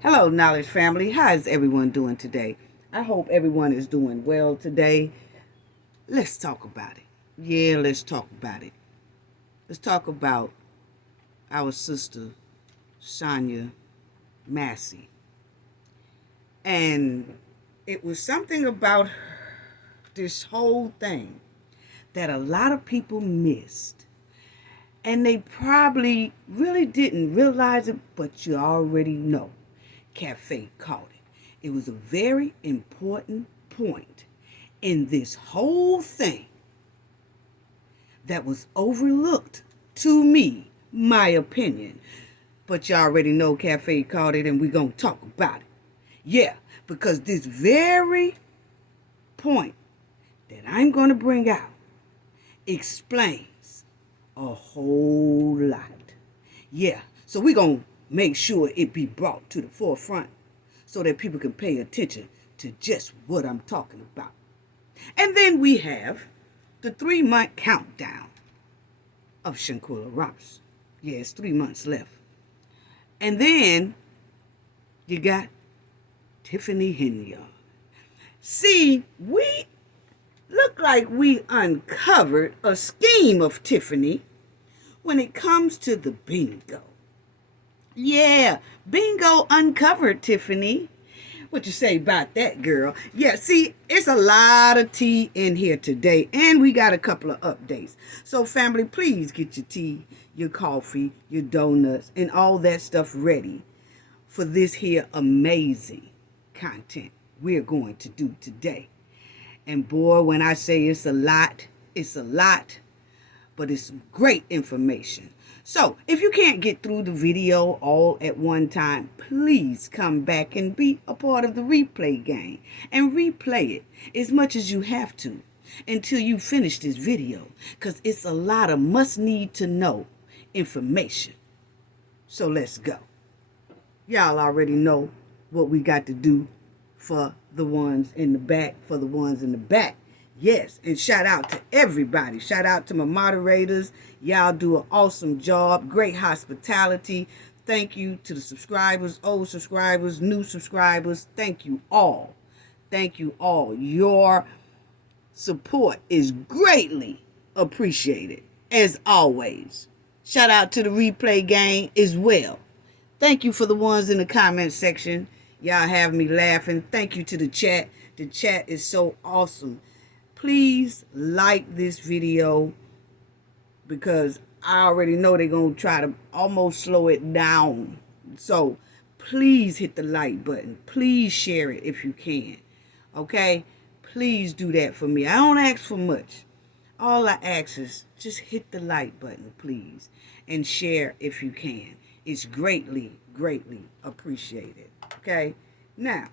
Hello, Knowledge family. How is everyone doing today? I hope everyone is doing well today. Let's talk about it. Yeah, let's talk about it. Let's talk about our sister, Sonya Massey. And it was something about this whole thing that a lot of people missed. And they probably really didn't realize it, but you already know. Cafe caught it. It was a very important point in this whole thing that was overlooked to me, my opinion. But you already know Cafe caught it and we're going to talk about it. Yeah, because this very point that I'm going to bring out explains a whole lot. Yeah, so we're going to make sure it be brought to the forefront so that people can pay attention to just what I'm talking about. And then we have the 3-month countdown of Shanquilla Robinson. Yeah, it's 3 months left. And then you got Tiffany Henyard. See, we look like we uncovered a scheme of Tiffany when it comes to the bingo. Yeah, bingo uncovered, Tiffany. What you say about that, girl? Yeah, see, it's a lot of tea in here today, and we got a couple of updates. So, family, please get your tea, your coffee, your donuts, and all that stuff ready for this here amazing content we're going to do today. And boy, when I say it's a lot, but it's great information. So, if you can't get through the video all at one time, please come back and be a part of the replay game and replay it as much as you have to until you finish this video, because it's a lot of must need to know information. So let's go. Y'all already know what we got to do for the ones in the back. Yes, and shout out to everybody. Shout out to my moderators. Y'all do an awesome job. Great hospitality. Thank you to the subscribers, old subscribers, new subscribers. Thank you all. Thank you all. Your support is greatly appreciated, as always. Shout out to the replay gang as well. Thank you for the ones in the comment section. Y'all have me laughing. Thank you to the chat. The chat is so awesome. Please like this video because I already know they're going to try to almost slow it down. So please hit the like button. Please share it if you can. Okay? Please do that for me. I don't ask for much. All I ask is just hit the like button, please. And share if you can. It's greatly, greatly appreciated. Okay? Now,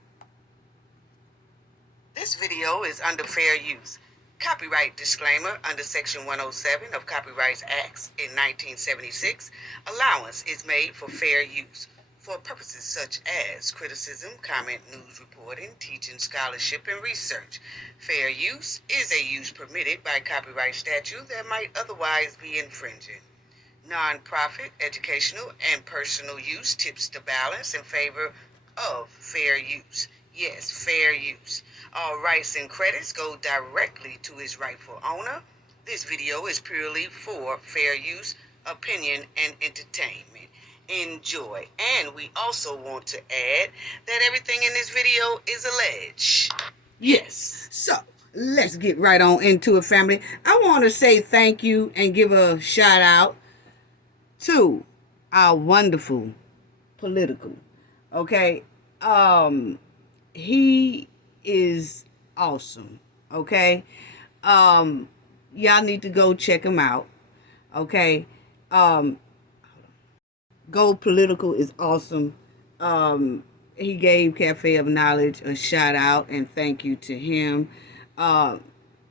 this video is under fair use. Copyright disclaimer under Section 107 of Copyright Acts in 1976. Allowance is made for fair use for purposes such as criticism, comment, news reporting, teaching, scholarship, and research. Fair use is a use permitted by copyright statute that might otherwise be infringing. Non-profit, educational, and personal use tips the balance in favor of fair use. Yes, fair use. All rights and credits go directly to its rightful owner. This video is purely for fair use, opinion, and entertainment. Enjoy. And we also want to add that everything in this video is alleged. Yes. So, let's get right on into it, family. I want to say thank you and give a shout out to our wonderful political. Okay? He is awesome. Okay? Y'all need to go check him out. Okay? Go Political is awesome. He gave Cafe of Knowledge a shout out and thank you to him.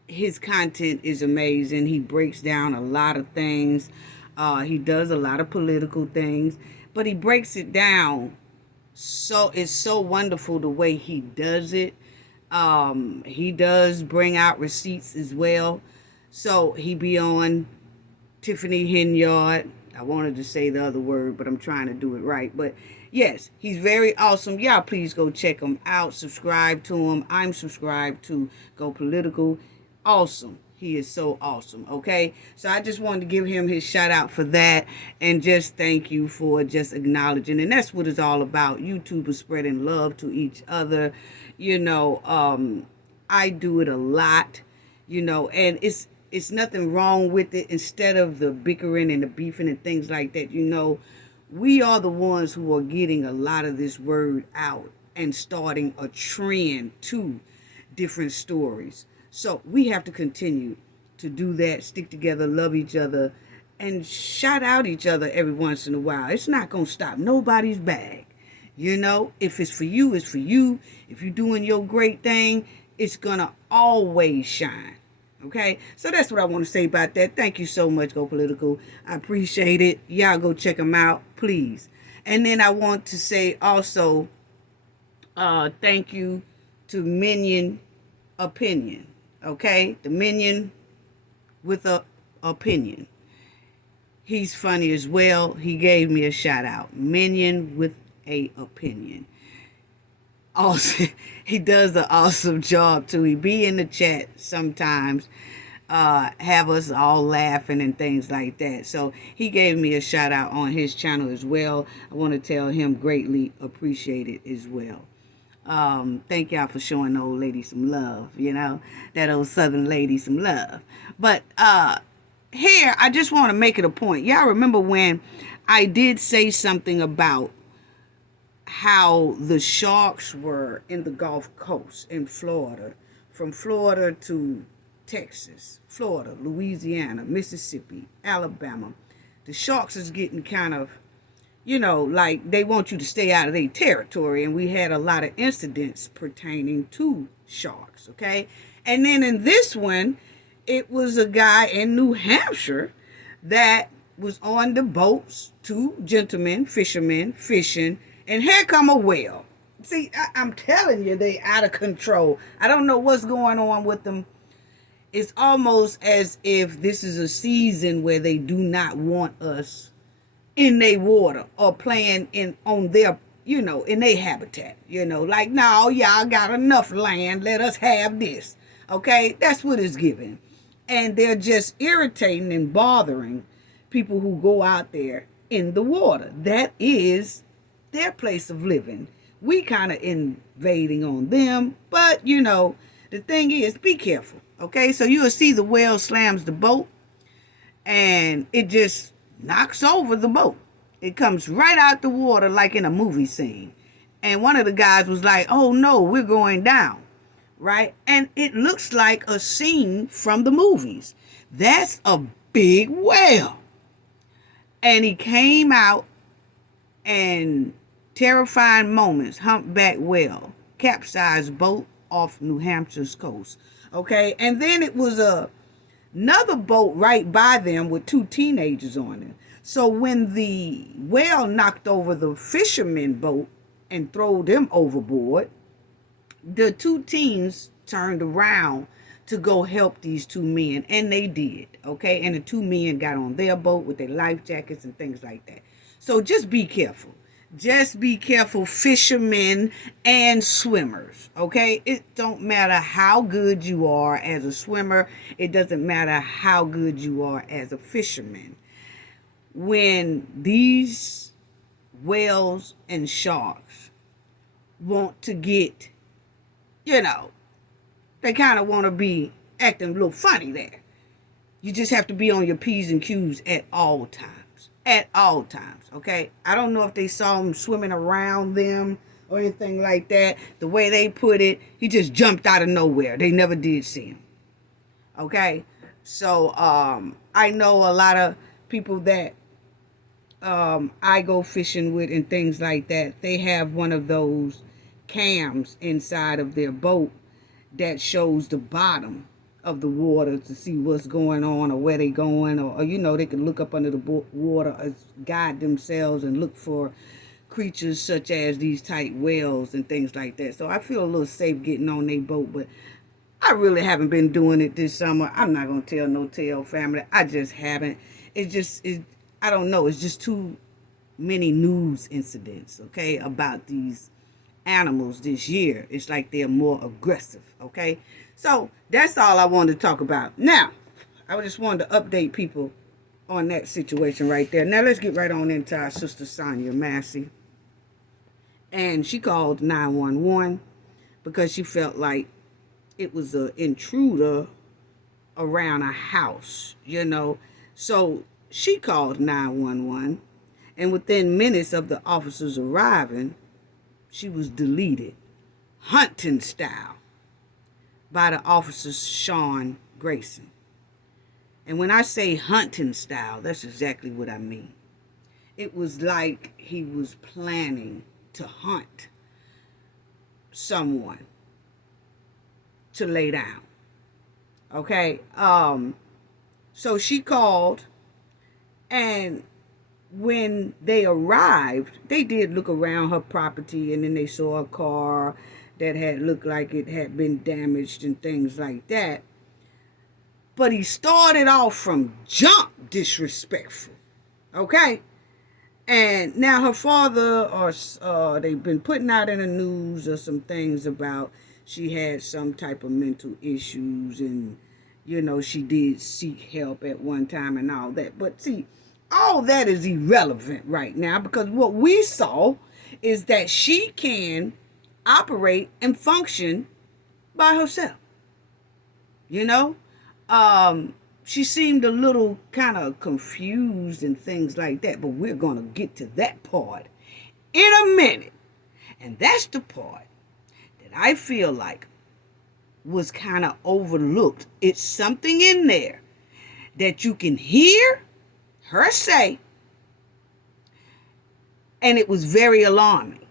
His content is amazing. He breaks down a lot of things. He does a lot of political things, but he breaks it down. So it's so wonderful the way he does it. He does bring out receipts as well. So he be on Tiffany Henyard. I wanted to say the other word, but I'm trying to do it right. But yes, he's very awesome. Y'all please go check him out. Subscribe to him. I'm subscribed to Go Political. Awesome. He is so awesome. Okay. So I just wanted to give him his shout out for that. And just thank you for just acknowledging. And that's what it's all about. YouTubers spreading love to each other. You know, I do it a lot, you know, and it's nothing wrong with it. Instead of the bickering and the beefing and things like that, you know, we are the ones who are getting a lot of this word out and starting a trend to different stories. So we have to continue to do that, stick together, love each other, and shout out each other every once in a while. It's not going to stop nobody's bag. You know, if it's for you, it's for you. If you're doing your great thing, it's going to always shine. Okay, so that's what I want to say about that. Thank you so much, Go Political. I appreciate it. Y'all go check them out, please. And then I want to say also, thank you to Minion Opinion. Okay, the Minion with a opinion. He's funny as well. He gave me a shout out. Minion with a opinion. Also, he does an awesome job too. He be in the chat sometimes, have us all laughing and things like that. So he gave me a shout out on his channel as well. I want to tell him greatly appreciated as well. Thank y'all for showing the old lady some love, you know, that old Southern lady some love. But here, I just want to make it a point. Y'all remember when I did say something about how the sharks were in the Gulf Coast in Florida, from Florida to Texas, Florida, Louisiana, Mississippi, Alabama. The sharks is getting kind of, you know, like they want you to stay out of their territory. And we had a lot of incidents pertaining to sharks, okay? And then in this one, it was a guy in New Hampshire that was on the boats, two gentlemen, fishermen, fishing, and here come a whale. See, I'm telling you, they out of control. I don't know what's going on with them. It's almost as if this is a season where they do not want us in their water or playing on their, you know, in their habitat. You know, like, no, y'all got enough land. Let us have this. Okay? That's what it's giving. And they're just irritating and bothering people who go out there in the water. That is their place of living. We kind of invading on them, but you know, the thing is, be careful, okay? So you'll see the whale slams the boat and it just knocks over the boat. It comes right out the water like in a movie scene. And one of the guys was like, oh no, we're going down, right? And it looks like a scene from the movies. That's a big whale. And he came out, and terrifying moments, humpback whale, capsized boat off New Hampshire's coast. Okay, and then it was another boat right by them with two teenagers on it. So when the whale knocked over the fisherman boat and threw them overboard, the two teens turned around to go help these two men, and they did, okay? And the two men got on their boat with their life jackets and things like that. So just be careful. Just be careful, fishermen and swimmers, okay? It don't matter how good you are as a swimmer. It doesn't matter how good you are as a fisherman. When these whales and sharks want to get, you know, they kind of want to be acting a little funny there. You just have to be on your P's and Q's at all times. At all times, okay? I don't know if they saw him swimming around them or anything like that. The way they put it, he just jumped out of nowhere. They never did see him. Okay? So, I know a lot of people that I go fishing with and things like that. They have one of those cams inside of their boat that shows the bottom of the water to see what's going on or where they going, or you know, they can look up under the water, guide themselves and look for creatures such as these tight whales and things like that. So I feel a little safe getting on their boat, but I really haven't been doing it this summer. I'm not going to tell no tale, family. I just haven't. I don't know. It's just too many news incidents, okay, about these animals this year. It's like they're more aggressive, okay? So that's all I wanted to talk about. Now, I just wanted to update people on that situation right there. Now let's get right on into our sister Sonya Massey. And she called 911 because she felt like it was an intruder around a house, you know. So she called 911, and within minutes of the officers arriving, she was deleted, hunting style, by the officer Sean Grayson. And when I say hunting style, that's exactly what I mean. It was like he was planning to hunt someone to lay down. Okay? So she called, and when they arrived, they did look around her property, and then they saw a car that had looked like it had been damaged and things like that. But he started off from jump disrespectful. Okay? And now her father, or they've been putting out in the news or some things about she had some type of mental issues, and, you know, she did seek help at one time and all that. But see, all that is irrelevant right now, because what we saw is that she can operate and function by herself. You know? She seemed a little kind of confused and things like that, but we're going to get to that part in a minute. And that's the part that I feel like was kind of overlooked. It's something in there that you can hear her say, and it was very alarming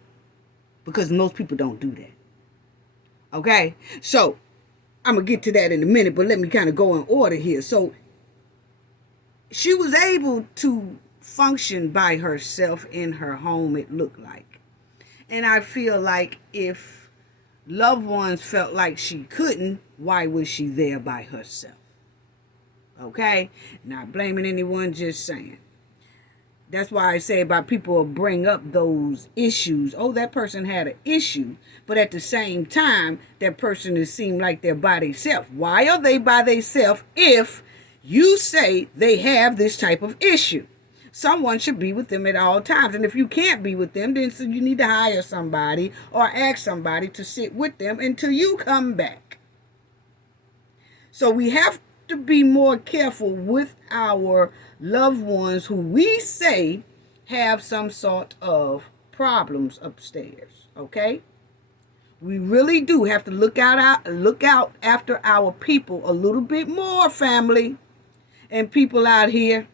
because most people don't do that. Okay? So I'm going to get to that in a minute, but let me kind of go in order here. So she was able to function by herself in her home, it looked like. And I feel like if loved ones felt like she couldn't, why was she there by herself? Okay? Not blaming anyone, just saying. That's why I say about people bring up those issues. Oh, that person had an issue. But at the same time, that person is seem like they're by themselves. Why are they by themselves if you say they have this type of issue? Someone should be with them at all times. And if you can't be with them, then so you need to hire somebody or ask somebody to sit with them until you come back. So we have to be more careful with our loved ones who we say have some sort of problems upstairs, okay? We really do have to look out after our people a little bit more, family and people out here.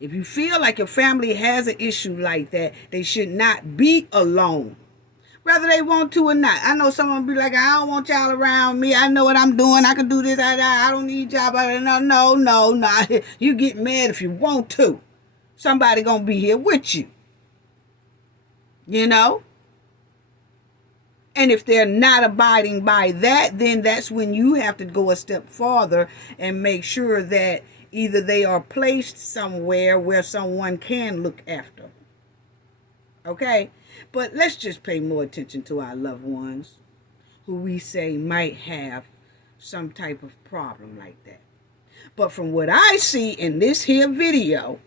If you feel like your family has an issue like that, they should not be alone, whether they want to or not. I know someone be like, I don't want y'all around me. I know what I'm doing. I can do this. I don't need y'all. No. You get mad if you want to. Somebody gonna be here with you. You know? And if they're not abiding by that, then that's when you have to go a step farther and make sure that either they are placed somewhere where someone can look after them. Okay? But let's just pay more attention to our loved ones who we say might have some type of problem like that. But from what I see in this here video,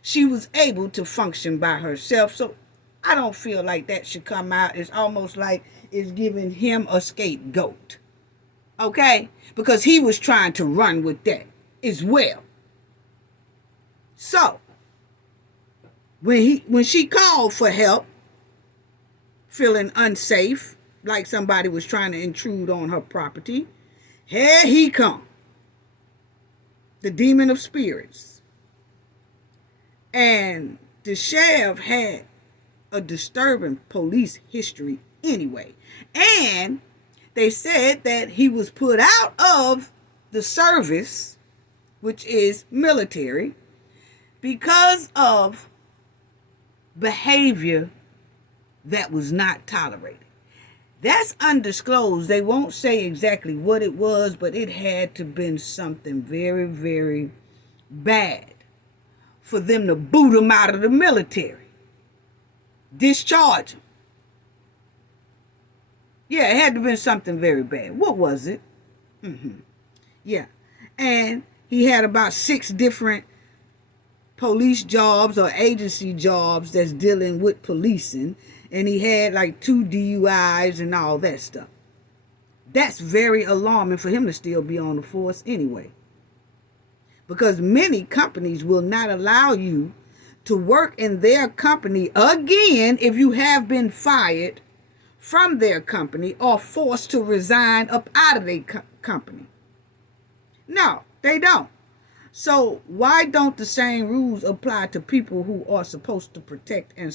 she was able to function by herself. So I don't feel like that should come out. It's almost like it's giving him a scapegoat. Okay? Because he was trying to run with that as well. So when she called for help, feeling unsafe, like somebody was trying to intrude on her property, here he come, the demon of spirits. And the sheriff had a disturbing police history anyway. And they said that he was put out of the service, which is military, because of behavior that was not tolerated. That's undisclosed. They won't say exactly what it was, but it had to have been something very, very bad for them to boot him out of the military. Discharge him. Yeah, it had to have been something very bad. What was it? Yeah. And he had about 6 different police jobs or agency jobs that's dealing with policing. And he had like 2 DUIs and all that stuff. That's very alarming for him to still be on the force anyway. Because many companies will not allow you to work in their company again if you have been fired from their company or forced to resign up out of their company. No, they don't. So why don't the same rules apply to people who are supposed to protect and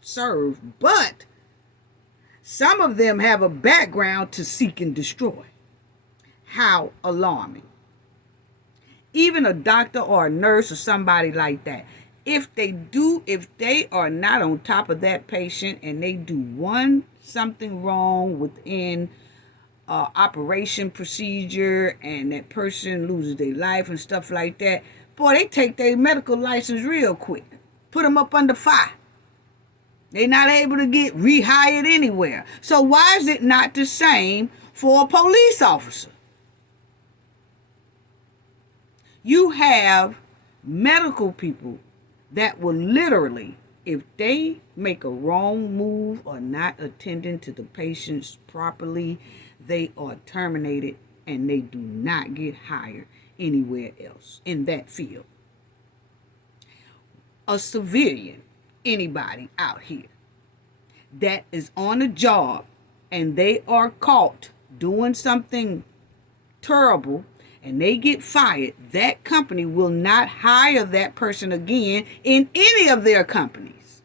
serve, but some of them have a background to seek and destroy? How alarming. Even a doctor or a nurse or somebody like that, if they are not on top of that patient and they do something wrong within operation procedure and that person loses their life and stuff like that, boy, they take their medical license real quick, put them up under fire. They're not able to get rehired anywhere. So why is it not the same for a police officer? You have medical people that will literally, if they make a wrong move or not attending to the patients properly, they are terminated and they do not get hired anywhere else in that field. A civilian, anybody out here that is on a job and they are caught doing something terrible and they get fired, that company will not hire that person again in any of their companies.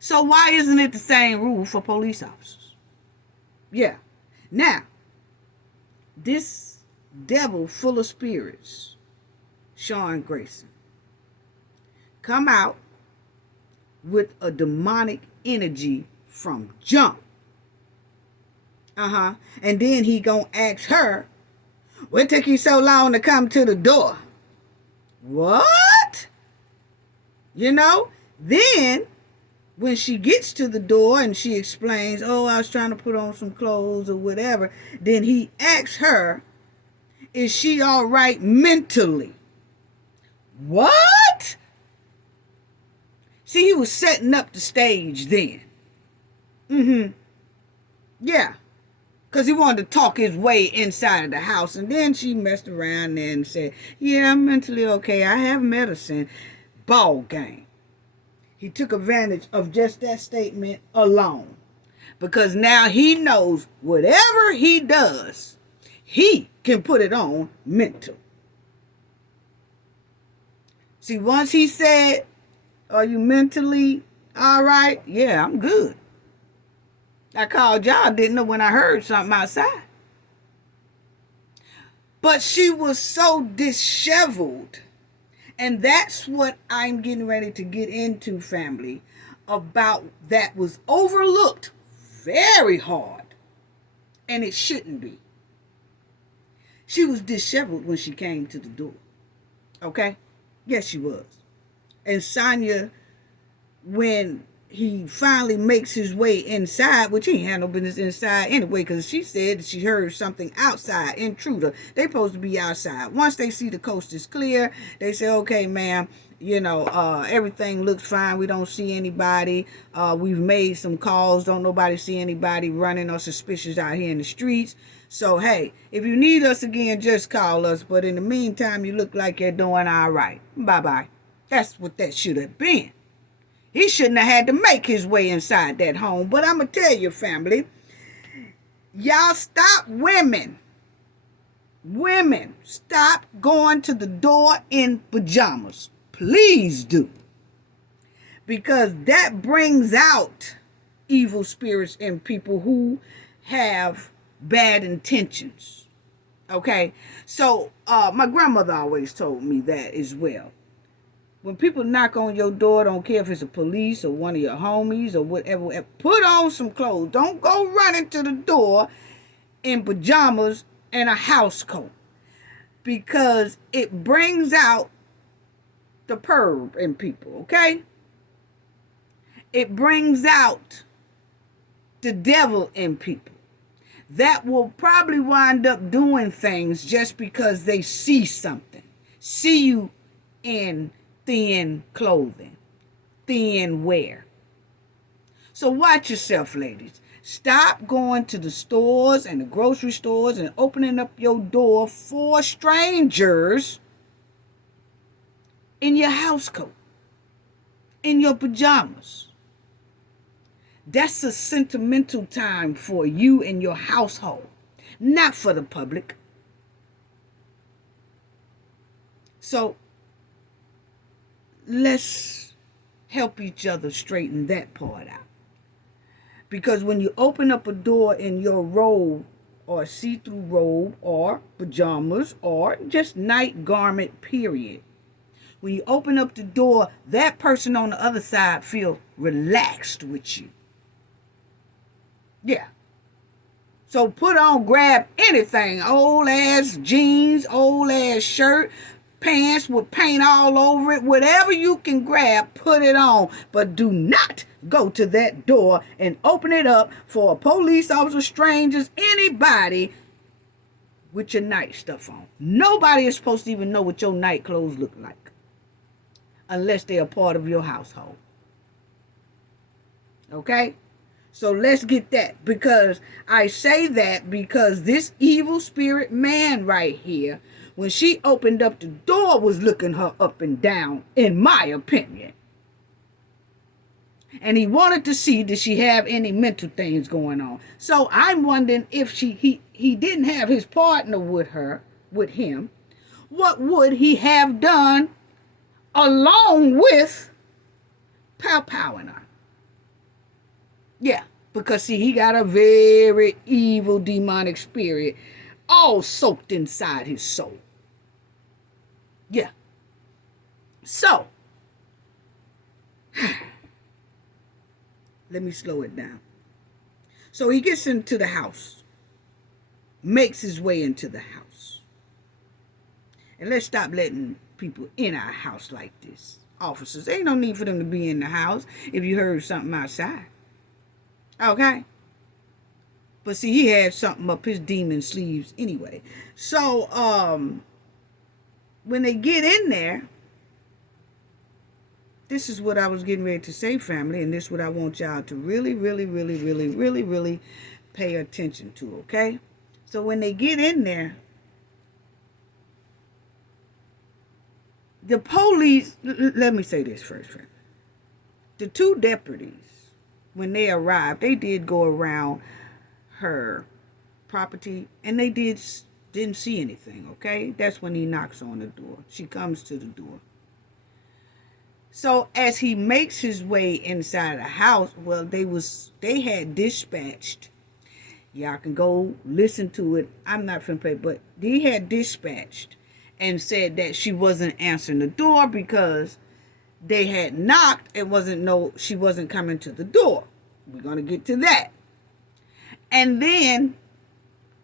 So why isn't it the same rule for police officers? Yeah. Now, this devil full of spirits, Sean Grayson, come out with a demonic energy from jump. And then he gonna ask her, what took you so long to come to the door? What? Then when she gets to the door and she explains, oh, I was trying to put on some clothes or whatever, then he asks her, is she all right mentally? What? See, he was setting up the stage then. Yeah. Because he wanted to talk his way inside of the house. And then she messed around and said, yeah, I'm mentally okay. I have medicine. Ball game. He took advantage of just that statement alone. Because now he knows whatever he does, he can put it on mental. See, once he said, are you mentally all right? Yeah, I'm good. I called y'all, didn't know when I heard something outside. But she was so disheveled. And that's what I'm getting ready to get into, family, about that was overlooked very hard. And it shouldn't be. She was disheveled when she came to the door. Okay? Yes, she was. And Sonya, when he finally makes his way inside, which he ain't had no business inside anyway, because she said that she heard something outside, intruder. They supposed to be outside. Once they see the coast is clear, they say, okay, ma'am, everything looks fine. We don't see anybody. We've made some calls. Don't nobody see anybody running or suspicious out here in the streets. So, hey, if you need us again, just call us. But in the meantime, you look like you're doing all right. Bye-bye. That's what that should have been. He shouldn't have had to make his way inside that home. But I'm going to tell you, family, y'all stop women. Women, stop going to the door in pajamas. Please do. Because that brings out evil spirits in people who have bad intentions. Okay? So, my grandmother always told me that as well. When people knock on your door, don't care if it's a police or one of your homies or whatever, put on some clothes. Don't go running to the door in pajamas and a house coat. Because it brings out the perv in people, okay? It brings out the devil in people that will probably wind up doing things just because they see something. See you in thin clothing, thin wear. So watch yourself, ladies. Stop going to the stores and the grocery stores and opening up your door for strangers in your house coat, in your pajamas. That's a sentimental time for you and your household, not for the public. So let's help each other straighten that part out. Because when you open up a door in your robe or see-through robe or pajamas or just night garment, period, when you open up the door, that person on the other side feels relaxed with you. Yeah. So grab anything, old ass jeans, old ass shirt, pants with paint all over it, whatever you can grab, put it on. But do not go to that door and open it up for a police officer, strangers, anybody with your night stuff on. Nobody is supposed to even know what your night clothes look like unless they're a part of your household. Okay? So let's get that, because I say that because this evil spirit man right here, when she opened up the door, was looking her up and down, in my opinion. And he wanted to see, did she have any mental things going on? So I'm wondering if he didn't have his partner with him, what would he have done along with powing her? Yeah, because see, he got a very evil demonic spirit all soaked inside his soul. Yeah. So, let me slow it down. So he gets into the house, makes his way into the house. And let's stop letting people in our house like this. Officers, ain't no need for them to be in the house if you heard something outside. Okay? But see, he had something up his demon sleeves anyway. So, when they get in there, this is what I was getting ready to say, family, and this is what I want y'all to really, really, really, really, really, really pay attention to, okay? So when they get in there, the police, let me say this first, friend. The two deputies, when they arrived, they did go around her property, and they didn't see anything, okay? That's when he knocks on the door. She comes to the door. So as he makes his way inside the house, well, they had dispatched. Y'all can go listen to it. I'm not finna play, but they had dispatched and said that she wasn't answering the door because they had knocked and she wasn't coming to the door. We're gonna get to that. And then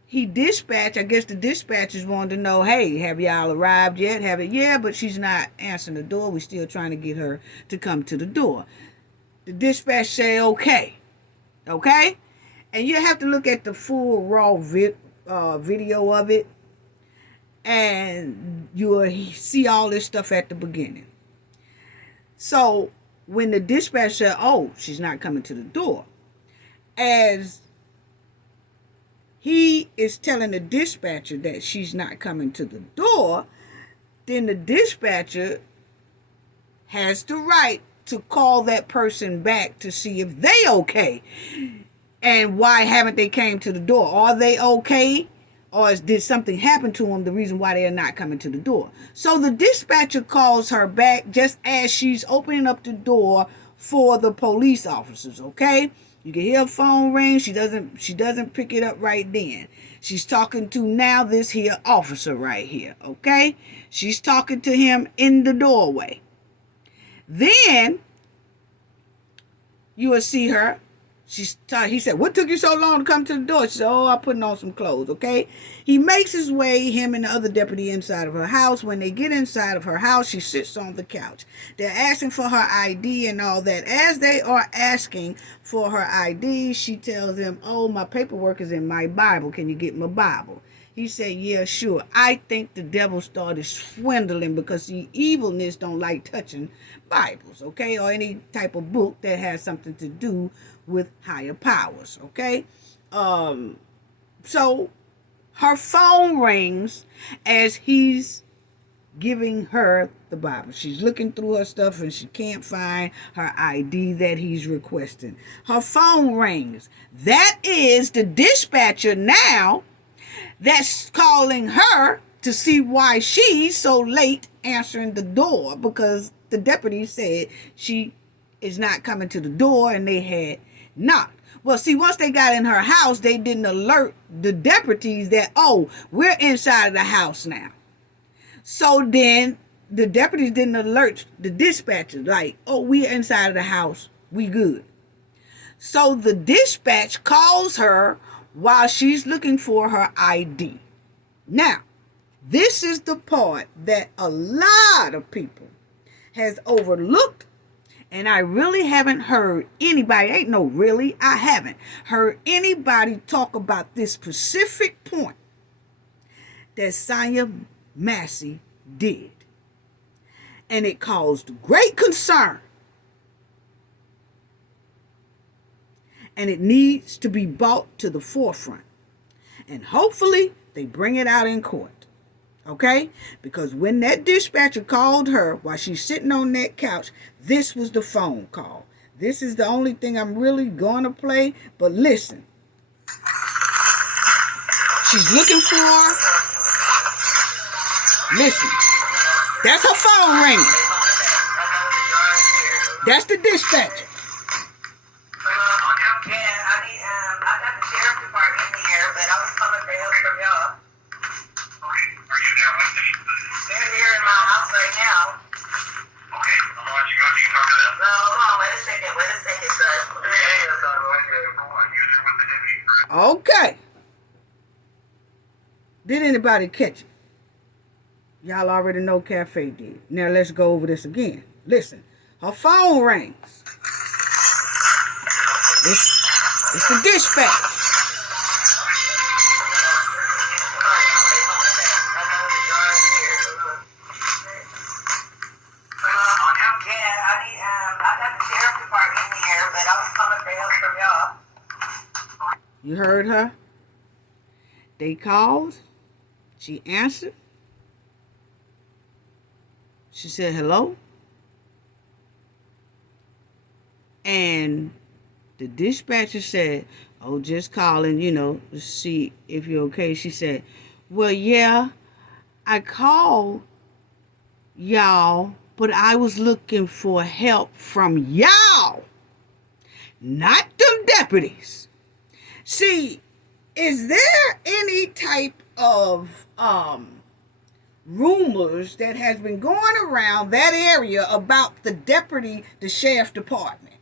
he dispatched, I guess the dispatchers wanted to know, hey, have y'all arrived yet? Yeah, but she's not answering the door. We're still trying to get her to come to the door. The dispatch say, okay. Okay? And you have to look at the full raw video of it. And you'll see all this stuff at the beginning. So when the dispatch said, oh, she's not coming to the door, as he is telling the dispatcher that she's not coming to the door, then the dispatcher has the right to call that person back to see if they okay. And why haven't they came to the door? Are they okay? Or did something happen to them, the reason why they are not coming to the door? So the dispatcher calls her back just as she's opening up the door for the police officers, okay? You can hear a phone ring. She doesn't pick it up right then. She's talking to now this here officer right here, okay? She's talking to him in the doorway. Then you will see her. He said, what took you so long to come to the door? She said, oh, I'm putting on some clothes, okay? He makes his way, him and the other deputy, inside of her house. When they get inside of her house, she sits on the couch. They're asking for her ID and all that. As they are asking for her ID, she tells them, oh, my paperwork is in my Bible. Can you get my Bible? He said, yeah, sure. I think the devil started swindling because the evilness don't like touching Bibles, okay? Or any type of book that has something to do with higher powers, okay? So her phone rings as he's giving her the Bible. She's looking through her stuff and she can't find her ID that he's requesting. Her phone rings. That is the dispatcher now that's calling her to see why she's so late answering the door, because the deputy said she is not coming to the door and they had knocked. Well, see, once they got in her house, they didn't alert the deputies that, oh, we're inside of the house now. So then the deputies didn't alert the dispatcher, like, oh, we're inside of the house, we good. So the dispatch calls her while she's looking for her ID. Now, this is the part that a lot of people has overlooked, and I really haven't heard anybody, I haven't heard anybody talk about this specific point that Sonya Massey did. And it caused great concern. And it needs to be brought to the forefront. And hopefully they bring it out in court. Okay? Because when that dispatcher called her while she's sitting on that couch, this was the phone call. This is the only thing I'm really going to play. But listen. She's looking for her. Listen. That's her phone ringing. That's the dispatcher. Okay. Did anybody catch it? Y'all already know Cafe did. Now let's go over this again. Listen, her phone rings. It's the dispatch. You heard her? They called. She answered. She said hello. And the dispatcher said, oh, just calling, to see if you're okay. She said, well, yeah, I called y'all, but I was looking for help from y'all, not them deputies. See, is there any type of rumors that has been going around that area about the sheriff's department?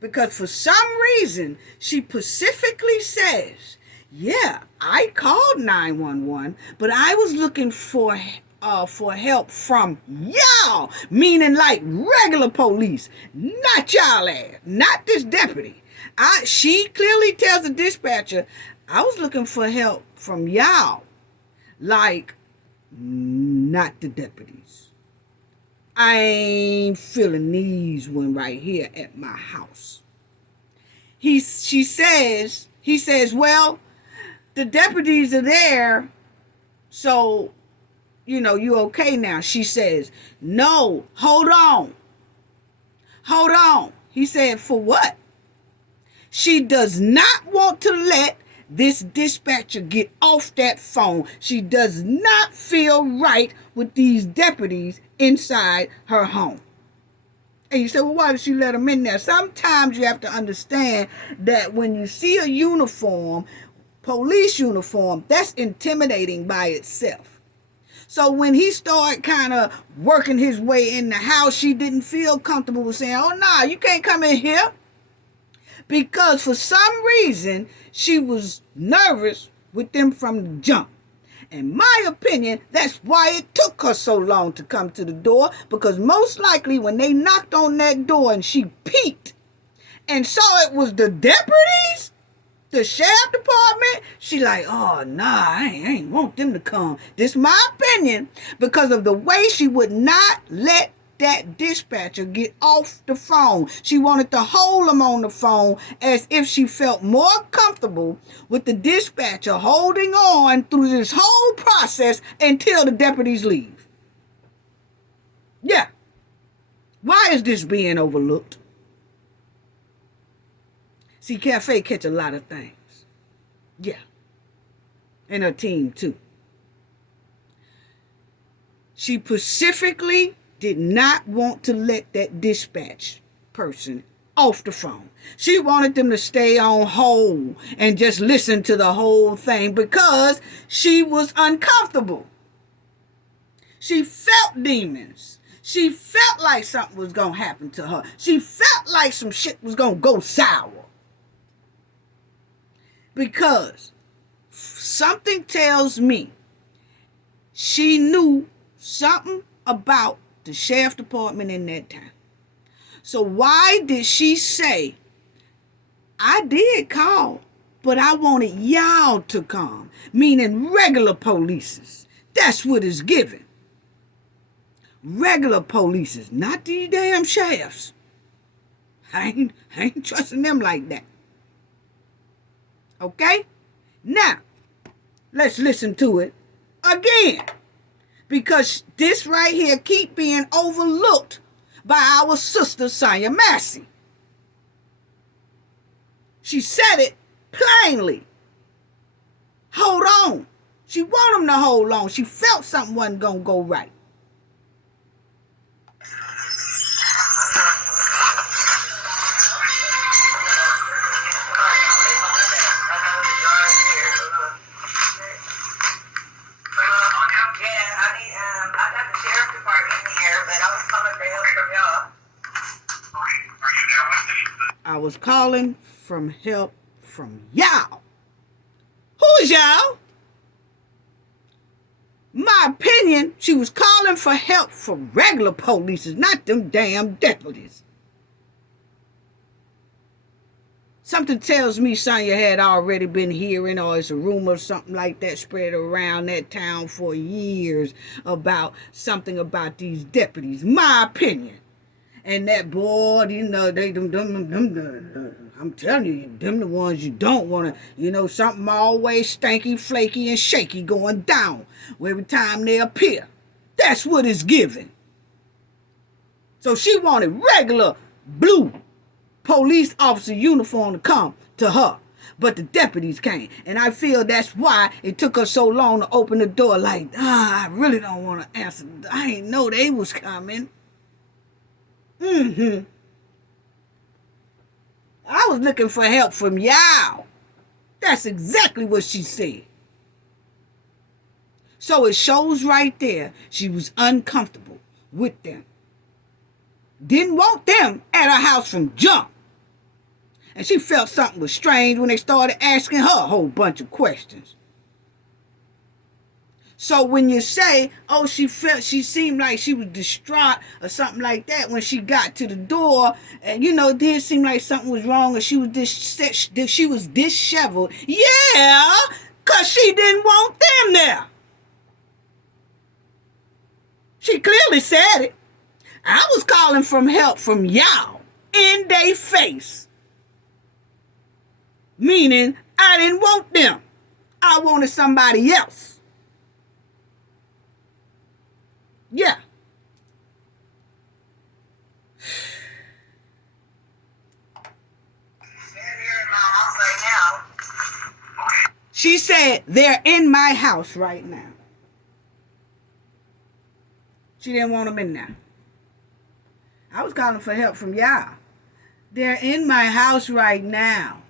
Because for some reason, she specifically says, yeah, I called 911, but I was looking for help from y'all, meaning like regular police, not y'all ass, not this deputy. She clearly tells the dispatcher, I was looking for help from y'all, like not the deputies. I ain't feeling these one right here at my house. He says, well, the deputies are there, so, you okay now. She says, no, hold on. He said, for what? She does not want to let this dispatcher get off that phone. She does not feel right with these deputies inside her home. And you say, well, why did she let them in there? Sometimes you have to understand that when you see a uniform, police uniform, that's intimidating by itself. So when he started kind of working his way in the house, she didn't feel comfortable with saying, oh, nah, you can't come in here. because for some reason she was nervous with them from the jump. In my opinion, that's why it took her so long to come to the door, because most likely when they knocked on that door and she peeked and saw it was the deputies, the sheriff department, she like, oh, nah, I ain't want them to come. This is my opinion, because of the way she would not let that dispatcher get off the phone. She wanted to hold him on the phone as if she felt more comfortable with the dispatcher holding on through this whole process until the deputies leave. Yeah. Why is this being overlooked? See, Cafe catch a lot of things. Yeah. And her team too. She specifically did not want to let that dispatch person off the phone. She wanted them to stay on hold and just listen to the whole thing because she was uncomfortable. She felt demons. She felt like something was going to happen to her. She felt like some shit was going to go sour. Because something tells me she knew something about the sheriff department in that town. So why did she say, I did call, but I wanted y'all to come, meaning regular polices? That's what it's given. Regular polices, not these damn sheriffs. I ain't trusting them like that. Okay? Now, let's listen to it again. Because this right here keep being overlooked by our sister Sonya Massey. She said it plainly. Hold on. She wanted him to hold on. She felt something wasn't going to go right. I was calling from help from y'all. Who's y'all? My opinion, she was calling for help from regular police, not them damn deputies. Something tells me Sonya had already been hearing, or it's a rumor or something like that spread around that town for years about something about these deputies. My opinion. And that boy, you know, I'm telling you, them the ones you don't want to, you know, something always stanky, flaky, and shaky going down every time they appear. That's what it's given. So she wanted regular blue police officer uniform to come to her. But the deputies came. And I feel that's why it took her so long to open the door like, I really don't want to answer. I didn't know they was coming. I was looking for help from y'all. That's exactly what she said. So it shows right there she was uncomfortable with them. Didn't want them at her house from jump. And she felt something was strange when they started asking her a whole bunch of questions. So when you say, oh, she seemed like she was distraught or something like that when she got to the door, and you know, it did seem like something was wrong, or she was disheveled. Yeah, because she didn't want them there. She clearly said it. I was calling from help from y'all in their face. Meaning, I didn't want them. I wanted somebody else. Yeah. She said, they're in my house right now. She didn't want them in there. I was calling for help from y'all. They're in my house right now.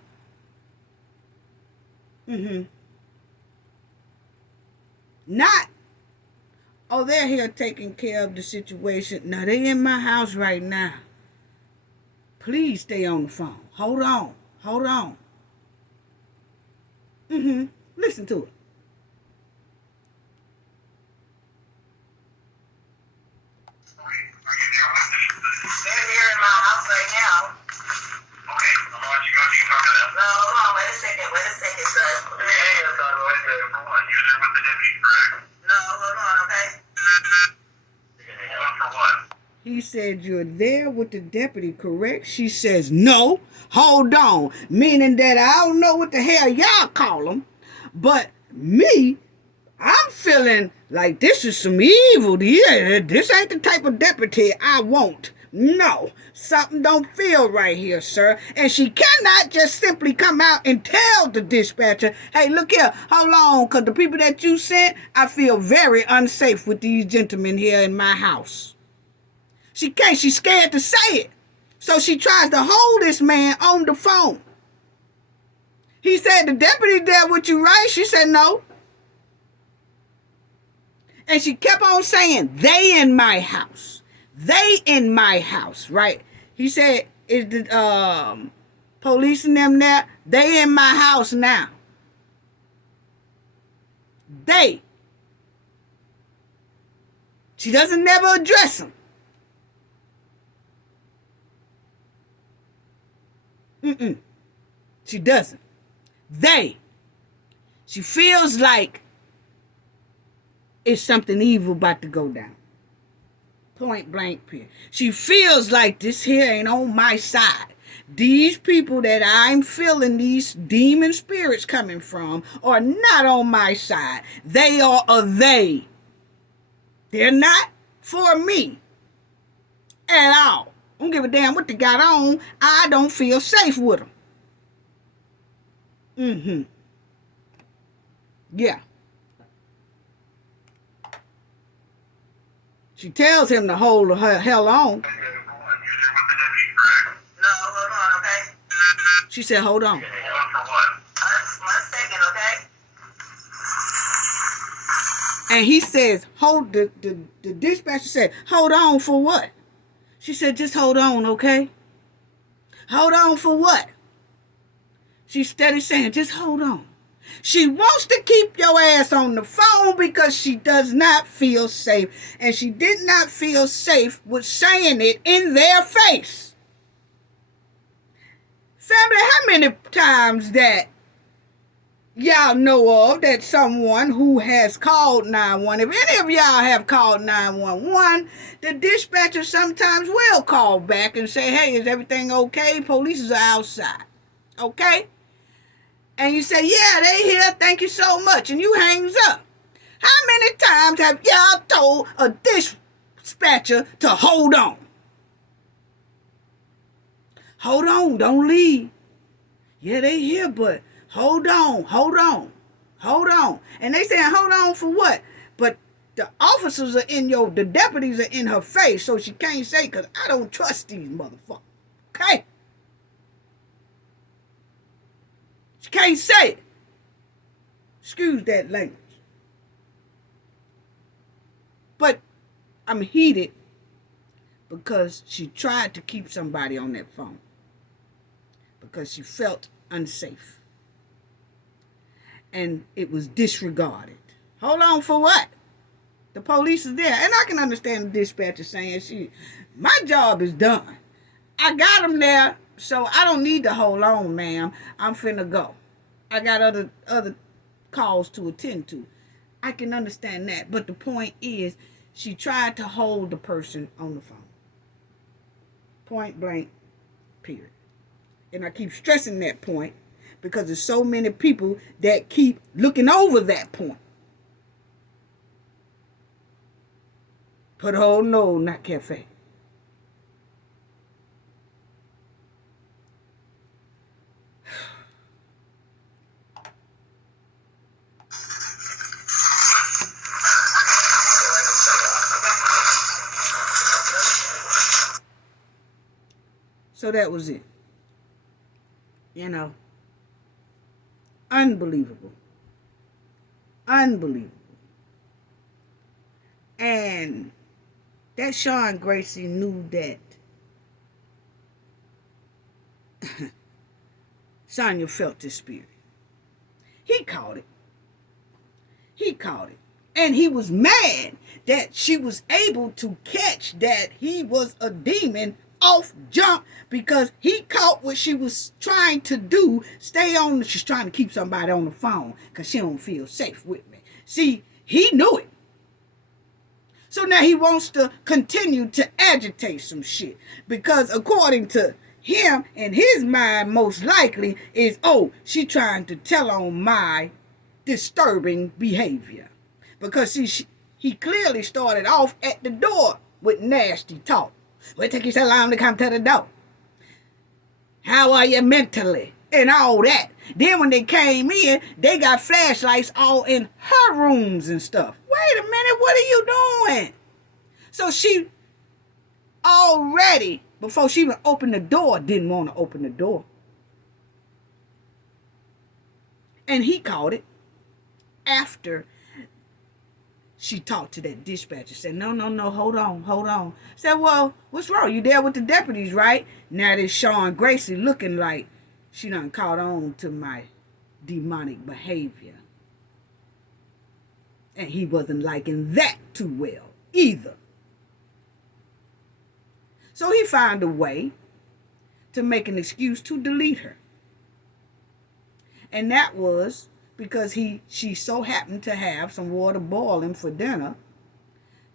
Not, oh, they're here taking care of the situation. Now, they in my house right now. Please stay on the phone. Hold on. Hold on. Listen to it. They're here in my house right now. Okay, I'm gonna let you go. You can talk to them. No, hold on. Wait a second, sir. Let me hang up on the way for what? You're there with the deputy, correct? No, hold on, okay? For what? He said, you're there with the deputy, correct? She says, no, hold on. Meaning that I don't know what the hell y'all call them, but me, I'm feeling like this is some evil. Yeah, this ain't the type of deputy I want. No, something don't feel right here, sir. And she cannot just simply come out and tell the dispatcher, hey, look here, hold on, because the people that you sent, I feel very unsafe with these gentlemen here in my house. She can't. She's scared to say it. So she tries to hold this man on the phone. He said, the deputy there with you, right? She said, no. And she kept on saying, they in my house. They in my house, right? He said, is the police and them there? They in my house now. They. She doesn't never address them. She doesn't. They. She feels like it's something evil about to go down. Point blank period. She feels like this here ain't on my side. These people that I'm feeling these demon spirits coming from are not on my side. They are a they. They're not for me at all. I don't give a damn what they got on. I don't feel safe with them. Yeah. She tells him to hold her hell on. You're there with the deputy, correct? No, hold on, okay? She said, hold on. For what? 1 second, okay? And he says, hold, the dispatcher said, hold on for what? She said, just hold on, okay? Hold on for what? She's steady saying, just hold on. She wants to keep your ass on the phone because she does not feel safe. And she did not feel safe with saying it in their face. Family, how many times that y'all know of that someone who has called 911, if any of y'all have called 911, the dispatcher sometimes will call back and say, hey, is everything okay? Police are outside. Okay? And you say, yeah, they here, thank you so much. And you hangs up. How many times have y'all told a dispatcher to hold on? Hold on, don't leave. Yeah, they here, but hold on. And they saying, hold on for what? But the officers are the deputies are in her face, so she can't say, because I don't trust these motherfuckers. Okay? She can't say it. Excuse that language. But I'm heated because she tried to keep somebody on that phone. Because she felt unsafe. And it was disregarded. Hold on for what? The police is there. And I can understand the dispatcher saying, my job is done. I got them there, so I don't need to hold on, ma'am. I'm finna go. I got other calls to attend to. I can understand that. But the point is, she tried to hold the person on the phone. Point blank, period. And I keep stressing that point because there's so many people that keep looking over that point. Put a whole no, not cafe. So that was it. You know, unbelievable. Unbelievable. And that Sean Gracie knew that Sonya felt the spirit. He caught it. He caught it. And he was mad that she was able to catch that he was a demon off jump, because he caught what she was trying to do. She's trying to keep somebody on the phone because she don't feel safe with me. See, he knew it. So now he wants to continue to agitate some shit, because according to him, in his mind, most likely is, oh, she trying to tell on my disturbing behavior. Because see, he clearly started off at the door with nasty talk. Well, it took you so long to come to the door. How are you mentally? And all that. Then when they came in, they got flashlights all in her rooms and stuff. Wait a minute, what are you doing? So she already, before she even opened the door, didn't want to open the door. And he caught it after she talked to that dispatcher. Said, no, hold on. Said, well, what's wrong? You there with the deputies, right? Now this Sean Gracie looking like she done caught on to my demonic behavior. And he wasn't liking that too well either. So he found a way to make an excuse to delete her. And that was because she so happened to have some water boiling for dinner.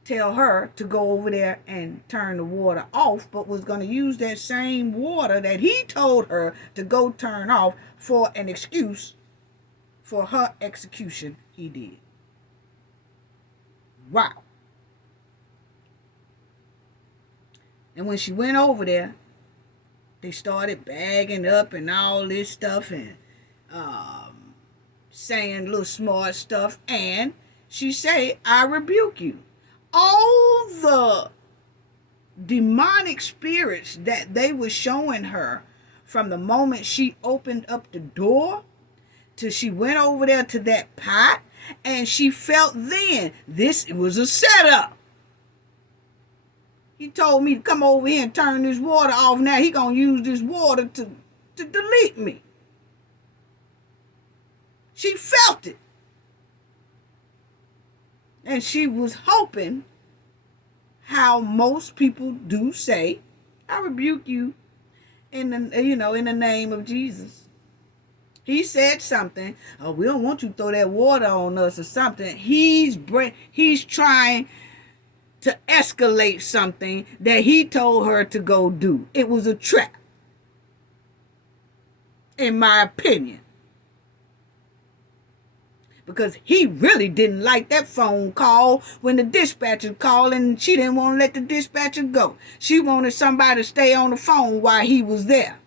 Tell her to go over there and turn the water off, but was going to use that same water that he told her to go turn off for an excuse for her execution he did. Wow. And when she went over there, they started bagging up and all this stuff and saying little smart stuff. And she said, I rebuke you. All the demonic spirits that they were showing her from the moment she opened up the door till she went over there to that pot, and she felt then this was a setup. He told me to come over here and turn this water off. Now he gonna use this water to delete me. She felt it. And she was hoping, how most people do say, I rebuke you in the name of Jesus. He said something, oh, we don't want you to throw that water on us or something. He's trying to escalate something that he told her to go do. It was a trap, in my opinion. Because he really didn't like that phone call when the dispatcher called, and she didn't want to let the dispatcher go. She wanted somebody to stay on the phone while he was there.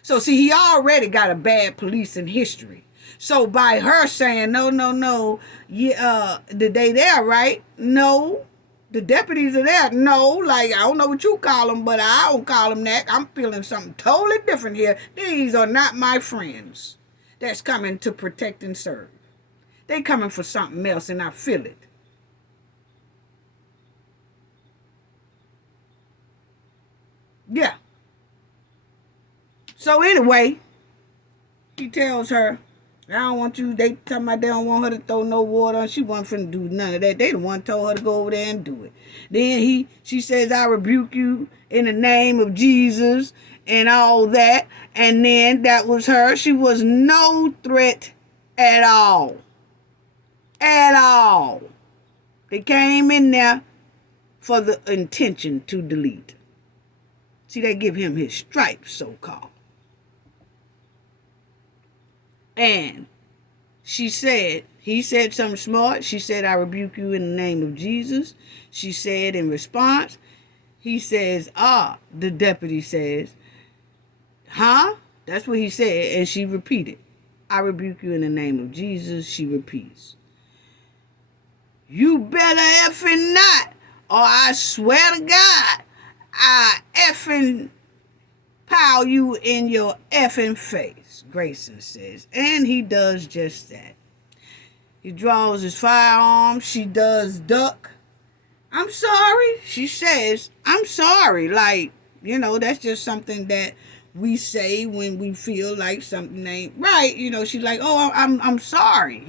So see, he already got a bad policing history. So by her saying, no, yeah, they there, right? No. The deputies are there. No, like, I don't know what you call them, but I don't call them that. I'm feeling something totally different here. These are not my friends that's coming to protect and serve. They coming for something else, and I feel it. Yeah. So anyway, he tells her, I don't want you, they talking about they don't want her to throw no water on. She wasn't finna do none of that. They the one told her to go over there and do it. Then she says, I rebuke you in the name of Jesus and all that. And then that was her. She was no threat at all. At all. They came in there for the intention to delete. See, they give him his stripes, so-called. And he said something smart. She said, I rebuke you in the name of Jesus. She said in response, he says, the deputy says, huh? That's what he said. And she repeated, I rebuke you in the name of Jesus. She repeats, you better effing not, or I swear to God, I effing pow you in your effing face, Grayson says. And he does just that. He draws his firearm. She does duck. I'm sorry. She says, I'm sorry. Like, that's just something that we say when we feel like something ain't right. She's like, oh, I'm sorry,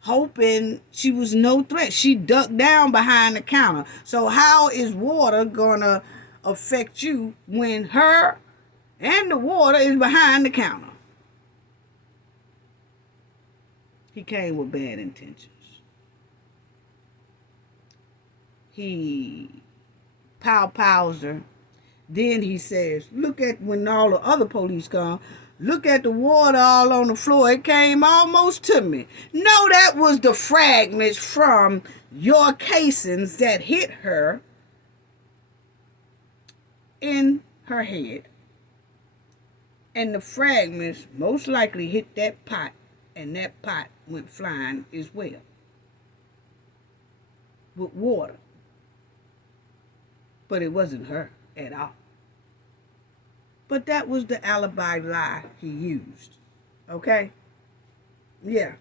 hoping she was no threat. She ducked down behind the counter. So how is water gonna affect you when her and the water is behind the counter? He came with bad intentions. He pows her. Then he says, look at when all the other police come. Look at the water all on the floor. It came almost to me. No, that was the fragments from your casings that hit her in her head. And the fragments most likely hit that pot, and that pot went flying as well with water. But it wasn't her at all. But that was the alibi lie he used. Okay? Yeah.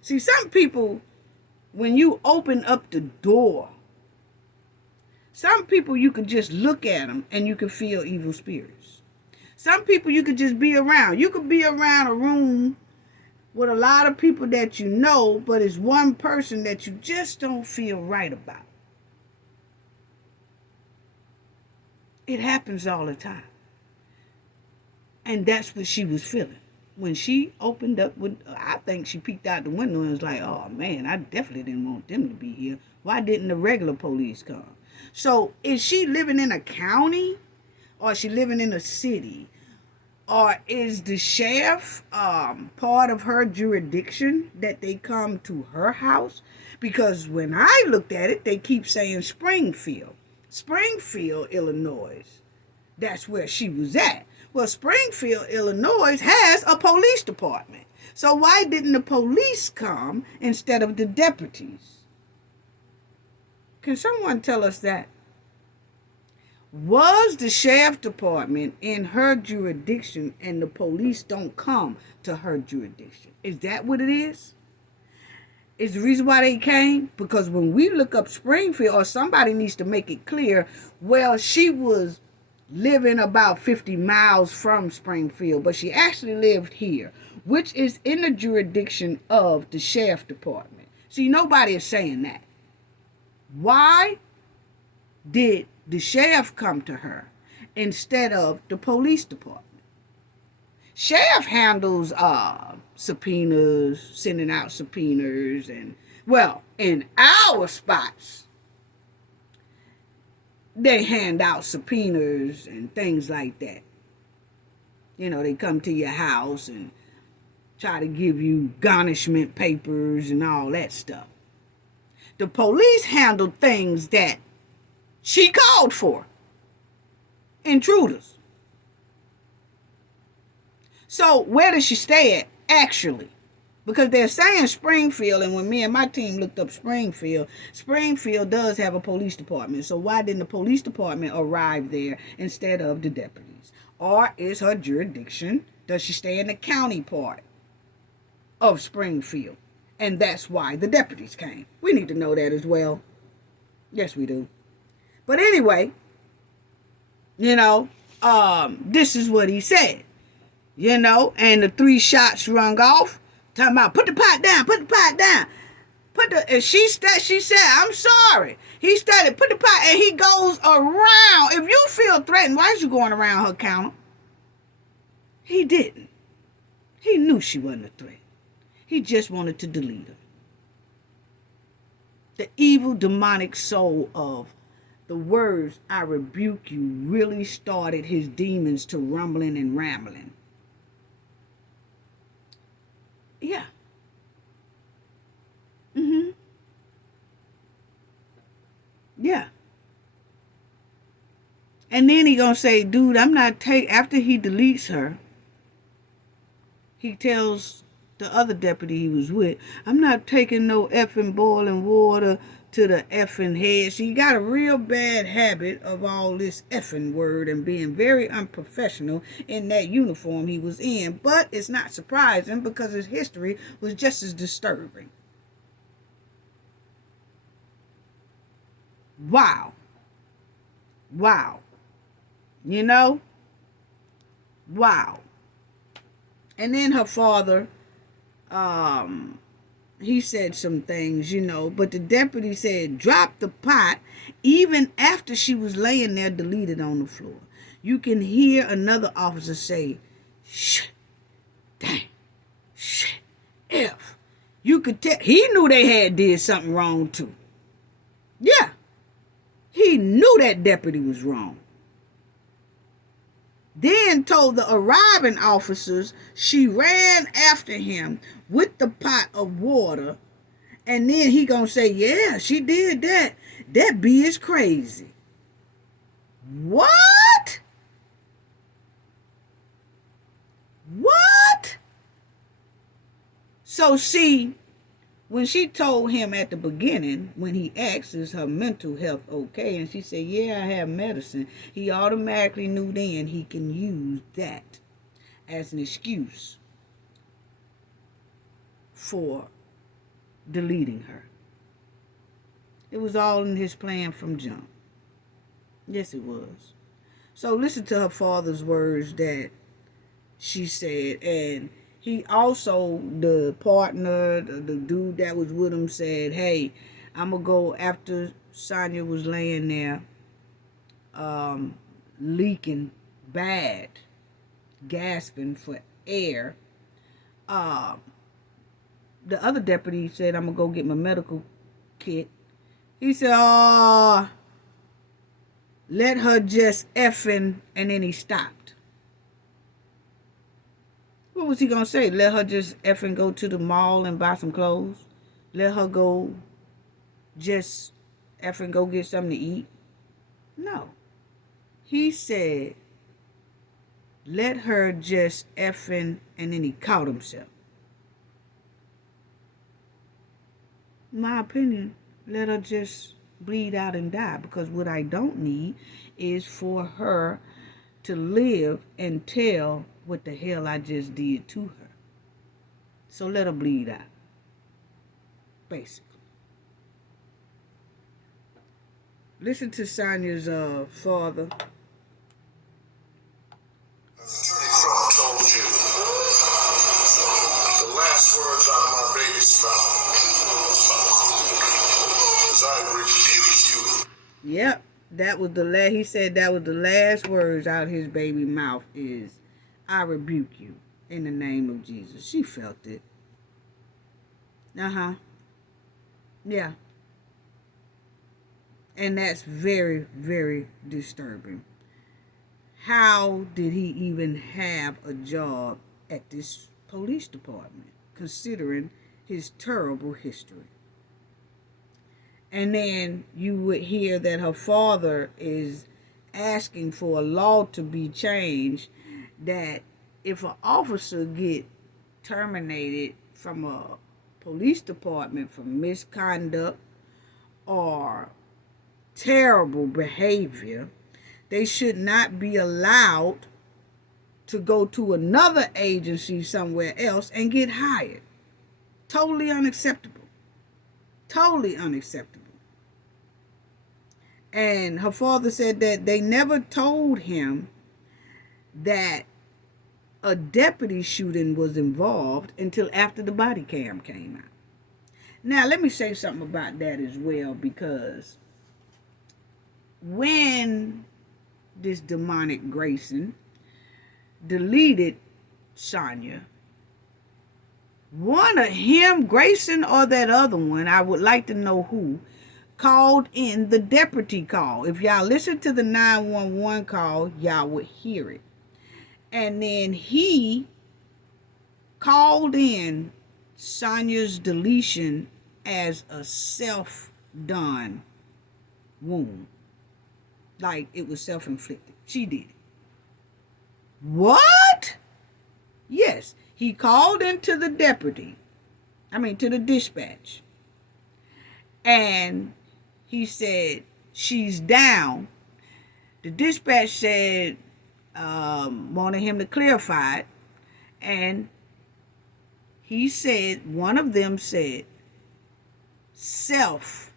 See, some people, when you open up the door, some people you could just look at them and you could feel evil spirits. Some people you could just be around. You could be around a room with a lot of people that you know, but it's one person that you just don't feel right about. It happens all the time. And that's what she was feeling. When she opened up, I think she peeked out the window and was like, oh man, I definitely didn't want them to be here. Why didn't the regular police come? So is she living in a county? Or is she living in a city? Or is the sheriff part of her jurisdiction that they come to her house? Because when I looked at it, they keep saying Springfield. Springfield, Illinois. That's where she was at. Well, Springfield, Illinois has a police department. So why didn't the police come instead of the deputies? Can someone tell us that? Was the sheriff department in her jurisdiction and the police don't come to her jurisdiction? Is that what it is? Is the reason why they came? Because when we look up Springfield, or somebody needs to make it clear, well, she was living about 50 miles from Springfield, but she actually lived here, which is in the jurisdiction of the sheriff department. See, nobody is saying that. Why did the sheriff come to her instead of the police department? Sheriff handles subpoenas, sending out subpoenas, and, well, in our spots, they hand out subpoenas and things like that. They come to your house and try to give you garnishment papers and all that stuff. The police handle things that she called for. Intruders. So where does she stay at, actually? Because they're saying Springfield, and when me and my team looked up Springfield, Springfield does have a police department. So why didn't the police department arrive there instead of the deputies? Or is her jurisdiction, does she stay in the county part of Springfield? And that's why the deputies came. We need to know that as well. Yes, we do. But anyway, this is what he said. And the 3 shots rung off. Talking about, put the pot down, put the pot down. And she said, I'm sorry. He started, put the pot, and he goes around. If you feel threatened, why is you going around her counter? He didn't. He knew she wasn't a threat. He just wanted to delete her. The evil demonic soul of the words, I rebuke you, really started his demons to rumbling and rambling. Yeah. Yeah. And then he gonna say, dude, I'm not after he deletes her, he tells the other deputy he was with, I'm not taking no effing boiling water to the effing head. So he got a real bad habit of all this effing word and being very unprofessional in that uniform he was in. But it's not surprising because his history was just as disturbing. Wow. Wow. And then her father, he said some things, but the deputy said, drop the pot, even after she was laying there deleted on the floor. You can hear another officer say, shh, dang, shh, F. You could tell, he knew they had did something wrong too. Yeah, he knew that deputy was wrong. Then told the arriving officers she ran after him with the pot of water. And then he gonna say, yeah, she did that. That bee is crazy. What? What? So see, when she told him at the beginning, when he asked, is her mental health okay? And she said, yeah, I have medicine. He automatically knew then he can use that as an excuse for deleting her. It was all in his plan from jump. Yes, it was. So listen to her father's words that she said. And he also, the partner, the dude that was with him said, hey, I'm going to go after Sonya was laying there leaking bad, gasping for air. The other deputy said, I'm going to go get my medical kit. He said, let her just effing, and then he stopped. What was he going to say? Let her just effing go to the mall and buy some clothes? Let her go just effing go get something to eat? No. He said, let her just effing, and then he caught himself. In my opinion, let her just bleed out and die, because what I don't need is for her to live and tell what the hell I just did to her. So let her bleed out, basically. Listen to Sonya's father. Attorney Trump told you the last words out of my baby's mouth is I rebuke you. Yep, that was he said that was the last words out his baby mouth is, I rebuke you in the name of Jesus. She felt it. Yeah. And that's very, very disturbing. How did he even have a job at this police department, considering his terrible history? And then you would hear that her father is asking for a law to be changed, that if an officer get terminated from a police department for misconduct or terrible behavior, they should not be allowed to go to another agency somewhere else and get hired. Totally unacceptable. Totally unacceptable. And her father said that they never told him that a deputy shooting was involved until after the body cam came out. Now, let me say something about that as well, because when this demonic Grayson deleted Sonya, one of him, Grayson, or that other one, I would like to know who, called in the deputy call. If y'all listen to the 911 call, y'all would hear it. And then he called in Sonya's deletion as a self-done wound. Like it was self-inflicted. She did it. What? Yes, he called into the to the dispatch. And he said, she's down. The dispatch said, wanted him to clarify it. And he said, one of them said, self-done.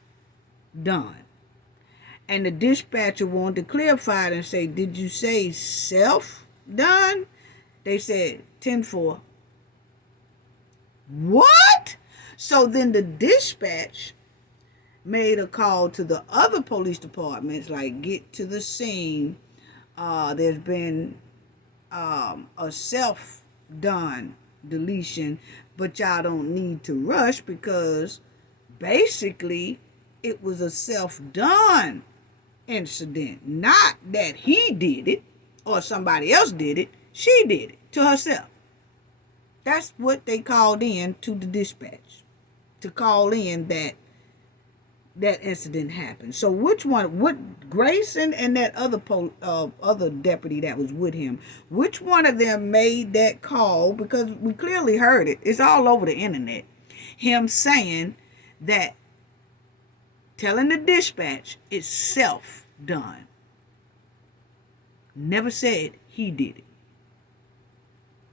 And the dispatcher wanted to clarify it and say, did you say self-done? They said 10-4. What? So then the dispatch made a call to the other police departments, like, get to the scene. There's been a self-done deletion, but y'all don't need to rush because basically it was a self-done incident. Not that he did it or somebody else did it. She did it to herself. That's what they called in to the dispatch, to call in that incident happened. So which one, what Grayson and that other deputy that was with him, which one of them made that call? Because we clearly heard it. It's all over the internet. Him saying that, telling the dispatch it's self-done. Never said he did it.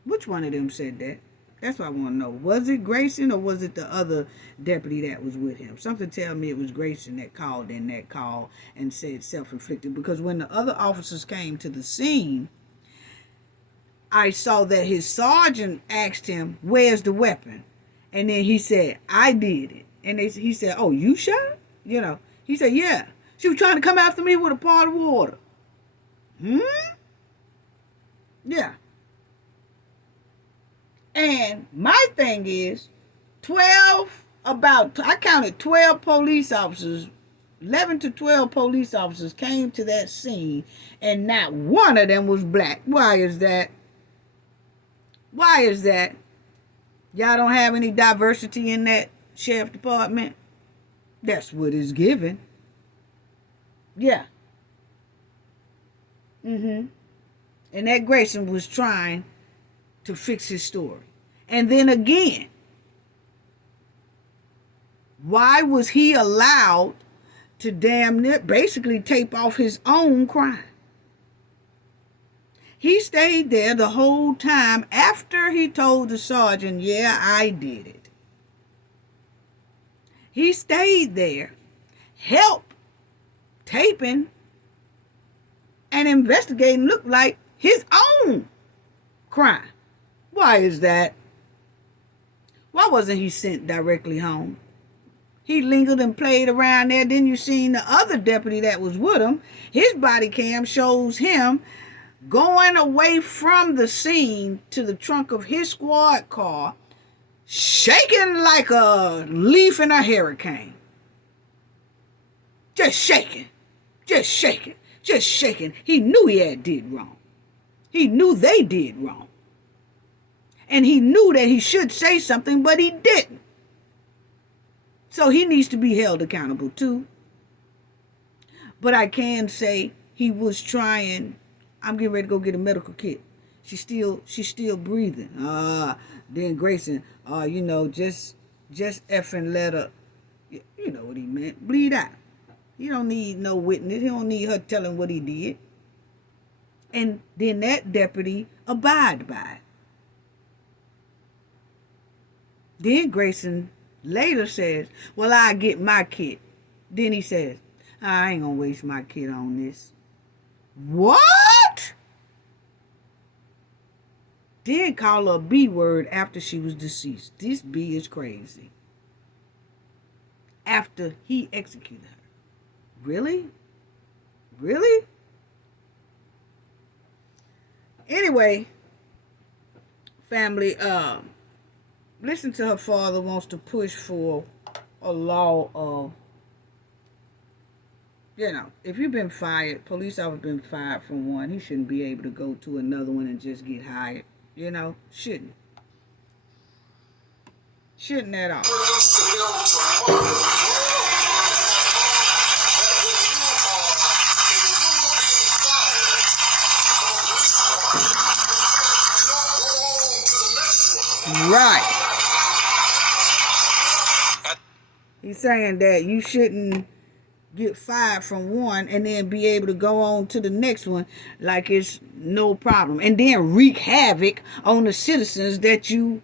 Which one of them said that? That's what I want to know. Was it Grayson or was it the other deputy that was with him? Something tell me it was Grayson that called in that call and said self-inflicted. Because when the other officers came to the scene, I saw that his sergeant asked him, where's the weapon? And then he said, I did it. And he said, oh, you shot her? You know, he said, yeah. She was trying to come after me with a pot of water. Yeah. And my thing is, I counted 12 police officers, 11 to 12 police officers came to that scene, and not one of them was black. Why is that? Why is that? Y'all don't have any diversity in that sheriff department? That's what is given. Yeah. And that Grayson was trying to fix his story. And then again, why was he allowed to damn near basically tape off his own crime? He stayed there the whole time after he told the sergeant, yeah, I did it. He stayed there, helped taping and investigating looked like his own crime. Why is that? Why wasn't he sent directly home? He lingered and played around there. Then you seen the other deputy that was with him. His body cam shows him going away from the scene to the trunk of his squad car, shaking like a leaf in a hurricane. Just shaking. Just shaking. Just shaking. He knew he had did wrong. He knew they did wrong. And he knew that he should say something, but he didn't. So he needs to be held accountable too. But I can say he was trying. I'm getting ready to go get a medical kit. She's still breathing. Then Grayson, just effing let her, you know what he meant, bleed out. He don't need no witness. He don't need her telling what he did. And then that deputy abide by it. Then Grayson later says, well, I get my kit. Then he says, I ain't gonna waste my kit on this. What? Then call her a B word after she was deceased. This B is crazy. After he executed her. Really? Really? Anyway, family, listen to her father wants to push for a law of, if you've been fired, police officer been fired from one, he shouldn't be able to go to another one and just get hired. Shouldn't. Shouldn't at all. Right. He's saying that you shouldn't get fired from one and then be able to go on to the next one like it's no problem. And then wreak havoc on the citizens that you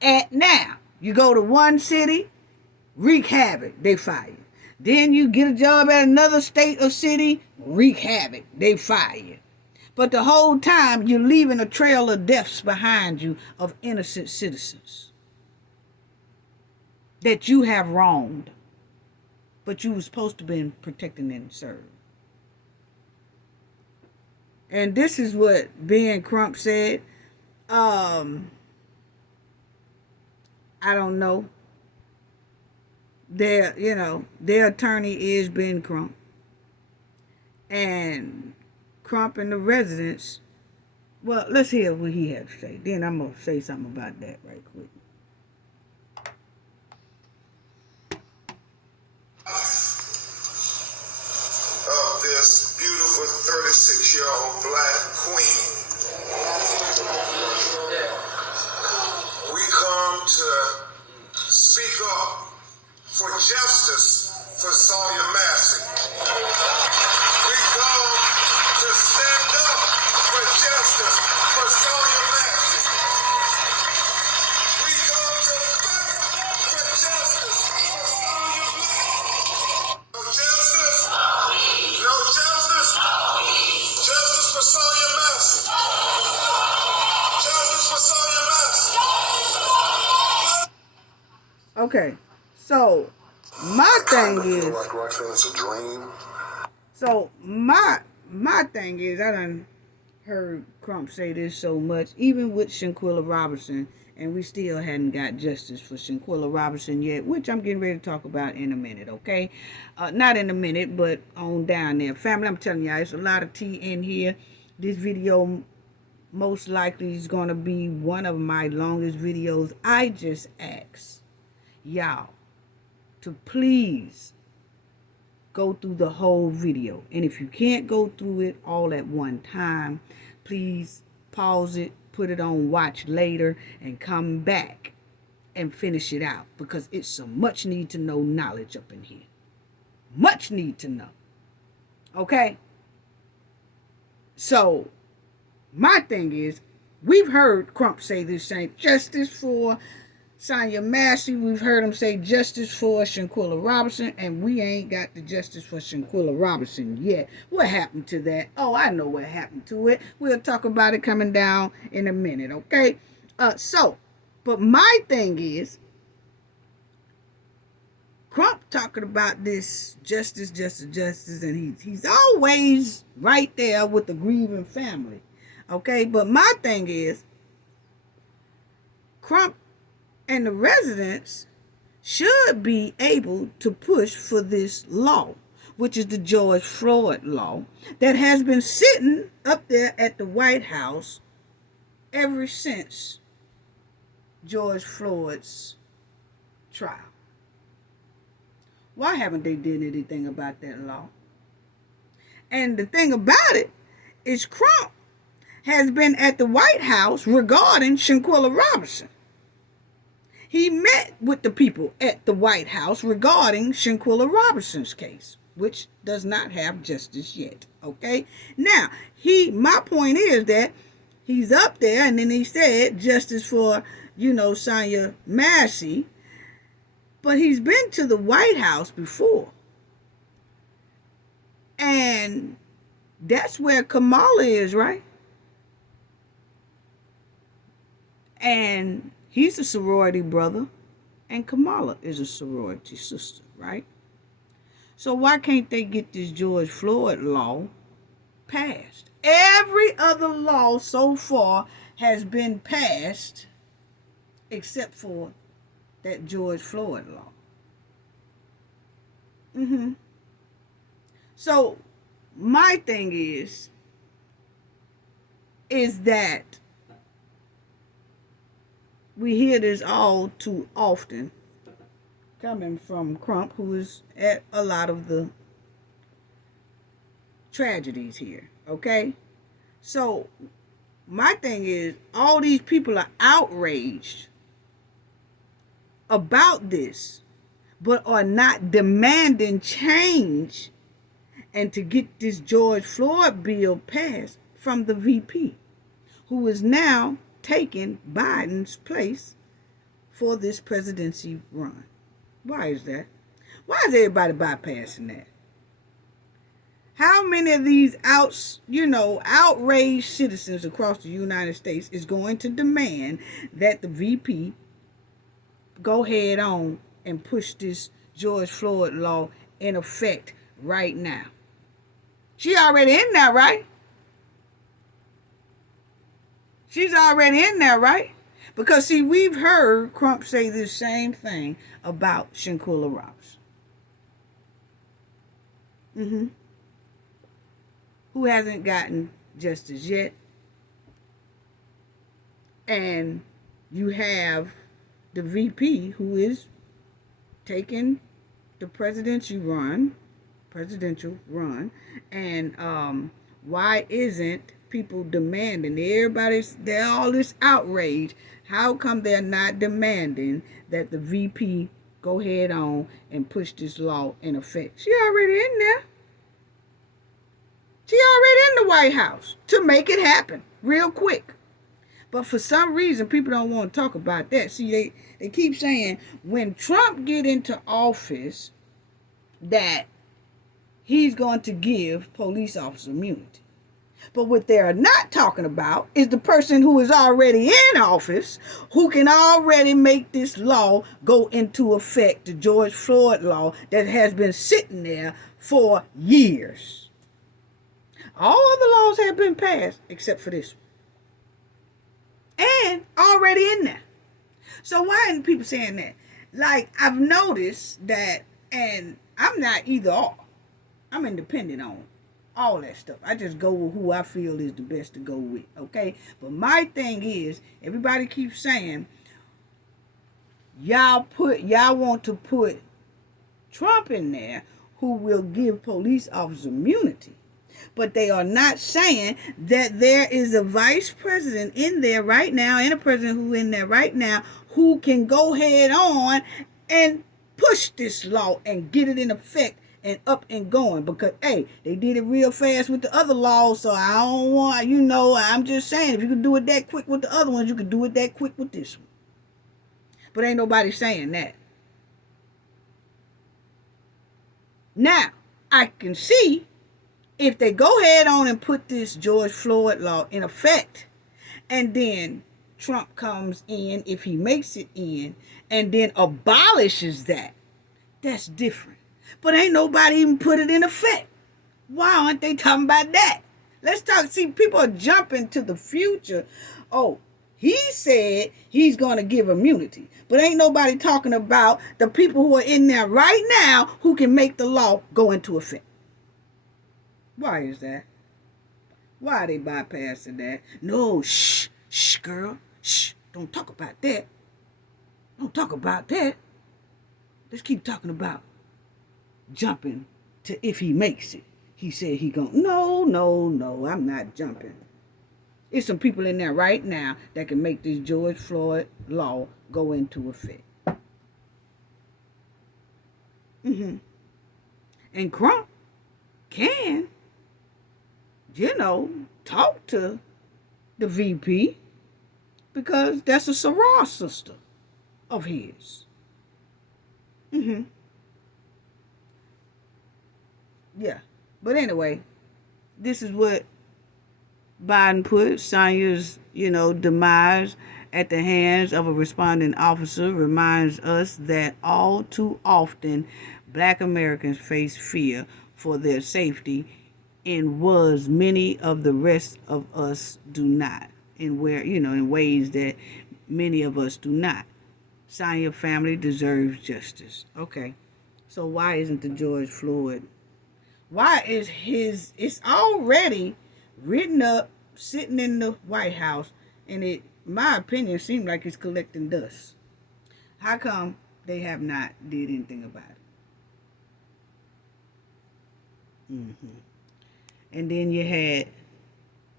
at now. You go to one city, wreak havoc, they fire you. Then you get a job at another state or city, wreak havoc, they fire you. But the whole time, you're leaving a trail of deaths behind you of innocent citizens that you have wronged, but you were supposed to be protecting and serve. And this is what Ben Crump said. I don't know. Their attorney is Ben Crump. And Crump and the residents, well, let's hear what he had to say. Then I'm going to say something about that right quick. Of this beautiful 36-year-old black queen. We come to speak up for justice for Sonya Massey. We come to stand up for justice for Sonya Massey. We come to fight for justice for Sonya Massey. No justice. No justice. Justice for Sonya Massey. Justice for Sonya Massey. Okay, so my thing is, like Roxanne, it's a dream. So my thing is, I done heard Crump say this so much, even with Shanquilla Robinson, and we still hadn't got justice for Shanquilla Robinson yet, which I'm getting ready to talk about in a minute, okay? Not in a minute, but on down there. Family, I'm telling y'all, there's a lot of tea in here. This video most likely is going to be one of my longest videos. I just ask y'all to please go through the whole video. And if you can't go through it all at one time, please pause it, put it on watch later, and come back and finish it out, because it's some much need to know knowledge up in here. Much need to know. Okay? So, my thing is, we've heard Crump say this same justice for Sonya Massey. We've heard him say justice for Shanquilla Robinson, and we ain't got the justice for Shanquilla Robinson yet. What happened to that? Oh, I know what happened to it. We'll talk about it coming down in a minute, okay? But my thing is, Crump talking about this justice, and he's always right there with the grieving family, okay? But my thing is, Crump and the residents should be able to push for this law, which is the George Floyd law, that has been sitting up there at the White House ever since George Floyd's trial. Why haven't they did anything about that law? And the thing about it is, Crump has been at the White House regarding Shanquilla Robinson. He met with the people at the White House regarding Shanquilla Robinson's case, which does not have justice yet, okay? Now, my point is that he's up there, and then he said justice for, Sonya Massey, but he's been to the White House before. And that's where Kamala is, right? And he's a sorority brother, and Kamala is a sorority sister, right? So why can't they get this George Floyd law passed? Every other law so far has been passed except for that George Floyd law. So my thing is that we hear this all too often coming from Crump, who is at a lot of the tragedies here, okay? So my thing is, all these people are outraged about this, but are not demanding change and to get this George Floyd bill passed from the VP, who is now taking Biden's place for this presidency run. Why is that? Why is everybody bypassing that? How many of these outraged citizens across the United States is going to demand that the VP go head on and push this George Floyd law in effect right now? She already in there, right? She's already in there, right? Because, see, we've heard Crump say this same thing about Shanquilla Robinson. Who hasn't gotten justice yet. And you have the VP who is taking the presidential run. And why isn't people demanding? There's all this outrage. How come they're not demanding that the VP go head on and push this law in effect? She already in there. She already in the White House to make it happen real quick. But for some reason, people don't want to talk about that. See, they keep saying when Trump get into office that he's going to give police officers immunity. But what they're not talking about is the person who is already in office, who can already make this law go into effect, the George Floyd law that has been sitting there for years. All other laws have been passed except for this one. And already in there. So why aren't people saying that? Like, I've noticed that, and I'm not either or. I'm independent on all that stuff. I just go with who I feel is the best to go with, okay? But my thing is, everybody keeps saying, y'all want to put Trump in there who will give police officers immunity. But they are not saying that there is a vice president in there right now and a president who in there right now who can go head on and push this law and get it in effect and up and going. Because, hey, they did it real fast with the other laws, so I don't want, I'm just saying, if you can do it that quick with the other ones, you can do it that quick with this one. But ain't nobody saying that. Now, I can see if they go head on and put this George Floyd law in effect, and then Trump comes in, if he makes it in, and then abolishes that, that's different. But ain't nobody even put it in effect. Why aren't they talking about that? Let's talk. See, people are jumping to the future. Oh, he said he's going to give immunity. But ain't nobody talking about the people who are in there right now who can make the law go into effect. Why is that? Why are they bypassing that? No, shh, girl. Shh, don't talk about that. Don't talk about that. Let's keep talking about jumping to if he makes it. He said he gonna, no, I'm not jumping. There's some people in there right now that can make this George Floyd law go into effect. And Crump can, talk to the VP because that's a soror sister of his. Yeah. But anyway, this is what Biden put. Sonya's, demise at the hands of a responding officer reminds us that all too often Black Americans face fear for their safety in many of the rest of us do not. In ways that many of us do not. Sonya family deserves justice. Okay. So why isn't the George Floyd? Why is it's already written up, sitting in the White House, and it, my opinion, seems like it's collecting dust. How come they have not did anything about it? And then you had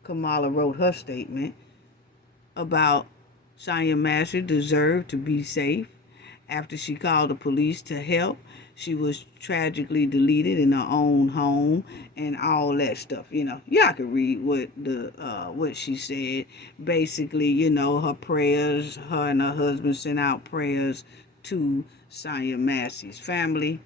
Kamala wrote her statement about Sonya Massey deserved to be safe. After she called the police to help, she was tragically deleted in her own home and all that stuff. Y'all can read what she said. Basically, her prayers, her and her husband sent out prayers to Sonya Massey's family.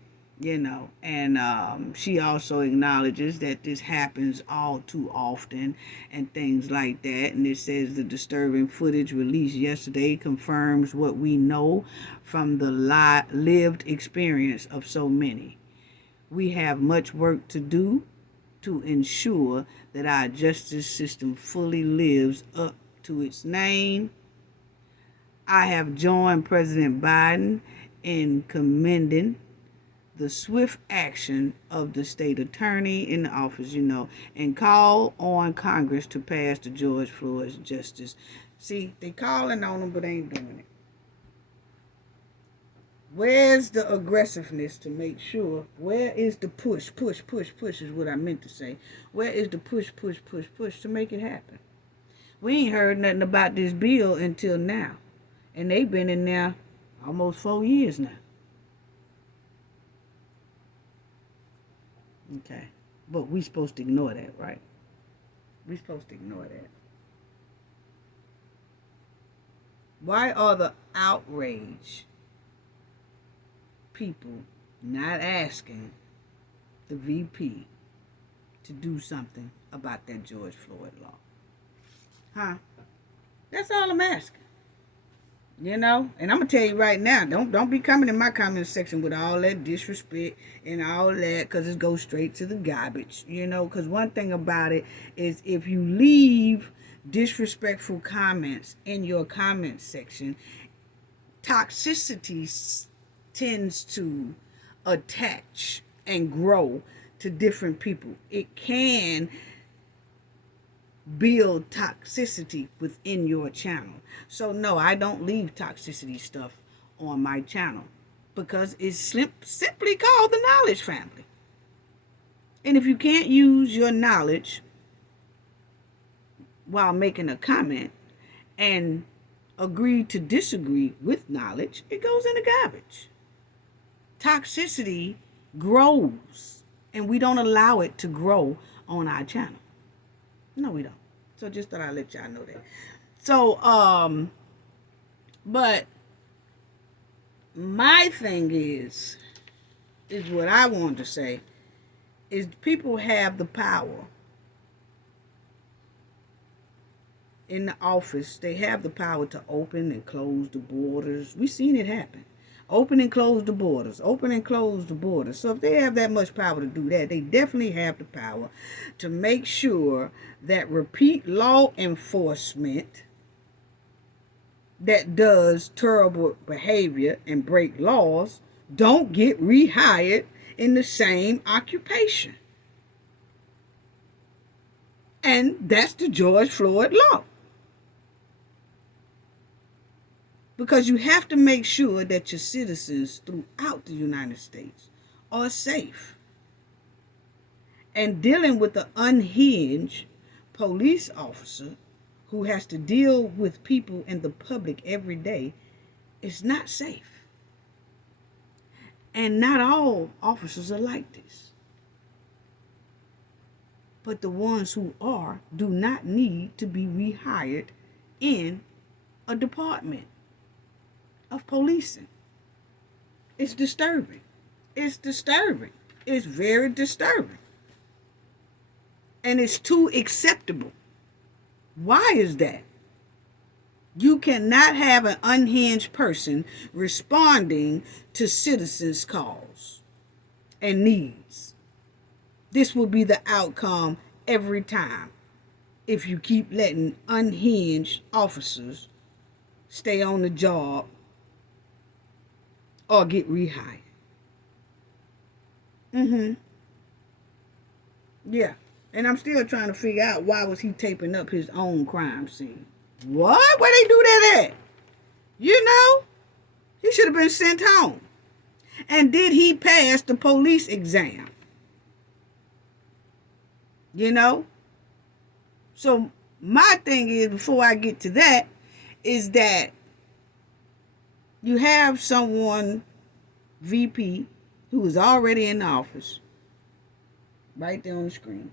And she also acknowledges that this happens all too often and things like that. And it says the disturbing footage released yesterday confirms what we know from the lived experience of so many. We have much work to do to ensure that our justice system fully lives up to its name. I have joined President Biden in commending the swift action of the state attorney in the office, and call on Congress to pass the George Floyd justice. See, they calling on them, but ain't doing it. Where's the aggressiveness to make sure? Where is the push is what I meant to say. Where is the push to make it happen? We ain't heard nothing about this bill until now. And they've been in there almost 4 years now. Okay. But we supposed to ignore that, right? We supposed to ignore that. Why are the outrage people not asking the VP to do something about that George Floyd law? Huh? That's all I'm asking. And I'm gonna tell you right now, don't be coming in my comment section with all that disrespect and all that, because it goes straight to the garbage. Because one thing about it is, if you leave disrespectful comments in your comment section, toxicity tends to attach and grow to different people. It can build toxicity within your channel. So no, I don't leave toxicity stuff on my channel, because it's simply called the Knowledge Family. And if you can't use your knowledge while making a comment and agree to disagree with knowledge, it goes in the garbage. Toxicity grows, and we don't allow it to grow on our channel. No, we don't. So just thought I'd let y'all know that. So, but my thing is what I wanted to say, is people have the power in the office. They have the power to open and close the borders. We've seen it happen. Open and close the borders. Open and close the borders. So if they have that much power to do that, they definitely have the power to make sure that repeat law enforcement that does terrible behavior and break laws don't get rehired in the same occupation. And that's the George Floyd law. Because you have to make sure that your citizens throughout the United States are safe. And dealing with the unhinged police officer who has to deal with people in the public every day is not safe. And not all officers are like this. But the ones who are do not need to be rehired in a department of policing. It's disturbing. It's disturbing. It's very disturbing. And it's too acceptable. Why is that? You cannot have an unhinged person responding to citizens' calls and needs. This will be the outcome every time if you keep letting unhinged officers stay on the job or get rehired. Yeah. And I'm still trying to figure out, why was he taping up his own crime scene? What? Where they do that at? He should have been sent home. And did he pass the police exam? So my thing is, before I get to that, is that you have someone, VP, who is already in the office, right there on the screen,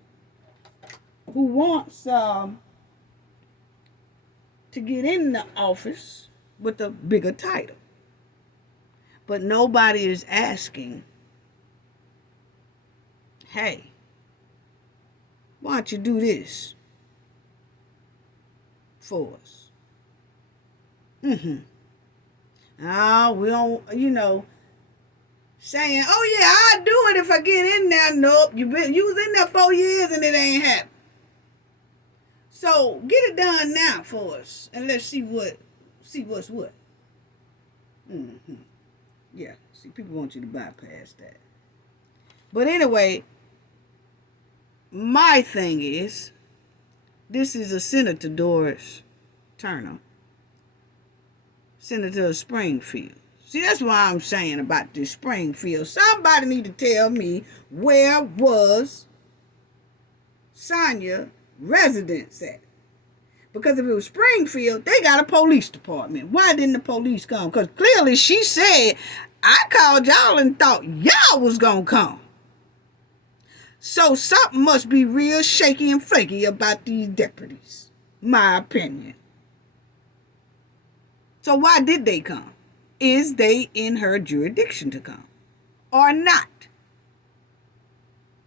who wants to get in the office with a bigger title. But nobody is asking hey, why don't you do this for us? Oh, we don't, saying, oh yeah, I'll do it if I get in there. Nope, you was in there 4 years and it ain't happened. So get it done now for us, and let's see what's what. Yeah, see, people want you to bypass that. But anyway, my thing is, this is a Senator Doris Turner, Senator of Springfield. See, that's why I'm saying about this Springfield. Somebody need to tell me, where was Sonya residence at? Because if it was Springfield, they got a police department. Why didn't the police come? Because clearly she said, I called y'all and thought y'all was going to come. So something must be real shaky and flaky about these deputies. My opinion. So why did they come? Is they in her jurisdiction to come? Or not?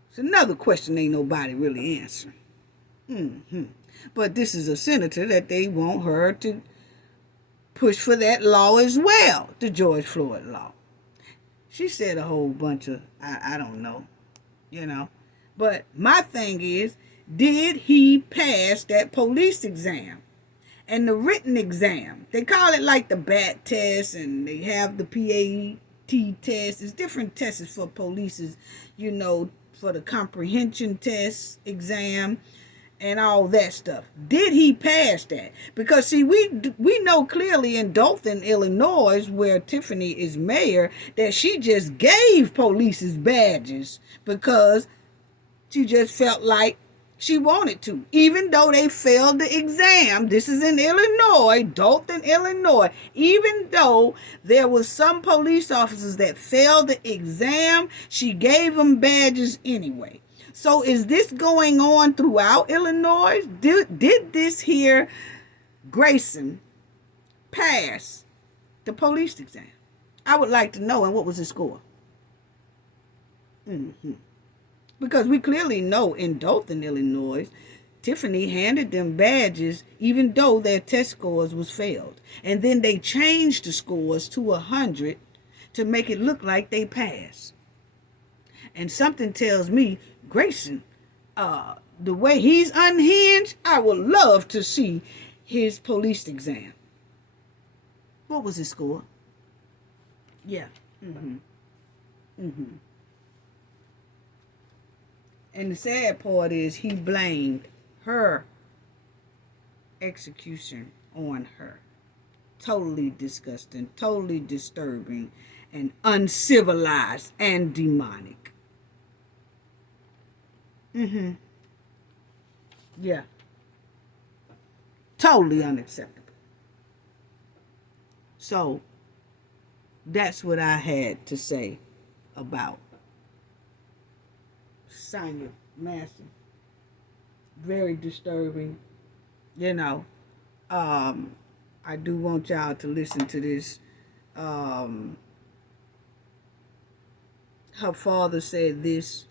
It's another question ain't nobody really answering. But this is a senator that they want her to push for that law as well, the George Floyd law. She said a whole bunch of, I don't know, But my thing is, did he pass that police exam and the written exam? They call it like the BAT test, and they have the PAT test. It's different tests for police, for the comprehension test exam and all that stuff. Did he pass that? Because see, we know clearly in Dothan, Illinois, where Tiffany is mayor, that she just gave police's badges because she just felt like she wanted to, even though they failed the exam. This is in Illinois, Dothan, Illinois. Even though there was some police officers that failed the exam, she gave them badges anyway. So is this going on throughout Illinois? Did this here Grayson pass the police exam? I would like to know, and what was his score? Because we clearly know in Dothan, Illinois, Tiffany handed them badges even though their test scores was failed. And then they changed the scores to 100 to make it look like they passed. And something tells me Grayson, the way he's unhinged, I would love to see his police exam. What was his score? Yeah. And the sad part is he blamed her execution on her. Totally disgusting, totally disturbing, and uncivilized and demonic. Yeah. Totally unacceptable. So, that's what I had to say about Sonya Massey. Very disturbing. I do want y'all to listen to this. Her father said this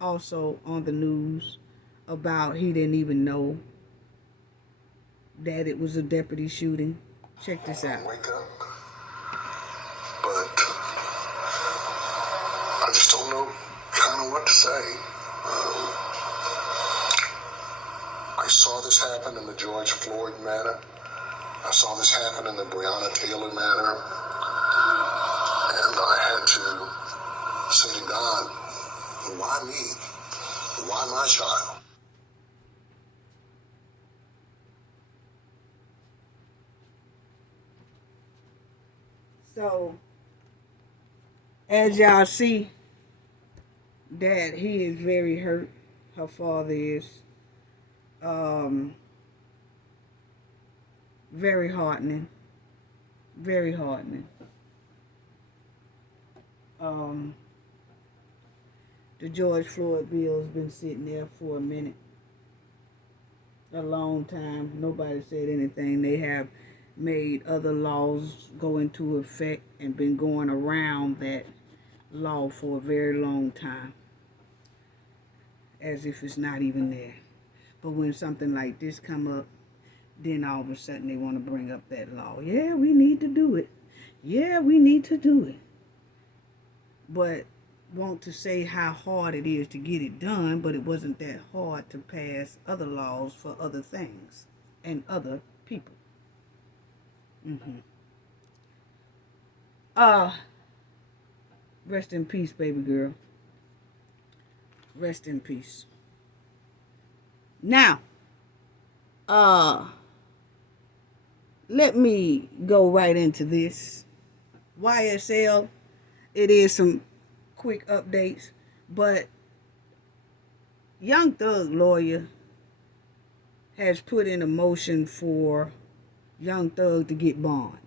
also on the news about he didn't even know that it was a deputy shooting. Check this out. Wake up. But I just don't know kind of what to say. I saw this happen in the George Floyd matter. I saw this happen in the Breonna Taylor matter. And I had to say to God, why me? Why my child? So, as y'all see, that he is very hurt. Her father is. Very heartening. Very heartening. The George Floyd bill has been sitting there for a minute. A long time. Nobody said anything. They have made other laws go into effect and been going around that law for a very long time. as if it's not even there. But when something like this come up, then all of a sudden they want to bring up that law. Yeah, we need to do it. Yeah, we need to do it. But want to say how hard it is to get it done, but it wasn't that hard to pass other laws for other things and other people. Rest in peace, baby girl. Rest in peace. Now, let me go right into this. YSL, it is some quick updates, but Young Thug lawyer has put in a motion for Young Thug to get bond.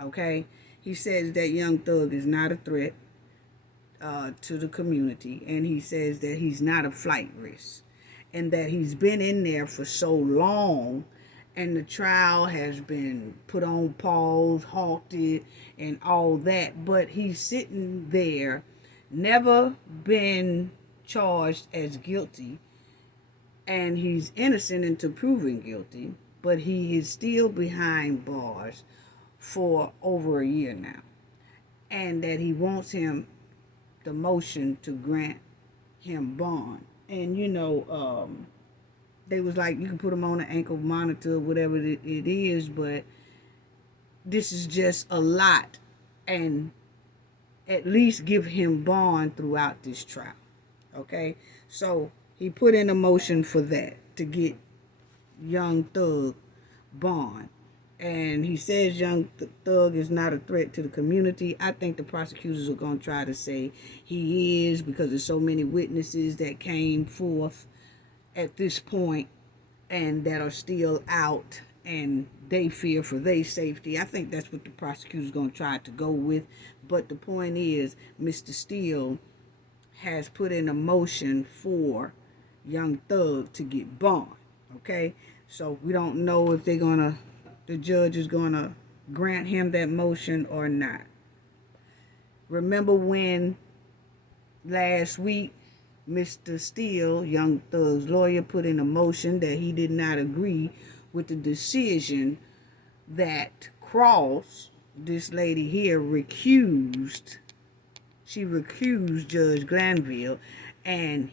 Okay? He says that Young Thug is not a threat to the community, and he says that he's not a flight risk, and that he's been in there for so long, and the trial has been put on pause, halted, and all that, but he's sitting there, never been charged as guilty, and he's innocent until proven guilty, but he is still behind bars for over a year now, and that he wants him the motion to grant him bond. And they was like, you can put him on an ankle monitor, whatever it is, but this is just a lot, and at least give him bond throughout this trial. Okay, so he put in a motion for that, to get Young Thug bond. And he says Young Thug is not a threat to the community. I think the prosecutors are going to try to say he is, because there's so many witnesses that came forth at this point and that are still out, and they fear for their safety. I think that's what the prosecutor's going to try to go with. But the point is, Mr. Steele has put in a motion for Young Thug to get bond. Okay? So we don't know if the judge is going to grant him that motion or not. Remember when last week Mr. Steele, Young Thug's lawyer, put in a motion that he did not agree with the decision that Cross, this lady here, recused. She recused Judge Glanville, and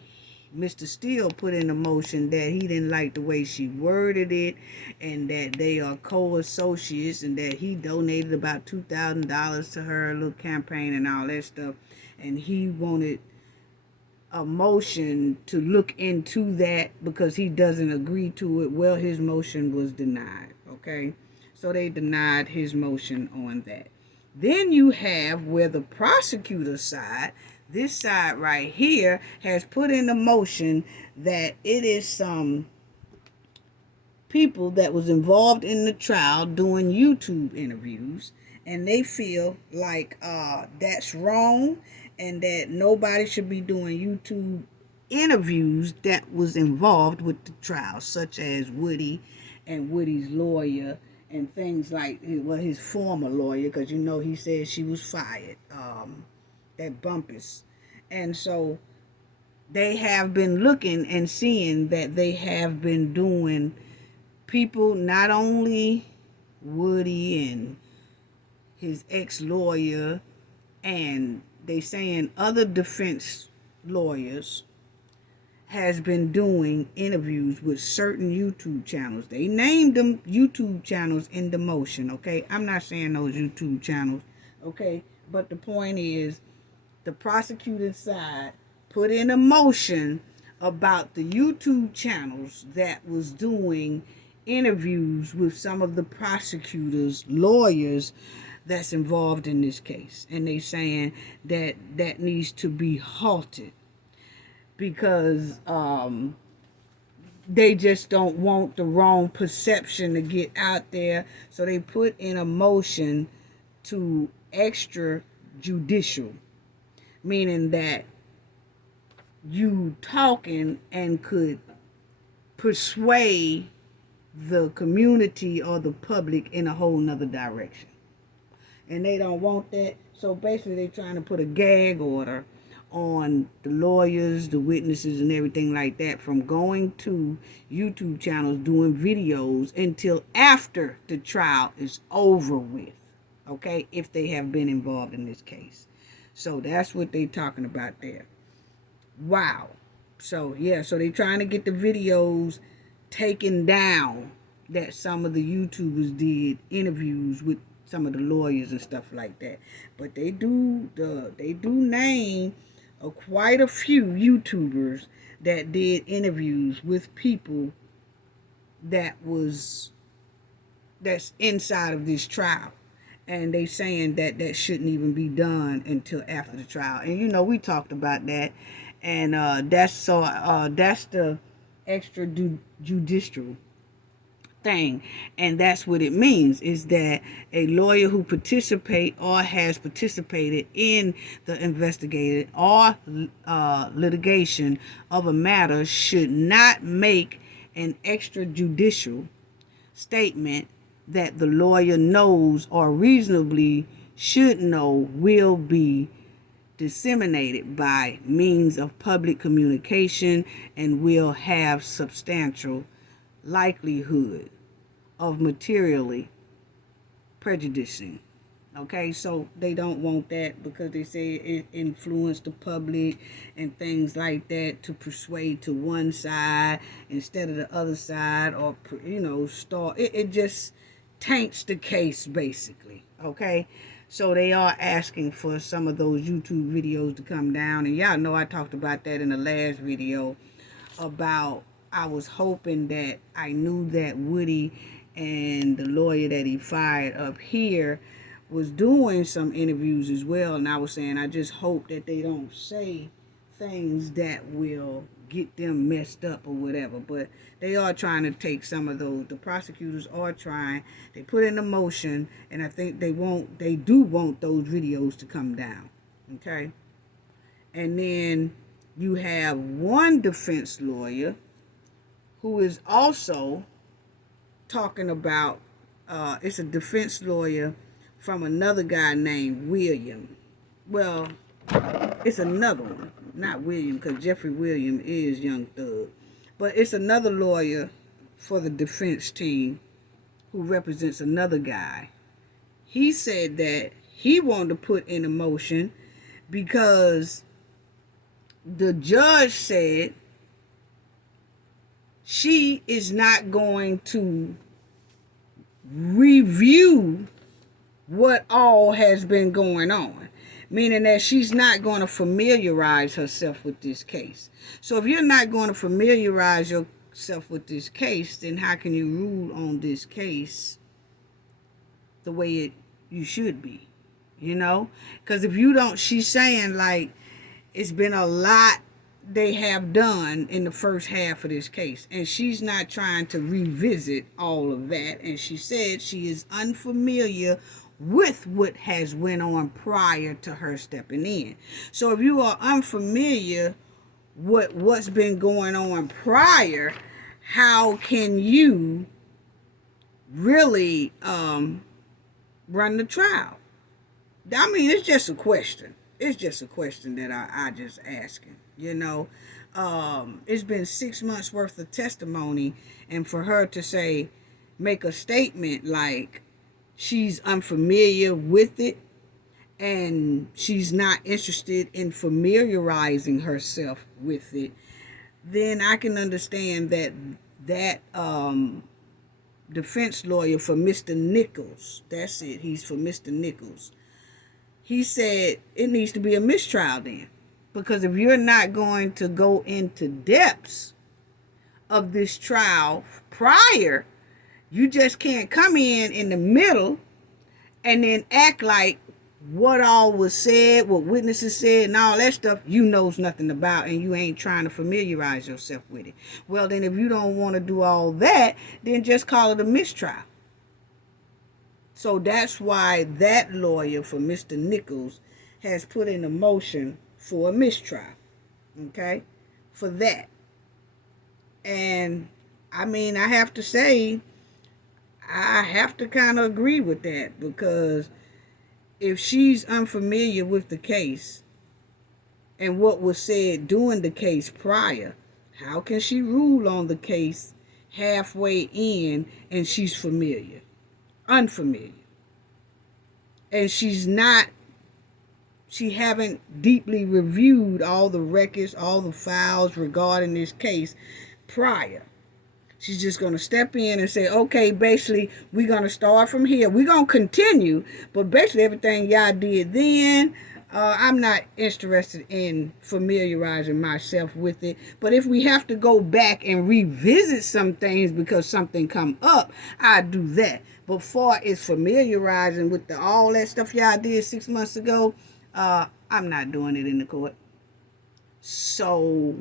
Mr. Steele put in a motion that he didn't like the way she worded it, and that they are co-associates, and that he donated about $2,000 to her little campaign and all that stuff, and he wanted a motion to look into that because he doesn't agree to it. Well, his motion was denied. Okay, so they denied his motion on that. Then you have where the prosecutor side, this side right here, has put in a motion that it is some people that was involved in the trial doing YouTube interviews, and they feel like that's wrong, and that nobody should be doing YouTube interviews that was involved with the trial, such as Woody and Woody's lawyer and things like, well, his former lawyer, because he said she was fired, that Bumpus. And so they have been looking and seeing that they have been doing people, not only Woody and his ex-lawyer, and they saying other defense lawyers has been doing interviews with certain YouTube channels. They named them YouTube channels in the motion, okay? I'm not saying those YouTube channels, okay? But the point is, the prosecutor's side put in a motion about the YouTube channels that was doing interviews with some of the prosecutors, lawyers that's involved in this case. And they saying that that needs to be halted because they just don't want the wrong perception to get out there. So they put in a motion to extrajudicial, meaning that you talking and could persuade the community or the public in a whole nother direction. And they don't want that. So basically they're trying to put a gag order on the lawyers, the witnesses, and everything like that from going to YouTube channels doing videos until after the trial is over with, okay, if they have been involved in this case. So that's what they're talking about there. Wow. So, yeah, so they're trying to get the videos taken down that some of the YouTubers did interviews with some of the lawyers and stuff like that. But they do name quite a few YouTubers that did interviews with people that's inside of this trial. And they saying that shouldn't even be done until after the trial. And you know, we talked about that. And that's the extrajudicial thing, and that's what it means, is that a lawyer who participate or has participated in the investigated or litigation of a matter should not make an extrajudicial statement that the lawyer knows or reasonably should know will be disseminated by means of public communication and will have substantial likelihood of materially prejudicing. Okay, so they don't want that because they say it influenced the public and things like that to persuade to one side instead of the other side, or, you know, it just taints the case basically. Okay, so they are asking for some of those YouTube videos to come down, and y'all know I talked about that in the last video about I was hoping that I knew that Woody and the lawyer that he fired up here was doing some interviews as well. And I was saying, I just hope that they don't say things that will get them messed up or whatever. But they are trying to take some of those. The prosecutors are trying. They put in a motion, and I think they do want those videos to come down. Okay? And then you have one defense lawyer who is also talking about, it's a defense lawyer from another guy named William. Well, it's another one, not William, because Jeffrey William is Young Thug. But it's another lawyer for the defense team who represents another guy. He said that he wanted to put in a motion because the judge said she is not going to review what all has been going on, meaning that she's not going to familiarize herself with this case. So if you're not going to familiarize yourself with this case, then how can you rule on this case the way you should be? You know, because if you don't, she's saying like it's been a lot they have done in the first half of this case, and she's not trying to revisit all of that. And she said she is unfamiliar with what has went on prior to her stepping in. So if you are unfamiliar with what's been going on prior, how can you really run the trial? I mean, it's just a question. It's just a question that I just asking. You know, it's been 6 months worth of testimony, and for her to say, make a statement like she's unfamiliar with it and she's not interested in familiarizing herself with it, then I can understand that defense lawyer for Mr. Nichols, that's it, he's for Mr. Nichols, he said it needs to be a mistrial then. Because if you're not going to go into depths of this trial prior, you just can't come in the middle and then act like what all was said, what witnesses said, and all that stuff you knows nothing about, and you ain't trying to familiarize yourself with it. Well, then if you don't want to do all that, then just call it a mistrial. So that's why that lawyer for Mr. Nichols has put in a motion for a mistrial, okay, for that. And I mean, I have to say, I have to kind of agree with that, because if she's unfamiliar with the case and what was said during the case prior, how can she rule on the case halfway in and she's unfamiliar? And she haven't deeply reviewed all the records, all the files regarding this case prior. She's just going to step in and say, okay, basically, we're going to start from here. We're going to continue, but basically everything y'all did then, I'm not interested in familiarizing myself with it. But if we have to go back and revisit some things because something come up, I do that. But far as familiarizing with all that stuff y'all did 6 months ago, I'm not doing it in the court. So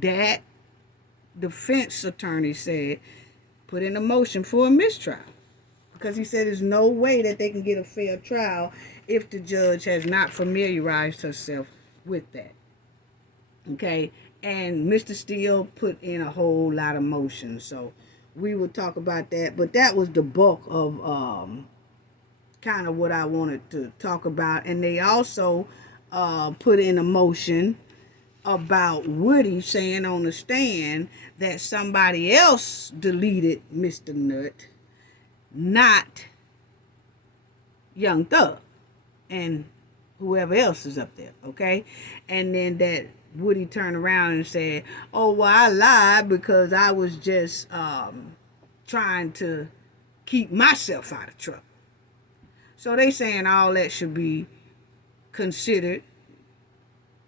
that defense attorney said, put in a motion for a mistrial, because he said there's no way that they can get a fair trial if the judge has not familiarized herself with that. Okay, and Mr. Steele put in a whole lot of motions, so we will talk about that. But that was the bulk of kind of what I wanted to talk about. And they also put in a motion about Woody saying on the stand that somebody else deleted Mr. Nutt, not Young Thug and whoever else is up there, okay? And then that Woody turned around and said, oh, well, I lied because I was just trying to keep myself out of trouble. So they saying all that should be considered,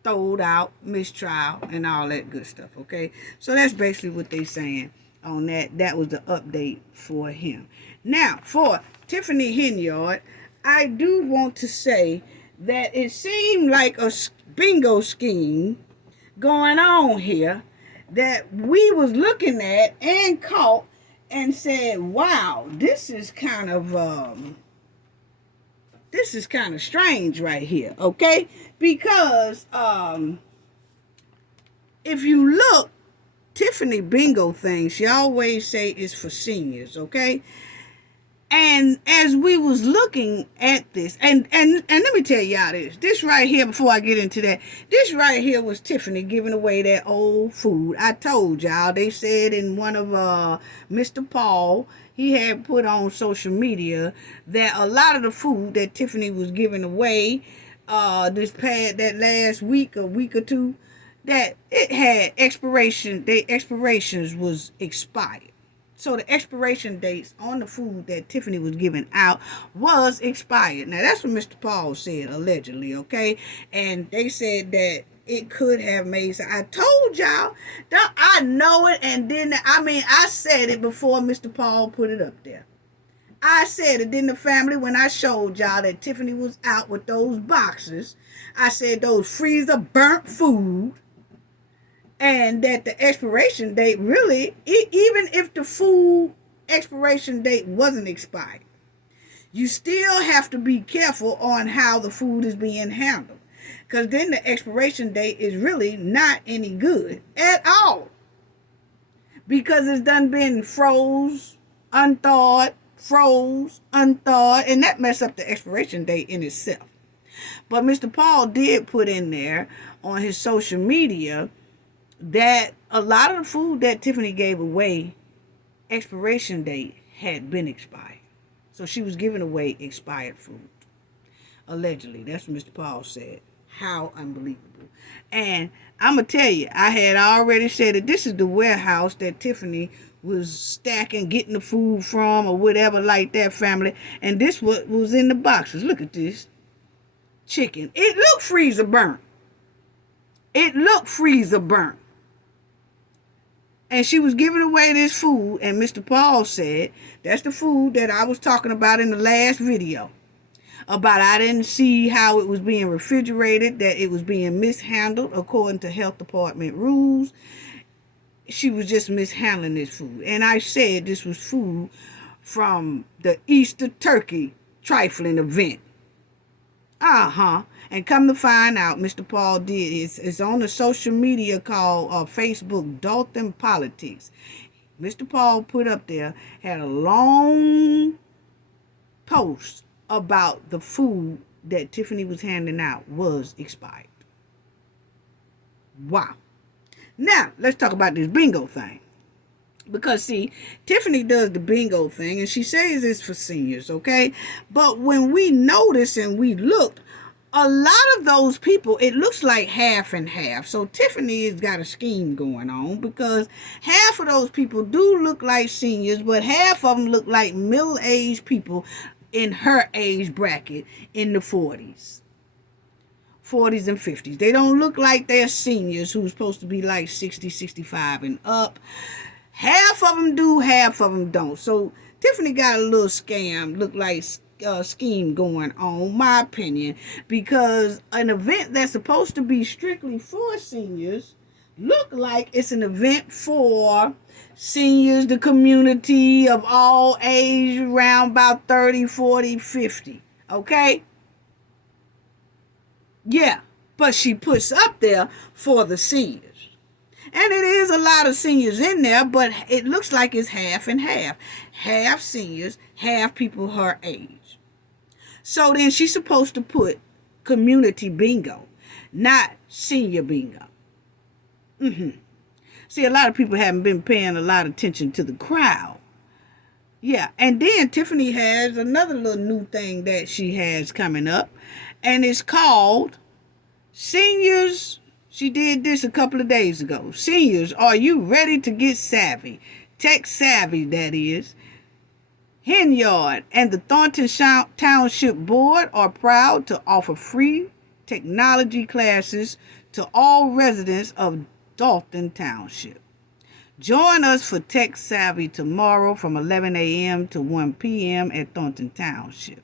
throwed out, mistrial, and all that good stuff, okay? So that's basically what they saying on that. That was the update for him. Now, for Tiffany Henyard, I do want to say that it seemed like a bingo scheme going on here that we was looking at and caught and said, wow, this is kind of strange right here, okay? Because if you look, Tiffany bingo thing, she always say is for seniors, okay? And as we was looking at this, and let me tell y'all this right here, before I get into that, this right here was Tiffany giving away that old food. I told y'all, they said in one of Mr. Paul, he had put on social media that a lot of the food that Tiffany was giving away that last week, a week or two, that it had expirations was expired. So the expiration dates on the food that Tiffany was giving out was expired. Now, that's what Mr. Paul said, allegedly, okay? And they said that it could have made... So I told y'all, I know it, and then, I said it before Mr. Paul put it up there. I said it. Then the family, when I showed y'all that Tiffany was out with those boxes, I said those freezer burnt food, and that the expiration date really, even if the food expiration date wasn't expired, you still have to be careful on how the food is being handled. Because then the expiration date is really not any good at all. Because it's done been froze, unthawed, and that messed up the expiration date in itself. But Mr. Paul did put in there on his social media that a lot of the food that Tiffany gave away, expiration date had been expired. So she was giving away expired food. Allegedly. That's what Mr. Paul said. How unbelievable. And I'm going to tell you, I had already said that this is the warehouse that Tiffany was stacking, getting the food from, or whatever like that, family. And this was in the boxes. Look at this. Chicken. It looked freezer burnt. And she was giving away this food, and Mr. Paul said, that's the food that I was talking about in the last video. About I didn't see how it was being refrigerated, that it was being mishandled according to health department rules. She was just mishandling this food. And I said this was food from the Easter turkey trifling event. And come to find out, Mr. Paul did. It's on the social media called Facebook, Thornton Politics. Mr. Paul put up there, had a long post about the food that Tiffany was handing out was expired. Wow. Now, let's talk about this bingo thing. Because, see, Tiffany does the bingo thing, and she says it's for seniors, okay? But when we notice and we look, a lot of those people, it looks like half and half. So Tiffany has got a scheme going on, because half of those people do look like seniors, but half of them look like middle-aged people in her age bracket in the 40s and 50s. They don't look like they're seniors who's supposed to be like 60, 65 and up. Half of them do, half of them don't. So Tiffany got a little scam, look like scheme going on, my opinion, because an event that's supposed to be strictly for seniors look like it's an event for seniors, the community of all age, around about 30, 40, 50. Okay? Yeah, but she puts up there for the seniors. And it is a lot of seniors in there, but it looks like it's half and half. Half seniors, half people her age. So then she's supposed to put community bingo, not senior bingo. See, a lot of people haven't been paying a lot of attention to the crowd. Yeah, and then Tiffany has another little new thing that she has coming up, and it's called Seniors. She did this a couple of days ago. Seniors, are you ready to get savvy? Tech savvy, that is. Henyard and the Thornton Township Board are proud to offer free technology classes to all residents of Thornton Township. Join us for Tech Savvy tomorrow from 11 a.m. to 1 p.m. at Thornton Township.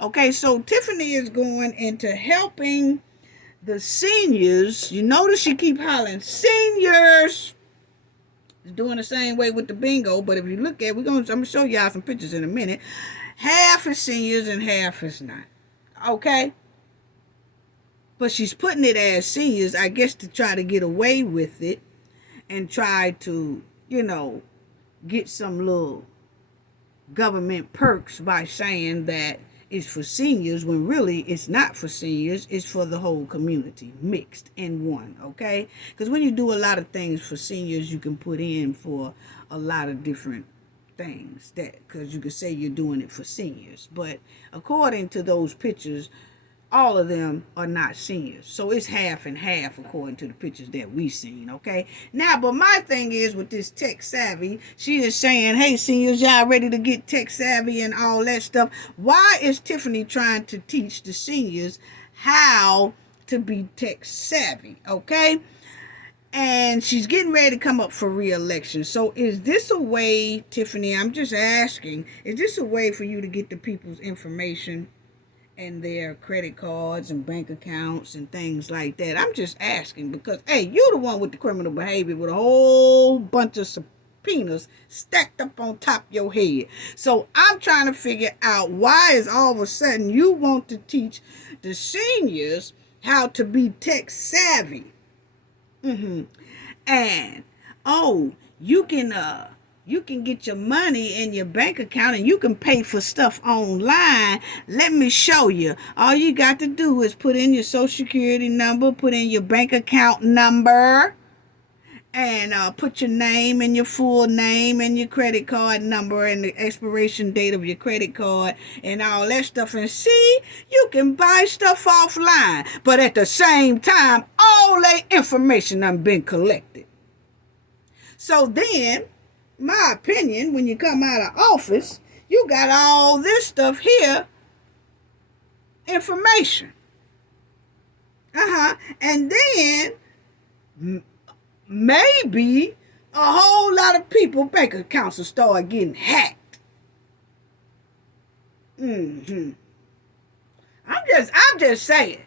Okay, so Tiffany is going into helping the seniors. You notice she keep hollering, seniors. It's doing the same way with the bingo, but if you look at it, I'm going to show y'all some pictures in a minute. Half is seniors and half is not. Okay? But she's putting it as seniors, I guess, to try to get away with it and try to, get some little government perks by saying that it's for seniors, when really it's not for seniors, it's for the whole community, mixed in one, okay? Because when you do a lot of things for seniors, you can put in for a lot of different things, because you could say you're doing it for seniors. But according to those pictures, all of them are not seniors. So it's half and half according to the pictures that we seen, okay? Now, but my thing is with this tech savvy, she is saying, hey, seniors, y'all ready to get tech savvy and all that stuff. Why is Tiffany trying to teach the seniors how to be tech savvy, okay? And she's getting ready to come up for reelection. So is this a way, Tiffany, I'm just asking, is this a way for you to get the people's information and their credit cards and bank accounts and things like that? I'm just asking because, hey, you're the one with the criminal behavior with a whole bunch of subpoenas stacked up on top of your head. So I'm trying to figure out, why is all of a sudden you want to teach the seniors how to be tech savvy? And, oh, you can get your money in your bank account and you can pay for stuff online. Let me show you. All you got to do is put in your social security number, put in your bank account number, and put your name and your full name and your credit card number and the expiration date of your credit card and all that stuff. And see, you can buy stuff offline. But at the same time, all that information done been collected. So then, my opinion, when you come out of office, you got all this stuff here, information. And then maybe a whole lot of people bank accounts will start getting hacked. I'm just saying.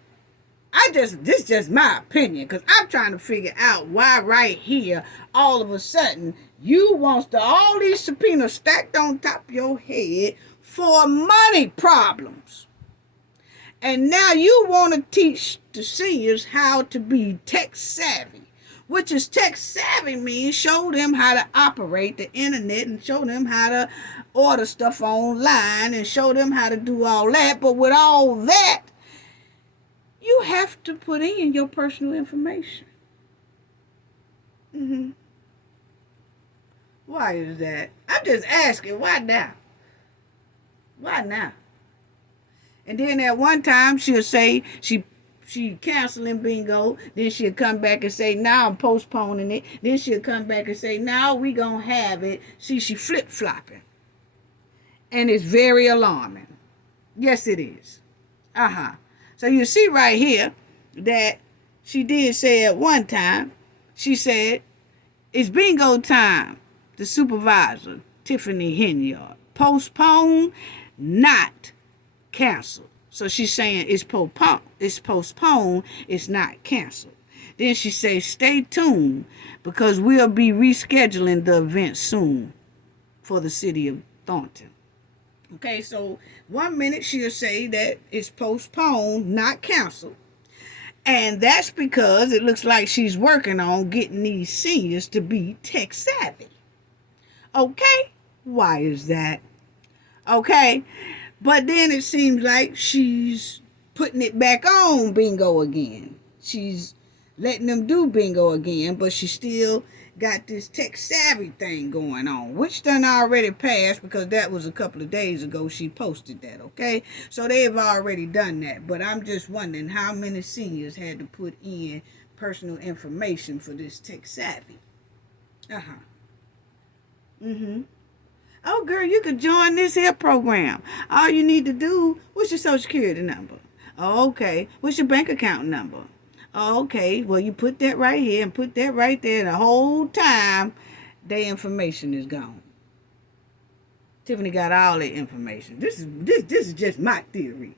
This is just my opinion, because I'm trying to figure out why right here, all of a sudden, you want all these subpoenas stacked on top of your head for money problems. And now you want to teach the seniors how to be tech savvy, which is tech savvy means show them how to operate the internet and show them how to order stuff online and show them how to do all that. But with all that, you have to put in your personal information. Mm-hmm. Why is that? I'm just asking. Why now? Why now? And then at one time she'll say she canceling bingo. Then she'll come back and say, now I'm postponing it. Then she'll come back and say, now we gonna have it. See, she flip-flopping. And it's very alarming. Yes, it is. So you see right here that she did say at one time, she said, it's bingo time. The supervisor, Tiffany Henyard, postpone, not cancel. So she's saying it's postponed, it's not canceled. Then she says, stay tuned because we'll be rescheduling the event soon for the city of Thornton. Okay, so 1 minute she'll say that it's postponed, not canceled. And that's because it looks like she's working on getting these seniors to be tech savvy. Okay, why is that? Okay, but then it seems like she's putting it back on bingo again. She's letting them do bingo again, but she still got this tech savvy thing going on, which done already passed because that was a couple of days ago she posted that, okay? So they've already done that, but I'm just wondering how many seniors had to put in personal information for this tech savvy. Oh, girl, you could join this here program. All you need to do, what's your social security number? Oh, okay. What's your bank account number? Oh, okay. Well, you put that right here and put that right there, and the whole time, their information is gone. Tiffany got all the information. This is just my theory.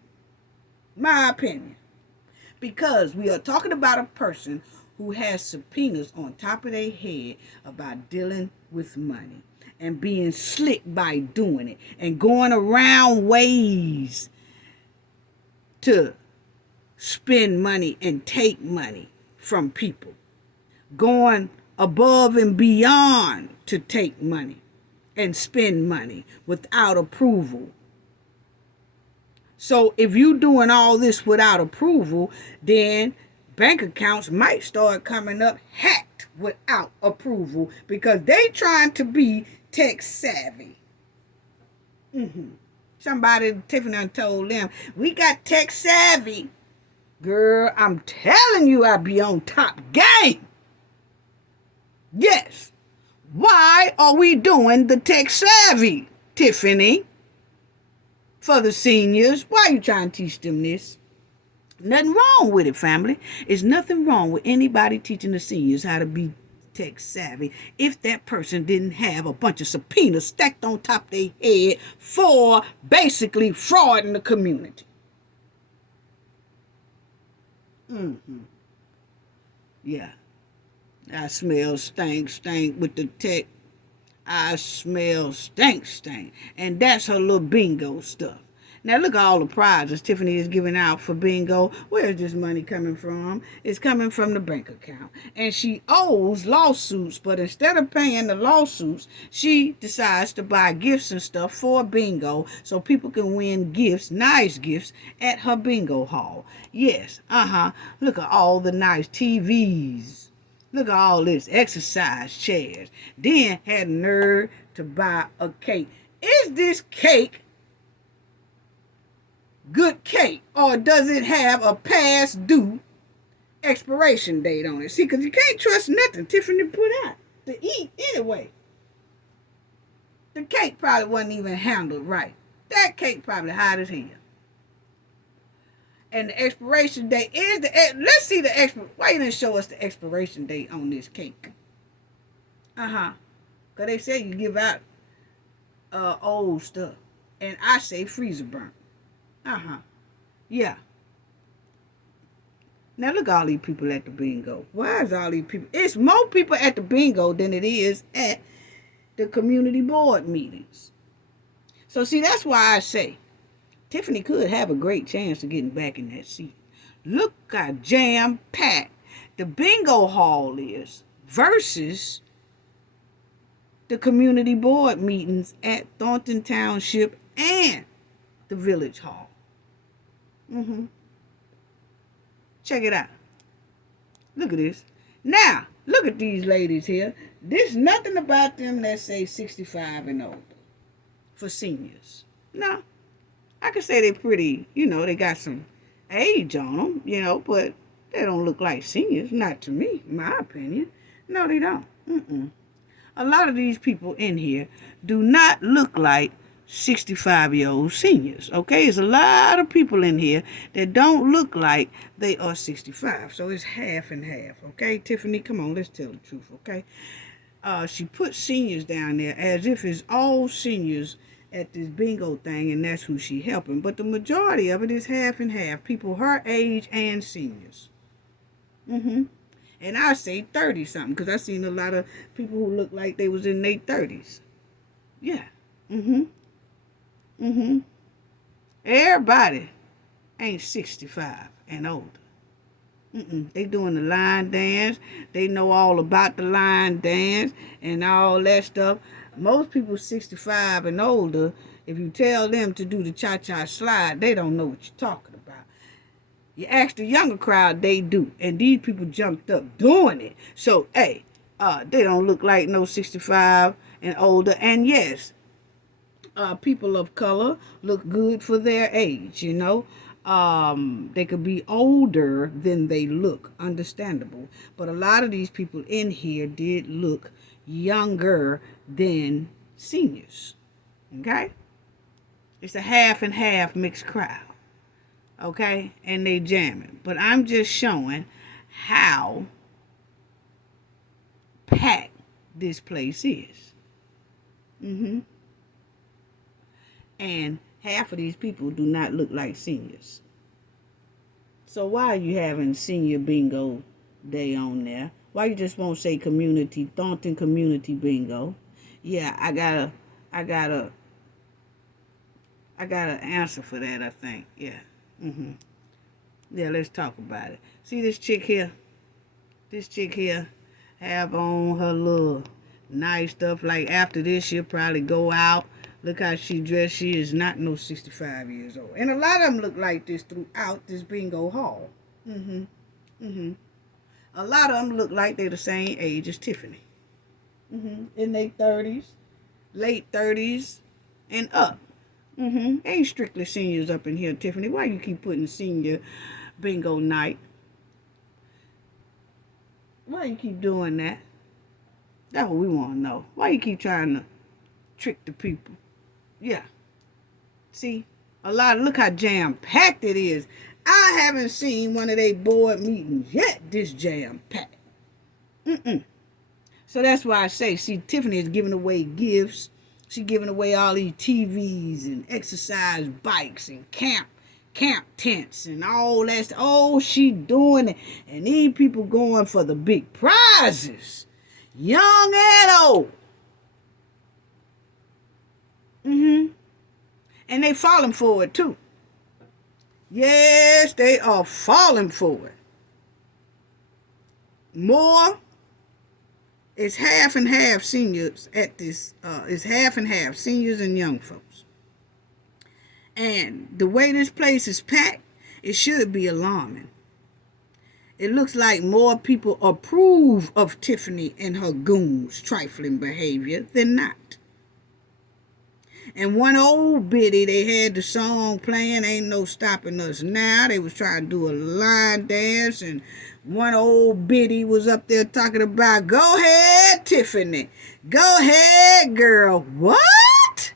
My opinion. Because we are talking about a person who has subpoenas on top of their head about dealing with money and being slick by doing it and going around ways to spend money and take money from people, going above and beyond to take money and spend money without approval. So if you doing all this without approval, then bank accounts might start coming up hacked without approval because they trying to be tech savvy. Somebody, Tiffany told them, we got tech savvy. Girl, I'm telling you, I be on top game. Yes. Why are we doing the tech savvy, Tiffany? For the seniors, why are you trying to teach them this? Nothing wrong with it, family. There's nothing wrong with anybody teaching the seniors how to be tech savvy if that person didn't have a bunch of subpoenas stacked on top of their head for basically fraud in the community. Yeah. I smell stank with the tech. I smell stank. And that's her little bingo stuff. Now look at all the prizes Tiffany is giving out for bingo. Where is this money coming from? It's coming from the bank account. And she owes lawsuits, but instead of paying the lawsuits, she decides to buy gifts and stuff for bingo so people can win gifts, nice gifts, at her bingo hall. Yes, look at all the nice TVs. Look at all this exercise chairs. Then had nerve to buy a cake. Is this cake good cake, or does it have a past due expiration date on it? See, because you can't trust nothing Tiffany put out to eat anyway. The cake probably wasn't even handled right. That cake probably hot as hell. And the expiration date is let's see the why you didn't show us the expiration date on this cake? Because they say you give out old stuff. And I say freezer burnt. Yeah. Now look at all these people at the bingo. Why is all these people? It's more people at the bingo than it is at the community board meetings. So see, that's why I say Tiffany could have a great chance of getting back in that seat. Look how jam-packed the bingo hall is versus the community board meetings at Thornton Township and the village hall. Check it out. Look at this. Now, Look at these ladies here. There's nothing about them that say 65 and older for seniors. No, I could say they're pretty, they got some age on them, but they don't look like seniors. Not to me, in my opinion. No, they don't. A lot of these people in here do not look like 65-year-old seniors, okay? There's a lot of people in here that don't look like they are 65. So it's half and half, okay? Tiffany, come on, let's tell the truth, okay? She put seniors down there as if it's all seniors at this bingo thing, and that's who she helping. But the majority of it is half and half, people her age and seniors. And I say 30-something, because I seen a lot of people who look like they was in their 30s. Yeah. Everybody ain't 65 and older. They doing the line dance. They know all about the line dance and all that stuff. Most people 65 and older, if you tell them to do the cha-cha slide, they don't know what you're talking about. You ask the younger crowd, they do. And these people jumped up doing it. So, hey, they don't look like no 65 and older. And yes, people of color look good for their age, They could be older than they look, understandable. But a lot of these people in here did look younger than seniors, okay? It's a half and half mixed crowd, okay? And they jamming. But I'm just showing how packed this place is. And half of these people do not look like seniors. So why are you having senior bingo day on there? Why you just won't say Thornton community bingo? Yeah, I got an answer for that, I think. Yeah. Yeah, let's talk about it. See this chick here? This chick here have on her little nice stuff. Like after this, she'll probably go out. Look how she dressed. She is not no 65 years old. And a lot of them look like this throughout this bingo hall. A lot of them look like they're the same age as Tiffany. In their 30s, late 30s, and up. Ain't strictly seniors up in here, Tiffany. Why you keep putting senior bingo night? Why you keep doing that? That's what we want to know. Why you keep trying to trick the people? Yeah. See, look how jam-packed it is. I haven't seen one of their board meetings yet this jam-packed. So that's why I say, see, Tiffany is giving away gifts. She's giving away all these TVs and exercise bikes and camp tents and all that. Oh, she doing it. And these people going for the big prizes. Young and old. And they falling for it too. Yes, they are falling for it. More. It's half and half seniors at this. It's half and half seniors and young folks. And the way this place is packed, it should be alarming. It looks like more people approve of Tiffany and her goons' trifling behavior than not. And one old biddy, they had the song playing, Ain't No Stopping Us Now. They was trying to do a line dance, and one old biddy was up there talking about, go ahead, Tiffany. Go ahead, girl. What?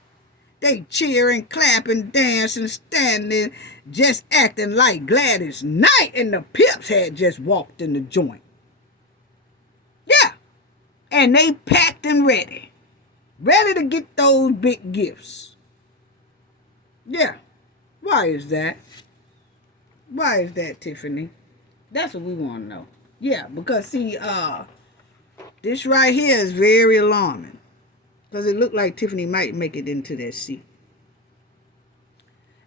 They cheering, clapping, dancing, standing, just acting like Gladys Knight and the Pips had just walked in the joint. Yeah. And they packed and ready. Ready to get those big gifts. Yeah. Why is that? Why is that, Tiffany? That's what we want to know. Yeah, because see, this right here is very alarming. Because it looked like Tiffany might make it into that seat.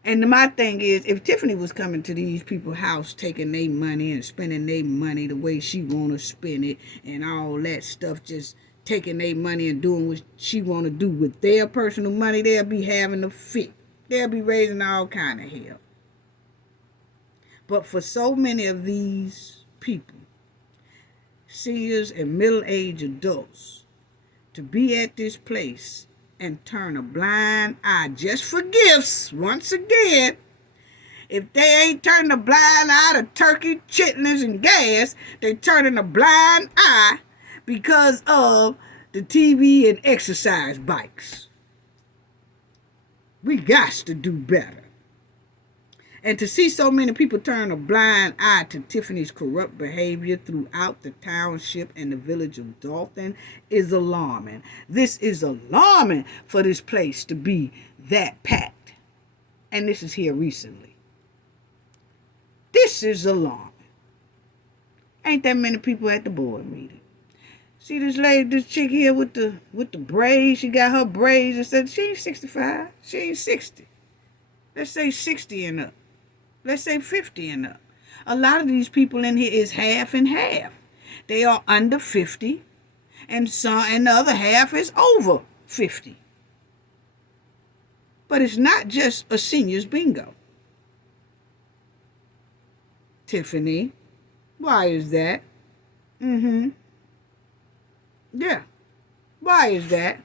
And my thing is, if Tiffany was coming to these people's house, taking their money and spending their money the way she want to spend it and all that stuff, just taking their money and doing what she want to do with their personal money, they'll be having a fit. They'll be raising all kind of hell. But for so many of these people, seniors and middle-aged adults to be at this place and turn a blind eye just for gifts. Once again, if they ain't turning a blind eye to turkey, chitlins, and gas, they turning a blind eye because of the TV and exercise bikes. We got to do better. And to see so many people turn a blind eye to Tiffany's corrupt behavior throughout the township and the village of Thornton is alarming. This is alarming for this place to be that packed. And this is here recently. This is alarming. Ain't that many people at the board meeting. See this lady, this chick here with the braids. She got her braids and said she ain't 65. She ain't 60. Let's say 60 and up. Let's say 50 and up. A lot of these people in here is half and half. They are under 50, and the other half is over 50. But it's not just a seniors bingo. Tiffany, why is that? Yeah. Why is that?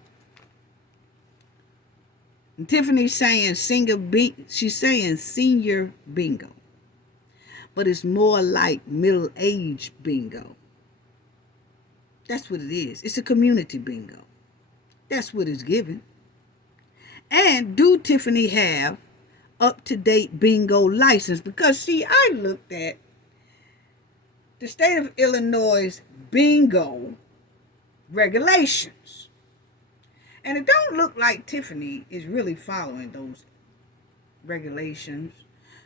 And Tiffany's saying she's saying senior bingo. But it's more like middle-aged bingo. That's what it is. It's a community bingo. That's what it's given. And do Tiffany have up-to-date bingo license? Because, see, I looked at the state of Illinois' bingo regulations. And it don't look like Tiffany is really following those regulations.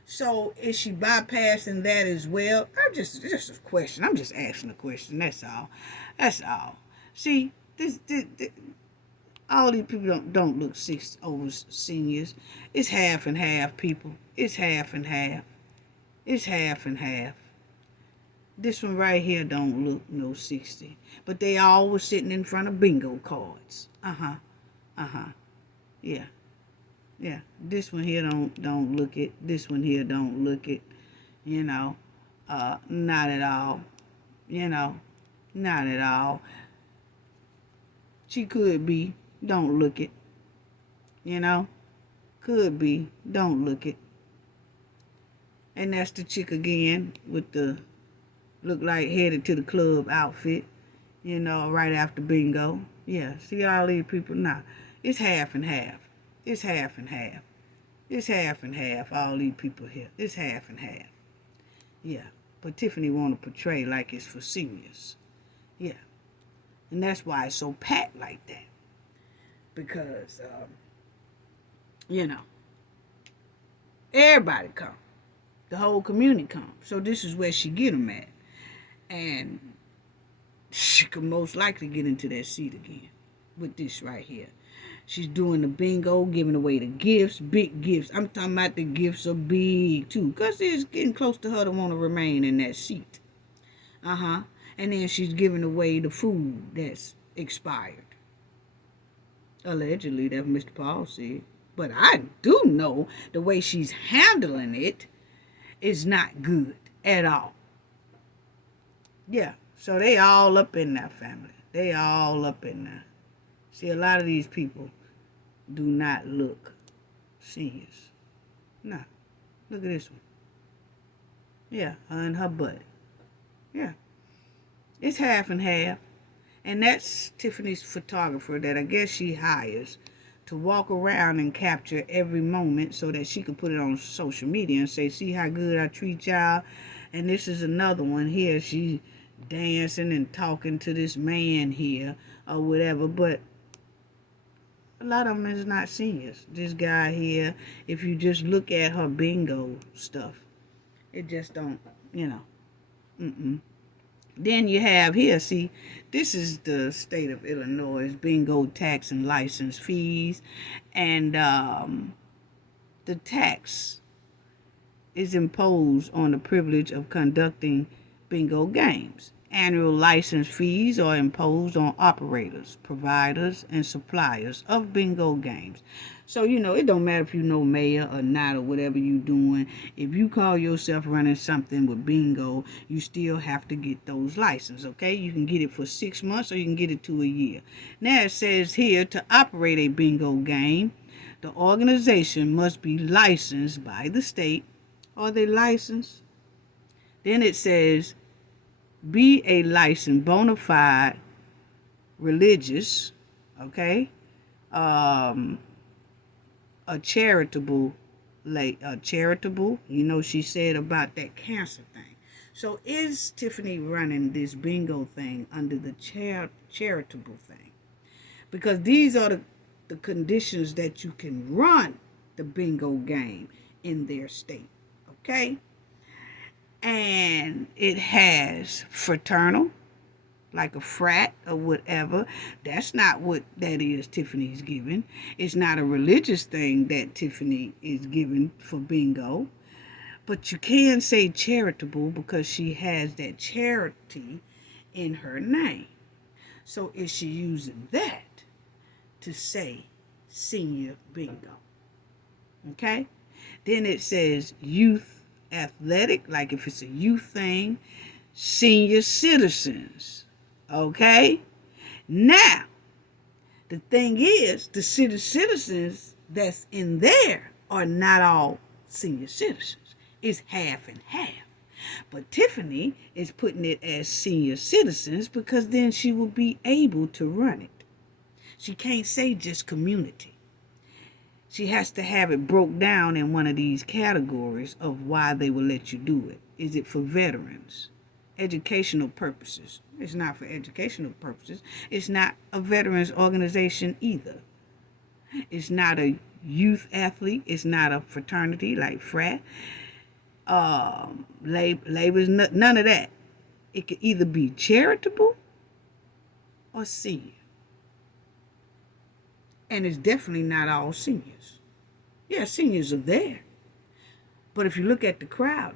So is she bypassing that as well? Just a question. I'm just asking a question. That's all. That's all. See, this all these people don't look over seniors. It's half and half, people. It's half and half. It's half and half. This one right here don't look no 60. But they all were sitting in front of bingo cards. Yeah. Yeah. This one here don't look it. This one here don't look it. You know. Not at all. You know. Not at all. She could be. Don't look it. You know. Could be. Don't look it. And that's the chick again with the look like headed to the club outfit. You know, right after bingo. Yeah, see all these people? Nah, it's half and half. It's half and half. It's half and half, all these people here. It's half and half. Yeah, but Tiffany want to portray like it's for seniors. Yeah, and that's why it's so packed like that. Because, you know, everybody come. The whole community come. So this is where she get them at. And she could most likely get into that seat again with this right here. She's doing the bingo, giving away the gifts, big gifts. I'm talking about the gifts are big too, because it's getting close to her to want to remain in that seat. And then she's giving away the food that's expired. Allegedly, that's what Mr. Paul said. But I do know the way she's handling it is not good at all. Yeah. So they all up in that family. They all up in there. See, a lot of these people do not look seniors. Nah. Look at this one. Yeah, her and her buddy. Yeah. It's half and half. And that's Tiffany's photographer that I guess she hires to walk around and capture every moment so that she can put it on social media and say, see how good I treat y'all. And this is another one here. She dancing and talking to this man here or whatever, but a lot of them is not seniors. This guy here, if you just look at her bingo stuff, it just don't, you know. Then you have here, see, this is the state of Illinois bingo tax and license fees, and the tax is imposed on the privilege of conducting bingo games. Annual license fees are imposed on operators, providers, and suppliers of bingo games. So, it don't matter if you know mayor or not or whatever you doing. If you call yourself running something with bingo, you still have to get those licenses, okay? You can get it for 6 months or you can get it to a year. Now it says here, to operate a bingo game, the organization must be licensed by the state. Are they licensed? Then it says, be a licensed bona fide religious, okay? A charitable, she said about that cancer thing. So is Tiffany running this bingo thing under the charitable thing? Because these are the conditions that you can run the bingo game in their state, okay? And it has fraternal, like a frat or whatever. That's not what that is Tiffany's giving. It's not a religious thing that Tiffany is giving for bingo. But you can say charitable because she has that charity in her name. So is she using that to say senior bingo? Okay? Then it says youth athletic, like if it's a youth thing, senior citizens. Okay? Now, the thing is, the citizens that's in there are not all senior citizens. It's half and half. But Tiffany is putting it as senior citizens because then she will be able to run it. She can't say just community. She has to have it broke down in one of these categories of why they will let you do it. Is it for veterans? Educational purposes. It's not for educational purposes. It's not a veterans organization either. It's not a youth athlete. It's not a fraternity like frat. Labor's none of that. It could either be charitable or senior. And it's definitely not all seniors. Yeah, seniors are there. But if you look at the crowd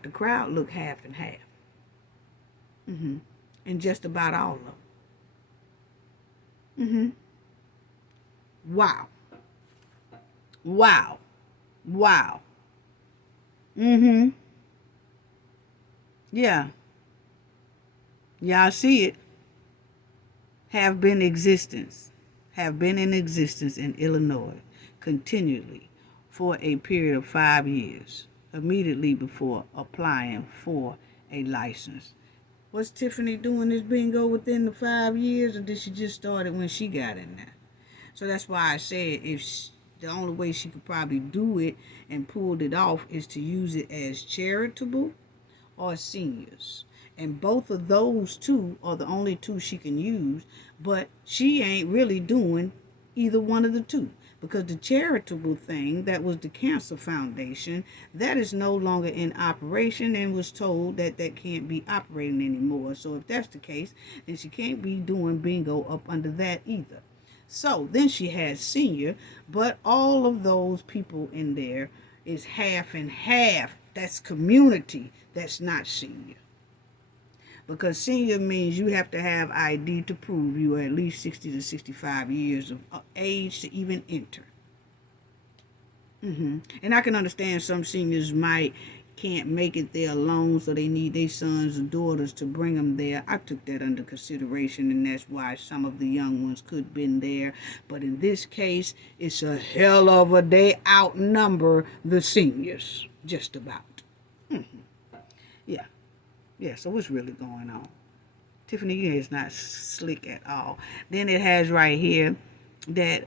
look half and half. And just about all of them. Wow. Yeah. Y'all see it. Have been in existence in Illinois continually for a period of 5 years, immediately before applying for a license. Was Tiffany doing this bingo within the 5 years, or did she just start it when she got in there? So that's why I said the only way she could probably do it and pulled it off is to use it as charitable or seniors. And both of those two are the only two she can use, but she ain't really doing either one of the two. Because the charitable thing, that was the Cancer Foundation, that is no longer in operation and was told that can't be operating anymore. So if that's the case, then she can't be doing bingo up under that either. So then she has senior, but all of those people in there is half and half. That's community, that's not senior. Because senior means you have to have ID to prove you are at least 60 to 65 years of age to even enter. And I can understand some seniors can't make it there alone, so they need their sons or daughters to bring them there. I took that under consideration, and that's why some of the young ones could have been there. But in this case, it's a hell of a they outnumber the seniors, just about. Yeah, so what's really going on? Tiffany is not slick at all. Then it has right here that,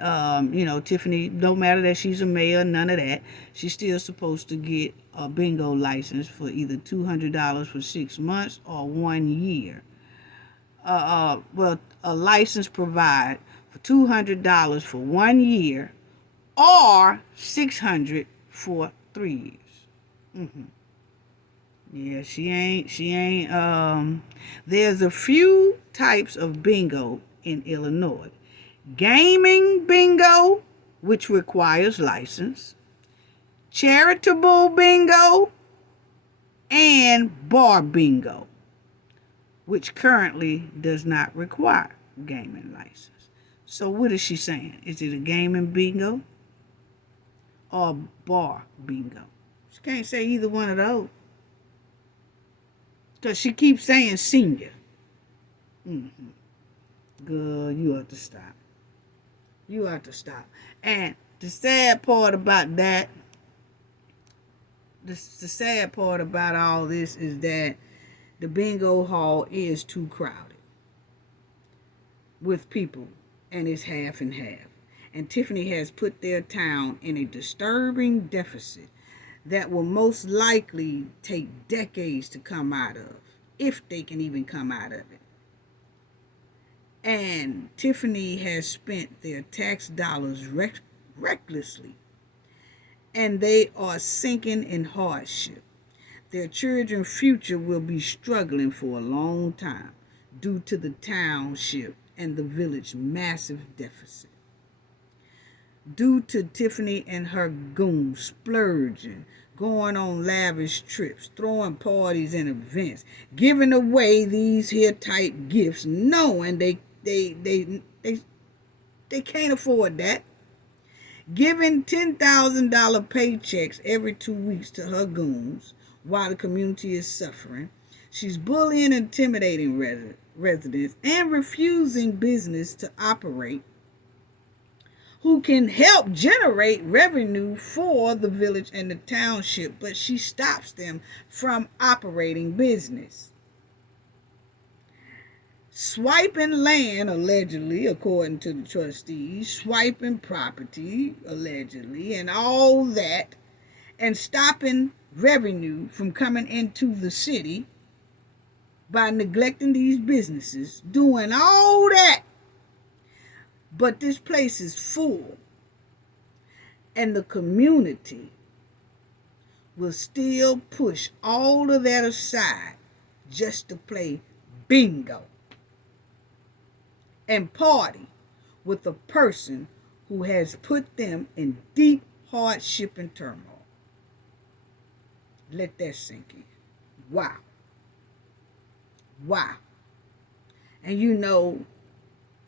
Tiffany, no matter that she's a mayor, none of that, she's still supposed to get a bingo license for either $200 for 6 months or 1 year. A license provide for $200 for 1 year or $600 for 3 years. Yeah, she ain't, there's a few types of bingo in Illinois. Gaming bingo, which requires license. Charitable bingo. And bar bingo. which currently does not require gaming license. So what is she saying? Is it a gaming bingo or a bar bingo? She can't say either one of those. Because she keeps saying senior. Girl, you have to stop. You have to stop. And the sad part about that, the sad part about all this is that the bingo hall is too crowded with people, and it's half and half. And Tiffany has put their town in a disturbing deficit that will most likely take decades to come out of, if they can even come out of it. And Tiffany has spent their tax dollars recklessly, and they are sinking in hardship. Their children's future will be struggling for a long time due to the township and the village massive deficit. Due to Tiffany and her goons splurging, going on lavish trips, throwing parties and events, giving away these here type gifts, knowing they can't afford that. Giving $10,000 paychecks every 2 weeks to her goons while the community is suffering. She's bullying and intimidating residents and refusing business to operate who can help generate revenue for the village and the township, but she stops them from operating business. Swiping land, allegedly, according to the trustees, swiping property, allegedly, and all that, and stopping revenue from coming into the city by neglecting these businesses, doing all that. But this place is full, and the community will still push all of that aside just to play bingo and party with a person who has put them in deep hardship and turmoil. Let that sink in. Wow. Wow. And you know,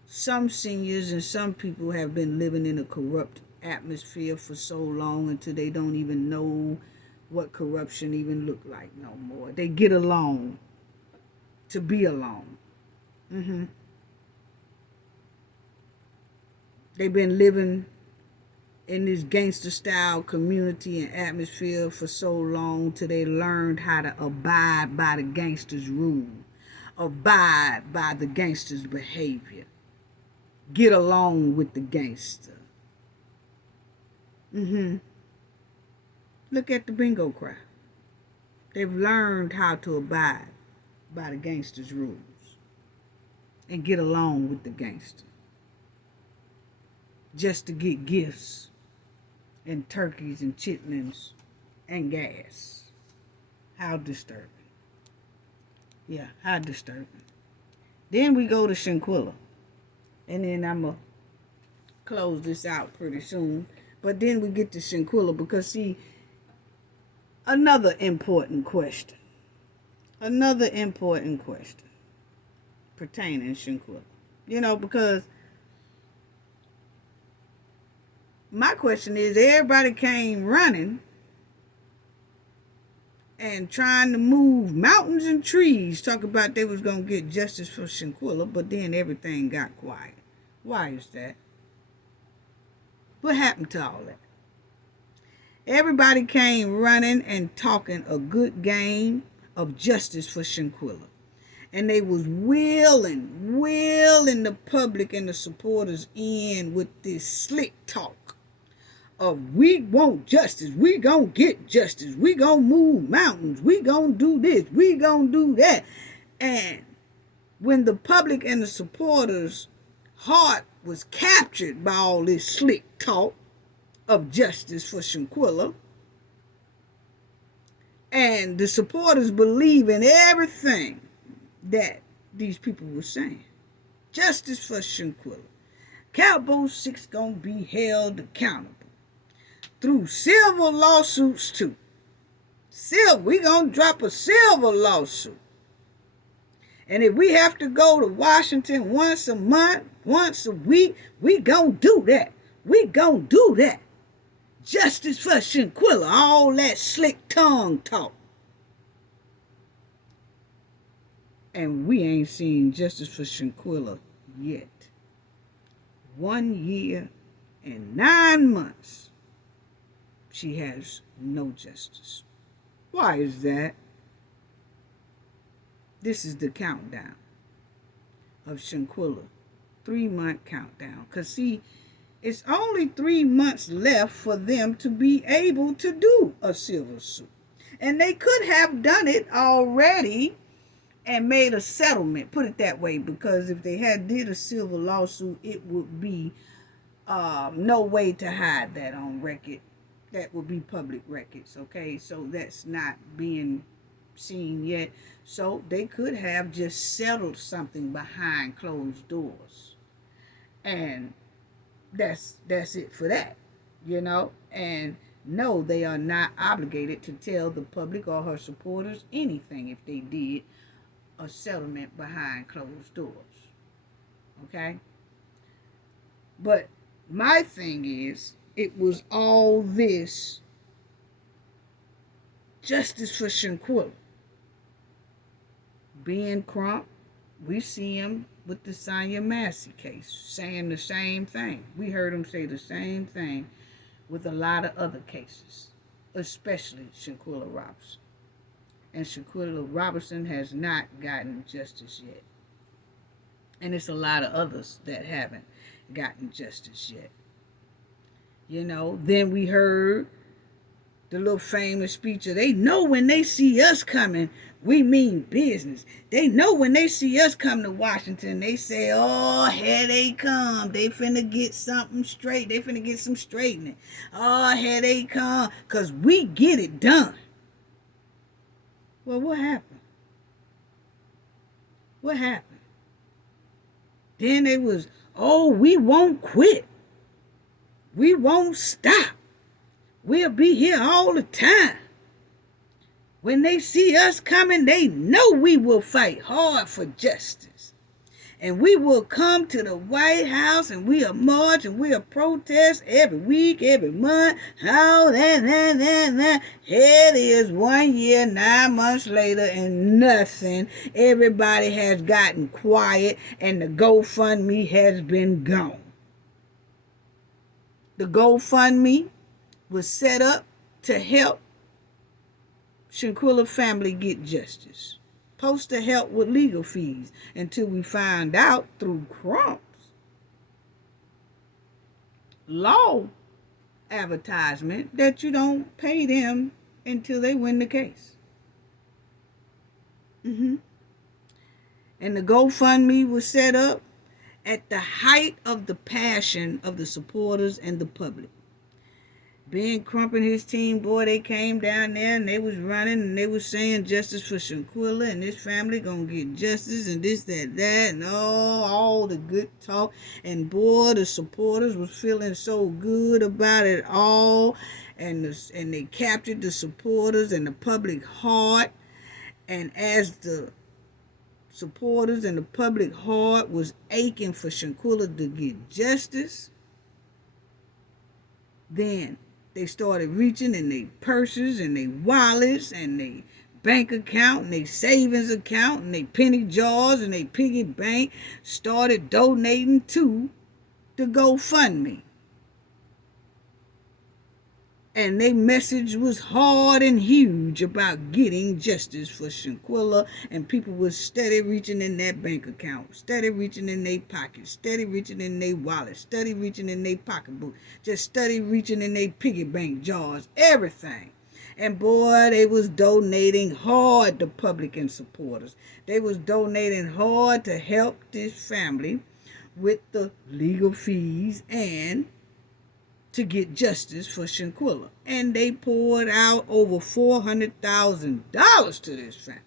some seniors and some people have been living in a corrupt atmosphere for so long until they don't even know what corruption even look like no more. They get along to be alone. They've been living in this gangster style community and atmosphere for so long till they learned how to abide by the gangster's rule, abide by the gangster's behavior, get along with the gangster. Look at the bingo crowd. They've learned how to abide by the gangster's rules and get along with the gangster just to get gifts and turkeys and chitlins and gas. How disturbing. Yeah, how disturbing. Then we go to Shanquilla. And then I'm going to close this out pretty soon. But then we get to Shanquilla because, see, another important question. Another important question pertaining to Shanquilla. You know, because my question is, everybody came running and trying to move mountains and trees, talk about they was going to get justice for Shanquilla, but then everything got quiet. Why is that? What happened to all that? Everybody came running and talking a good game of justice for Shanquilla. And they was wheeling the public and the supporters in with this slick talk of, we want justice, we gonna get justice, we gonna move mountains, we gonna do this, we gonna do that. And when the public and the supporters' heart was captured by all this slick talk of justice for Shanquilla, and the supporters believe in everything that these people were saying, justice for Shanquilla, Cowboy 6 gonna be held accountable through civil lawsuits too. We gonna drop a civil lawsuit. And if we have to go to Washington once a month, once a week, we gonna do that. We gonna do that. Justice for Shanquilla, all that slick tongue talk. And we ain't seen justice for Shanquilla yet. 1 year and 9 months, she has no justice. Why is that? This is the countdown of Shanquilla. 3-month countdown. Because see, it's only 3 months left for them to be able to do a civil suit. And they could have done it already and made a settlement, put it that way, because if they had did a civil lawsuit, it would be no way to hide that on record. That would be public records, okay? So that's not being seen yet. So they could have just settled something behind closed doors. And that's it for that, you know? And no, they are not obligated to tell the public or her supporters anything if they did a settlement behind closed doors, okay? But my thing is, it was all this justice for Shanquilla. Ben Crump, we see him with the Sonya Massey case, saying the same thing. We heard him say the same thing with a lot of other cases, especially Shanquilla Robinson. And Shanquilla Robinson has not gotten justice yet. And it's a lot of others that haven't gotten justice yet. You know, then we heard the little famous speech of, they know when they see us coming, we mean business. They know when they see us come to Washington, they say, oh, here they come. They finna get something straight. They finna get some straightening. Oh, here they come, because we get it done. Well, what happened? What happened? Then they was, oh, we won't quit. We won't stop. We'll be here all the time. When they see us coming, they know we will fight hard for justice. And we will come to the White House and we'll march and we'll protest every week, every month. Oh, that. Here it is 1 year, 9 months later and nothing. Everybody has gotten quiet and the GoFundMe has been gone. The GoFundMe was set up to help Shanquilla family get justice. Supposed to help with legal fees until we find out through Crump's law advertisement that you don't pay them until they win the case. And the GoFundMe was set up at the height of the passion of the supporters and the public. Ben Crump and his team, boy, they came down there and they was running and they was saying justice for Shanquilla and this family gonna get justice and this, that, and all the good talk. And boy, the supporters was feeling so good about it all. And they captured the supporters and the public heart. And as the supporters and the public heart was aching for Shanquilla to get justice, then they started reaching in their purses and their wallets and their bank account and their savings account and their penny jars and their piggy bank, started donating to the GoFundMe. And their message was hard and huge about getting justice for Shanquilla, and people was steady reaching in that bank account, steady reaching in their pockets, steady reaching in their wallet, steady reaching in their pocketbook, just steady reaching in their piggy bank jars, everything. And boy, they was donating hard to public and supporters. They was donating hard to help this family with the legal fees and to get justice for Shanquilla. And they poured out over $400,000 to this family.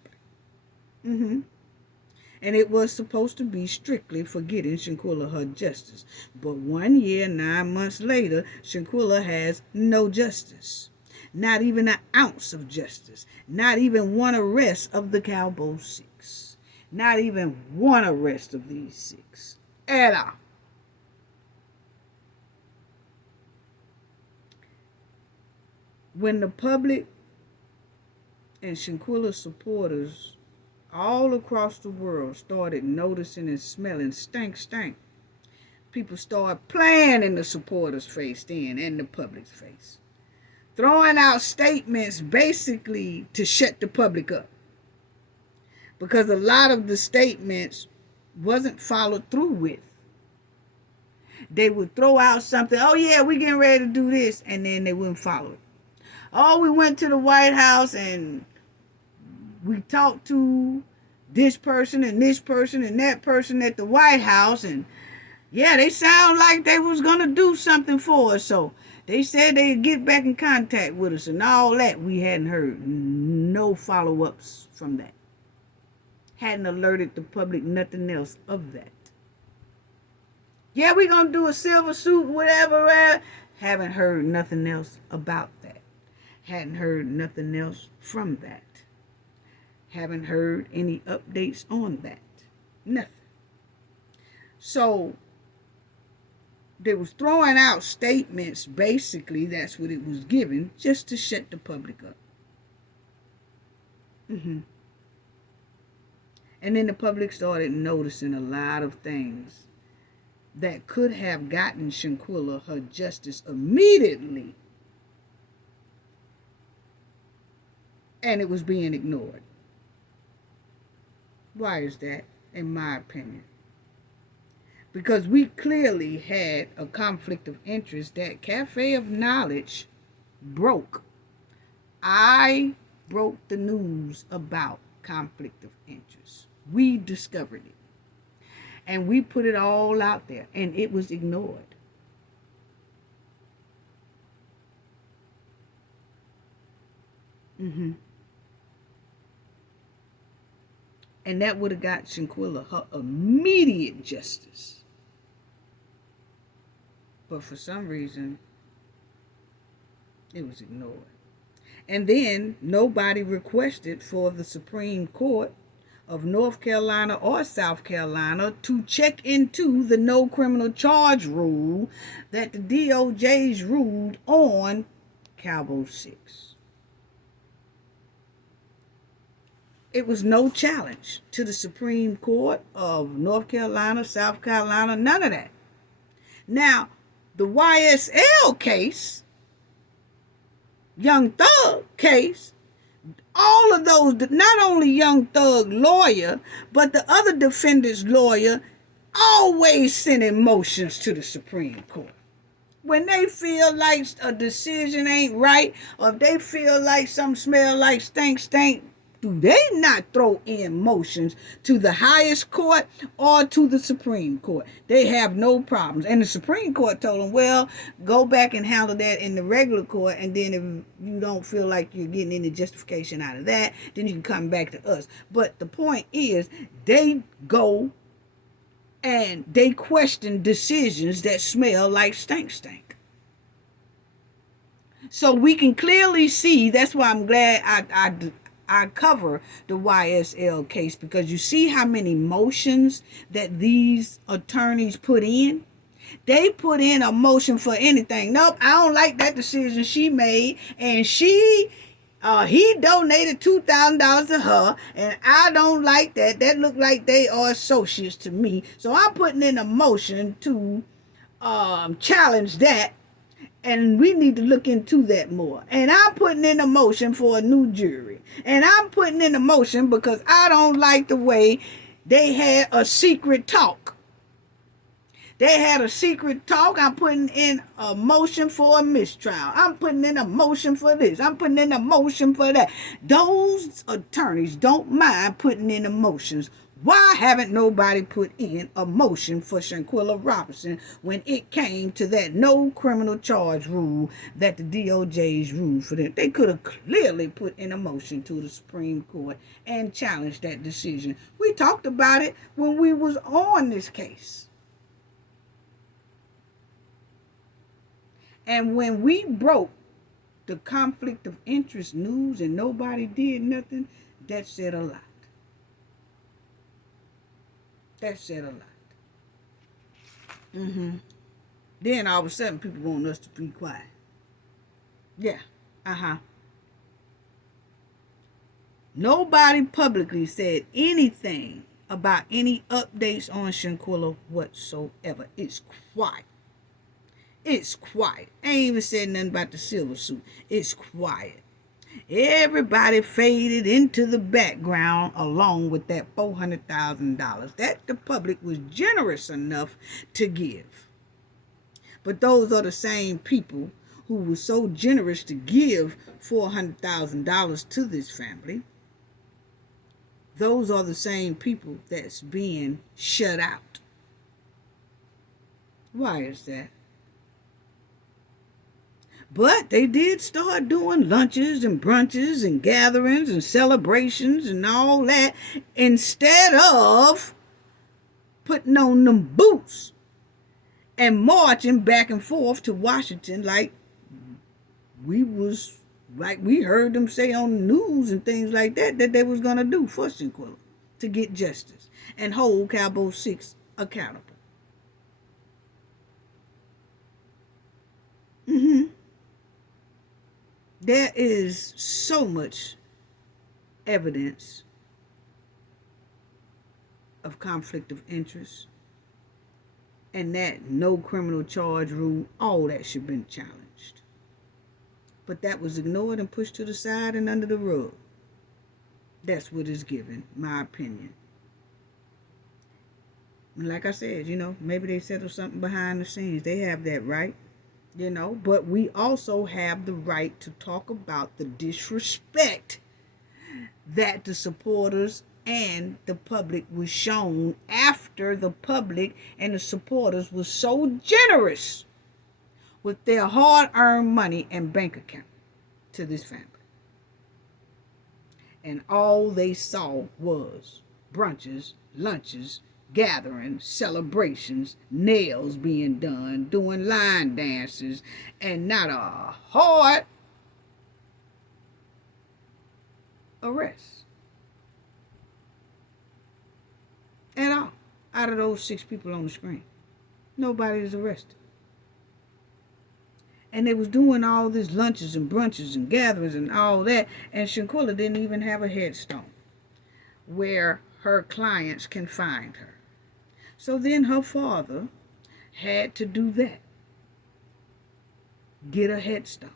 And it was supposed to be strictly for getting Shanquilla her justice. But 1 year, 9 months later, Shanquilla has no justice. Not even an ounce of justice. Not even one arrest of the Cowboy Six. Not even one arrest of these 6 at all. When the public and Shanquilla supporters all across the world started noticing and smelling stank, people started playing in the supporters' face then and the public's face, throwing out statements basically to shut the public up, because a lot of the statements wasn't followed through with. They would throw out something, oh yeah, we getting ready to do this, and then they wouldn't follow it. Oh, we went to the White House and we talked to this person and that person at the White House, and yeah, they sound like they was going to do something for us, so they said they'd get back in contact with us and all that. We hadn't heard no follow-ups from that. Hadn't alerted the public nothing else of that. Yeah, we're going to do a silver suit, whatever. Haven't heard nothing else about that. Hadn't heard nothing else from that. Haven't heard any updates on that. Nothing. So they was throwing out statements, basically, that's what it was given, just to shut the public up. And then the public started noticing a lot of things that could have gotten Shanquilla her justice immediately. And it was being ignored. Why is that, in my opinion? Because we clearly had a conflict of interest that Cafe of Knowledge broke. I broke the news about conflict of interest. We discovered it. And we put it all out there, and it was ignored. And that would have got Shanquilla her immediate justice. But for some reason, it was ignored. And then nobody requested for the Supreme Court of North Carolina or South Carolina to check into the no criminal charge rule that the DOJ's ruled on Cabo 6. It was no challenge to the Supreme Court of North Carolina, South Carolina, none of that. Now, the YSL case, Young Thug case, all of those, not only Young Thug lawyer, but the other defendant's lawyer, always sending motions to the Supreme Court. When they feel like a decision ain't right, or if they feel like something smell like stink, do they not throw in motions to the highest court or to the Supreme Court? They have no problems. And the Supreme Court told them, well, go back and handle that in the regular court, and then if you don't feel like you're getting any justification out of that, then you can come back to us. But the point is, they go and they question decisions that smell like stink. So we can clearly see, that's why I'm glad I cover the YSL case, because you see how many motions that these attorneys put in. They put in a motion for anything. Nope, I don't like that decision she made, and he donated $2,000 to her, and I don't like that. That look like they are associates to me. So I'm putting in a motion to challenge that. And we need to look into that more. And I'm putting in a motion for a new jury. And I'm putting in a motion because I don't like the way they had a secret talk. They had a secret talk. I'm putting in a motion for a mistrial. I'm putting in a motion for this. I'm putting in a motion for that. Those attorneys don't mind putting in emotions. Why haven't nobody put in a motion for Shanquilla Robinson when it came to that no criminal charge rule that the DOJ's ruled for them? They could have clearly put in a motion to the Supreme Court and challenged that decision. We talked about it when we was on this case. And when we broke the conflict of interest news and nobody did nothing, that said a lot. That said a lot. Then all of a sudden, people want us to be quiet. Yeah. Nobody publicly said anything about any updates on Shanquilla whatsoever. It's quiet. It's quiet. Ain't even said nothing about the silver suit. It's quiet. Everybody faded into the background along with that $400,000 that the public was generous enough to give. But those are the same people who were so generous to give $400,000 to this family. Those are the same people that's being shut out. Why is that? But they did start doing lunches and brunches and gatherings and celebrations and all that instead of putting on them boots and marching back and forth to Washington like we heard them say on the news and things like that they was going to do for Shanquilla to get justice and hold Cowboy 6 accountable. There is so much evidence of conflict of interest, and that no criminal charge rule, all that should have been challenged. But that was ignored and pushed to the side and under the rug. That's what is given, my opinion. And like I said, maybe they settle something behind the scenes. They have that right. But we also have the right to talk about the disrespect that the supporters and the public was shown after the public and the supporters were so generous with their hard-earned money and bank account to this family. And all they saw was brunches, lunches, gatherings, celebrations, nails being done, doing line dances, and not a hard arrest at all. Out of those 6 people on the screen, nobody is arrested. And they was doing all these lunches and brunches and gatherings and all that, and Shanquilla didn't even have a headstone where her clients can find her. So then her father had to do that. Get a headstone.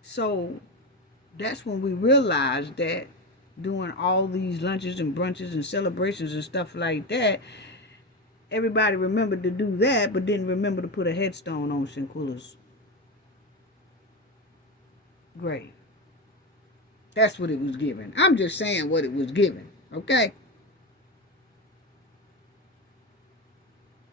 So that's when we realized that doing all these lunches and brunches and celebrations and stuff like that, everybody remembered to do that, but didn't remember to put a headstone on Shanquilla's grave. That's what it was given. I'm just saying what it was given, okay?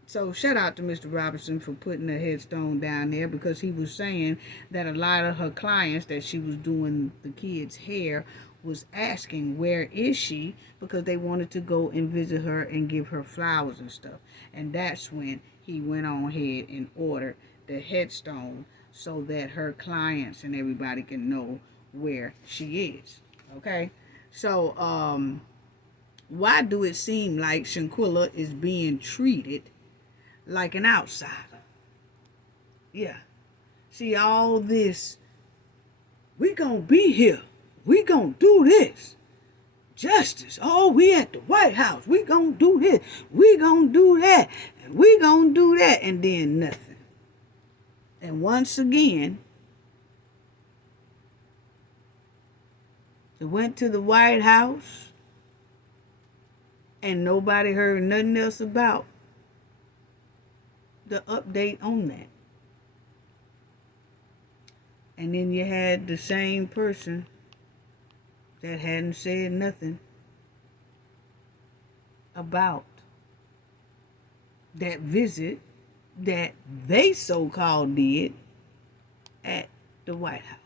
So shout out to Mr. Robinson for putting a headstone down there, because he was saying that a lot of her clients that she was doing the kids' hair was asking, where is she? Because they wanted to go and visit her and give her flowers and stuff. And that's when he went on ahead and ordered the headstone so that her clients and everybody can know where she is. Okay? So, why do it seem like Shanquilla is being treated like an outsider? Yeah. See, all this, we gonna be here. We gonna do this. Justice. Oh, we at the White House. We gonna do this. We gonna do that. And we gonna do that. And then nothing. And once again, they went to the White House and nobody heard nothing else about the update on that. And then you had the same person that hadn't said nothing about that visit that they so-called did at the White House.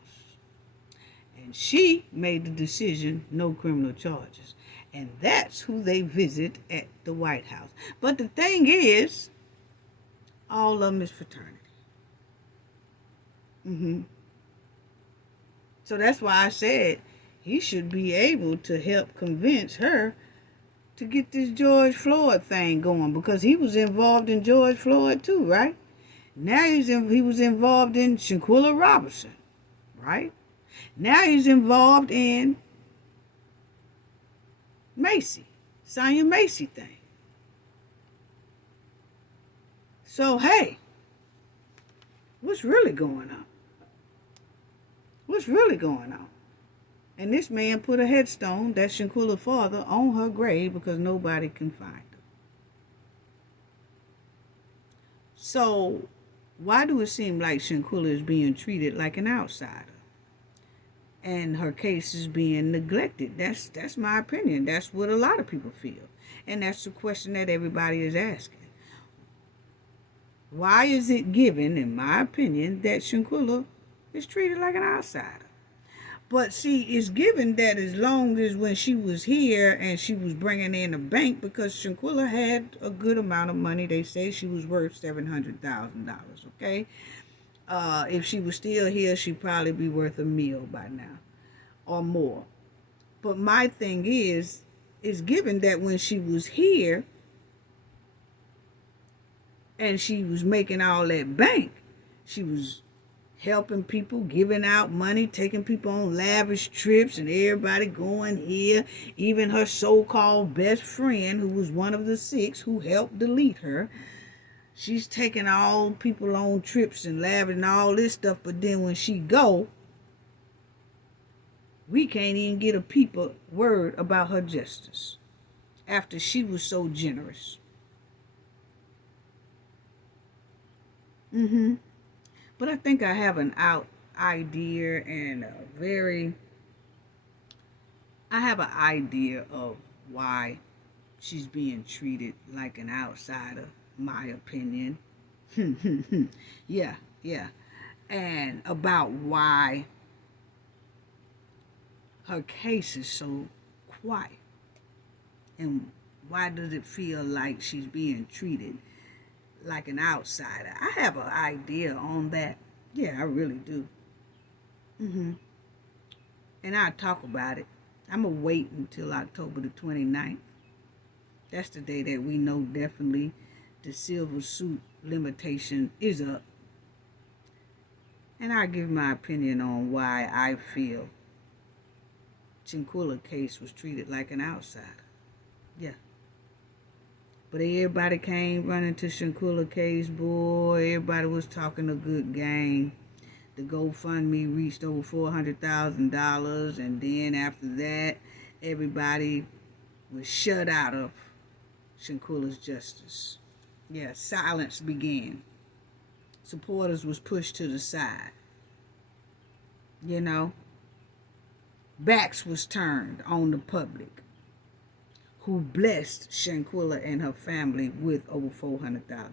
And she made the decision, no criminal charges. And that's who they visit at the White House. But the thing is, all of them is fraternity. So that's why I said he should be able to help convince her to get this George Floyd thing going, because he was involved in George Floyd too, right? Now he was involved in Shanquilla Robinson, right? Now he's involved in Massey, Sonya Massey thing. So, hey, what's really going on? What's really going on? And this man put a headstone, that's Shanquilla's father, on her grave because nobody can find her. So, why do it seem like Shanquilla is being treated like an outsider? And her case is being neglected? That's my opinion. That's what a lot of people feel. And that's the question that everybody is asking. Why is it given, in my opinion, that Shanquilla is treated like an outsider? But see, it's given that as long as when she was here and she was bringing in a bank, because Shanquilla had a good amount of money. They say she was worth $700,000, okay? If she was still here, she'd probably be worth $1 million by now or more. But my thing is, it's given that when she was here and she was making all that bank, she was helping people, giving out money, taking people on lavish trips, and everybody going here. Even her so-called best friend, who was one of the 6 who helped delete her, she's taking all people on trips and lavish and all this stuff. But then when she go, we can't even get a peep word about her justice after she was so generous. But I think I have an idea of why she's being treated like an outsider, my opinion. Yeah. And about why her case is so quiet. And why does it feel like she's being treated like an outsider? I have an idea on that. Yeah, I really do. And I'll talk about it. I'm going to wait until October the 29th. That's the day that we know definitely the silver suit limitation is up. And I'll give my opinion on why I feel Shanquilla case was treated like an outsider. Yeah. But everybody came running to Shanquilla case, boy. Everybody was talking a good game. The GoFundMe reached over $400,000, and then after that, everybody was shut out of Shanquilla's justice. Yeah, silence began. Supporters was pushed to the side. You know, backs was turned on the public, who blessed Shanquilla and her family with over $400,000.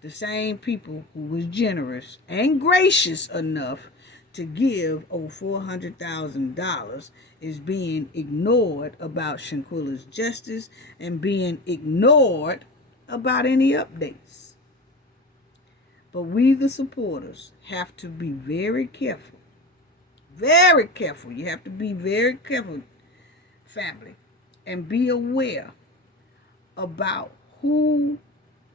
The same people who was generous and gracious enough to give over $400,000 is being ignored about Shanquilla's justice and being ignored about any updates. But we, the supporters, have to be very careful. Very careful. You have to be very careful, family, and be aware about who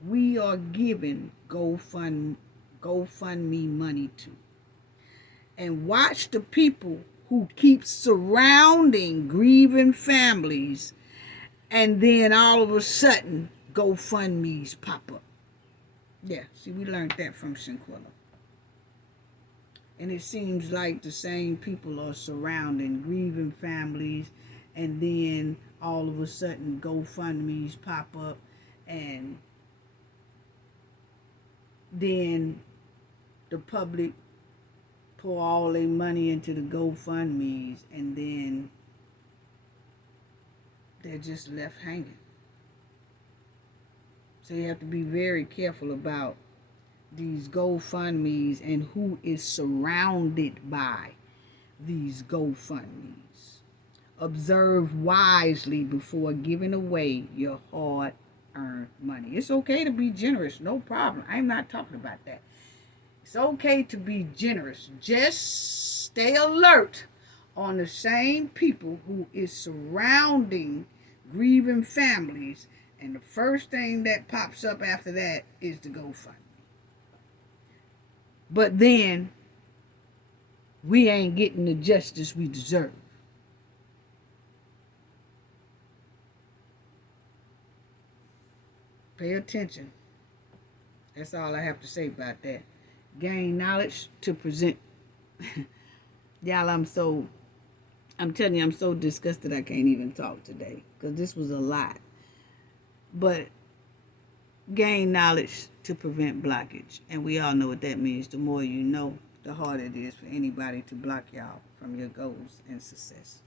we are giving GoFundMe money to. And watch the people who keep surrounding grieving families, and then all of a sudden GoFundMes pop up. Yeah, see, we learned that from Shanquilla. And it seems like the same people are surrounding grieving families, and then all of a sudden GoFundMes pop up, and then the public pour all their money into the GoFundMes, and then they're just left hanging. So you have to be very careful about these GoFundMes and who is surrounded by these GoFundMes. Observe wisely before giving away your hard-earned money. It's okay to be generous, no problem. I'm not talking about that. It's okay to be generous. Just stay alert on the same people who is surrounding grieving families, and the first thing that pops up after that is the GoFundMe. But then we ain't getting the justice we deserve. Pay attention. That's all I have to say about that. Gain knowledge to present. Y'all, I'm telling you, I'm so disgusted I can't even talk today, because this was a lot. But gain knowledge to prevent blockage. And we all know what that means. The more you know, the harder it is for anybody to block y'all from your goals and success.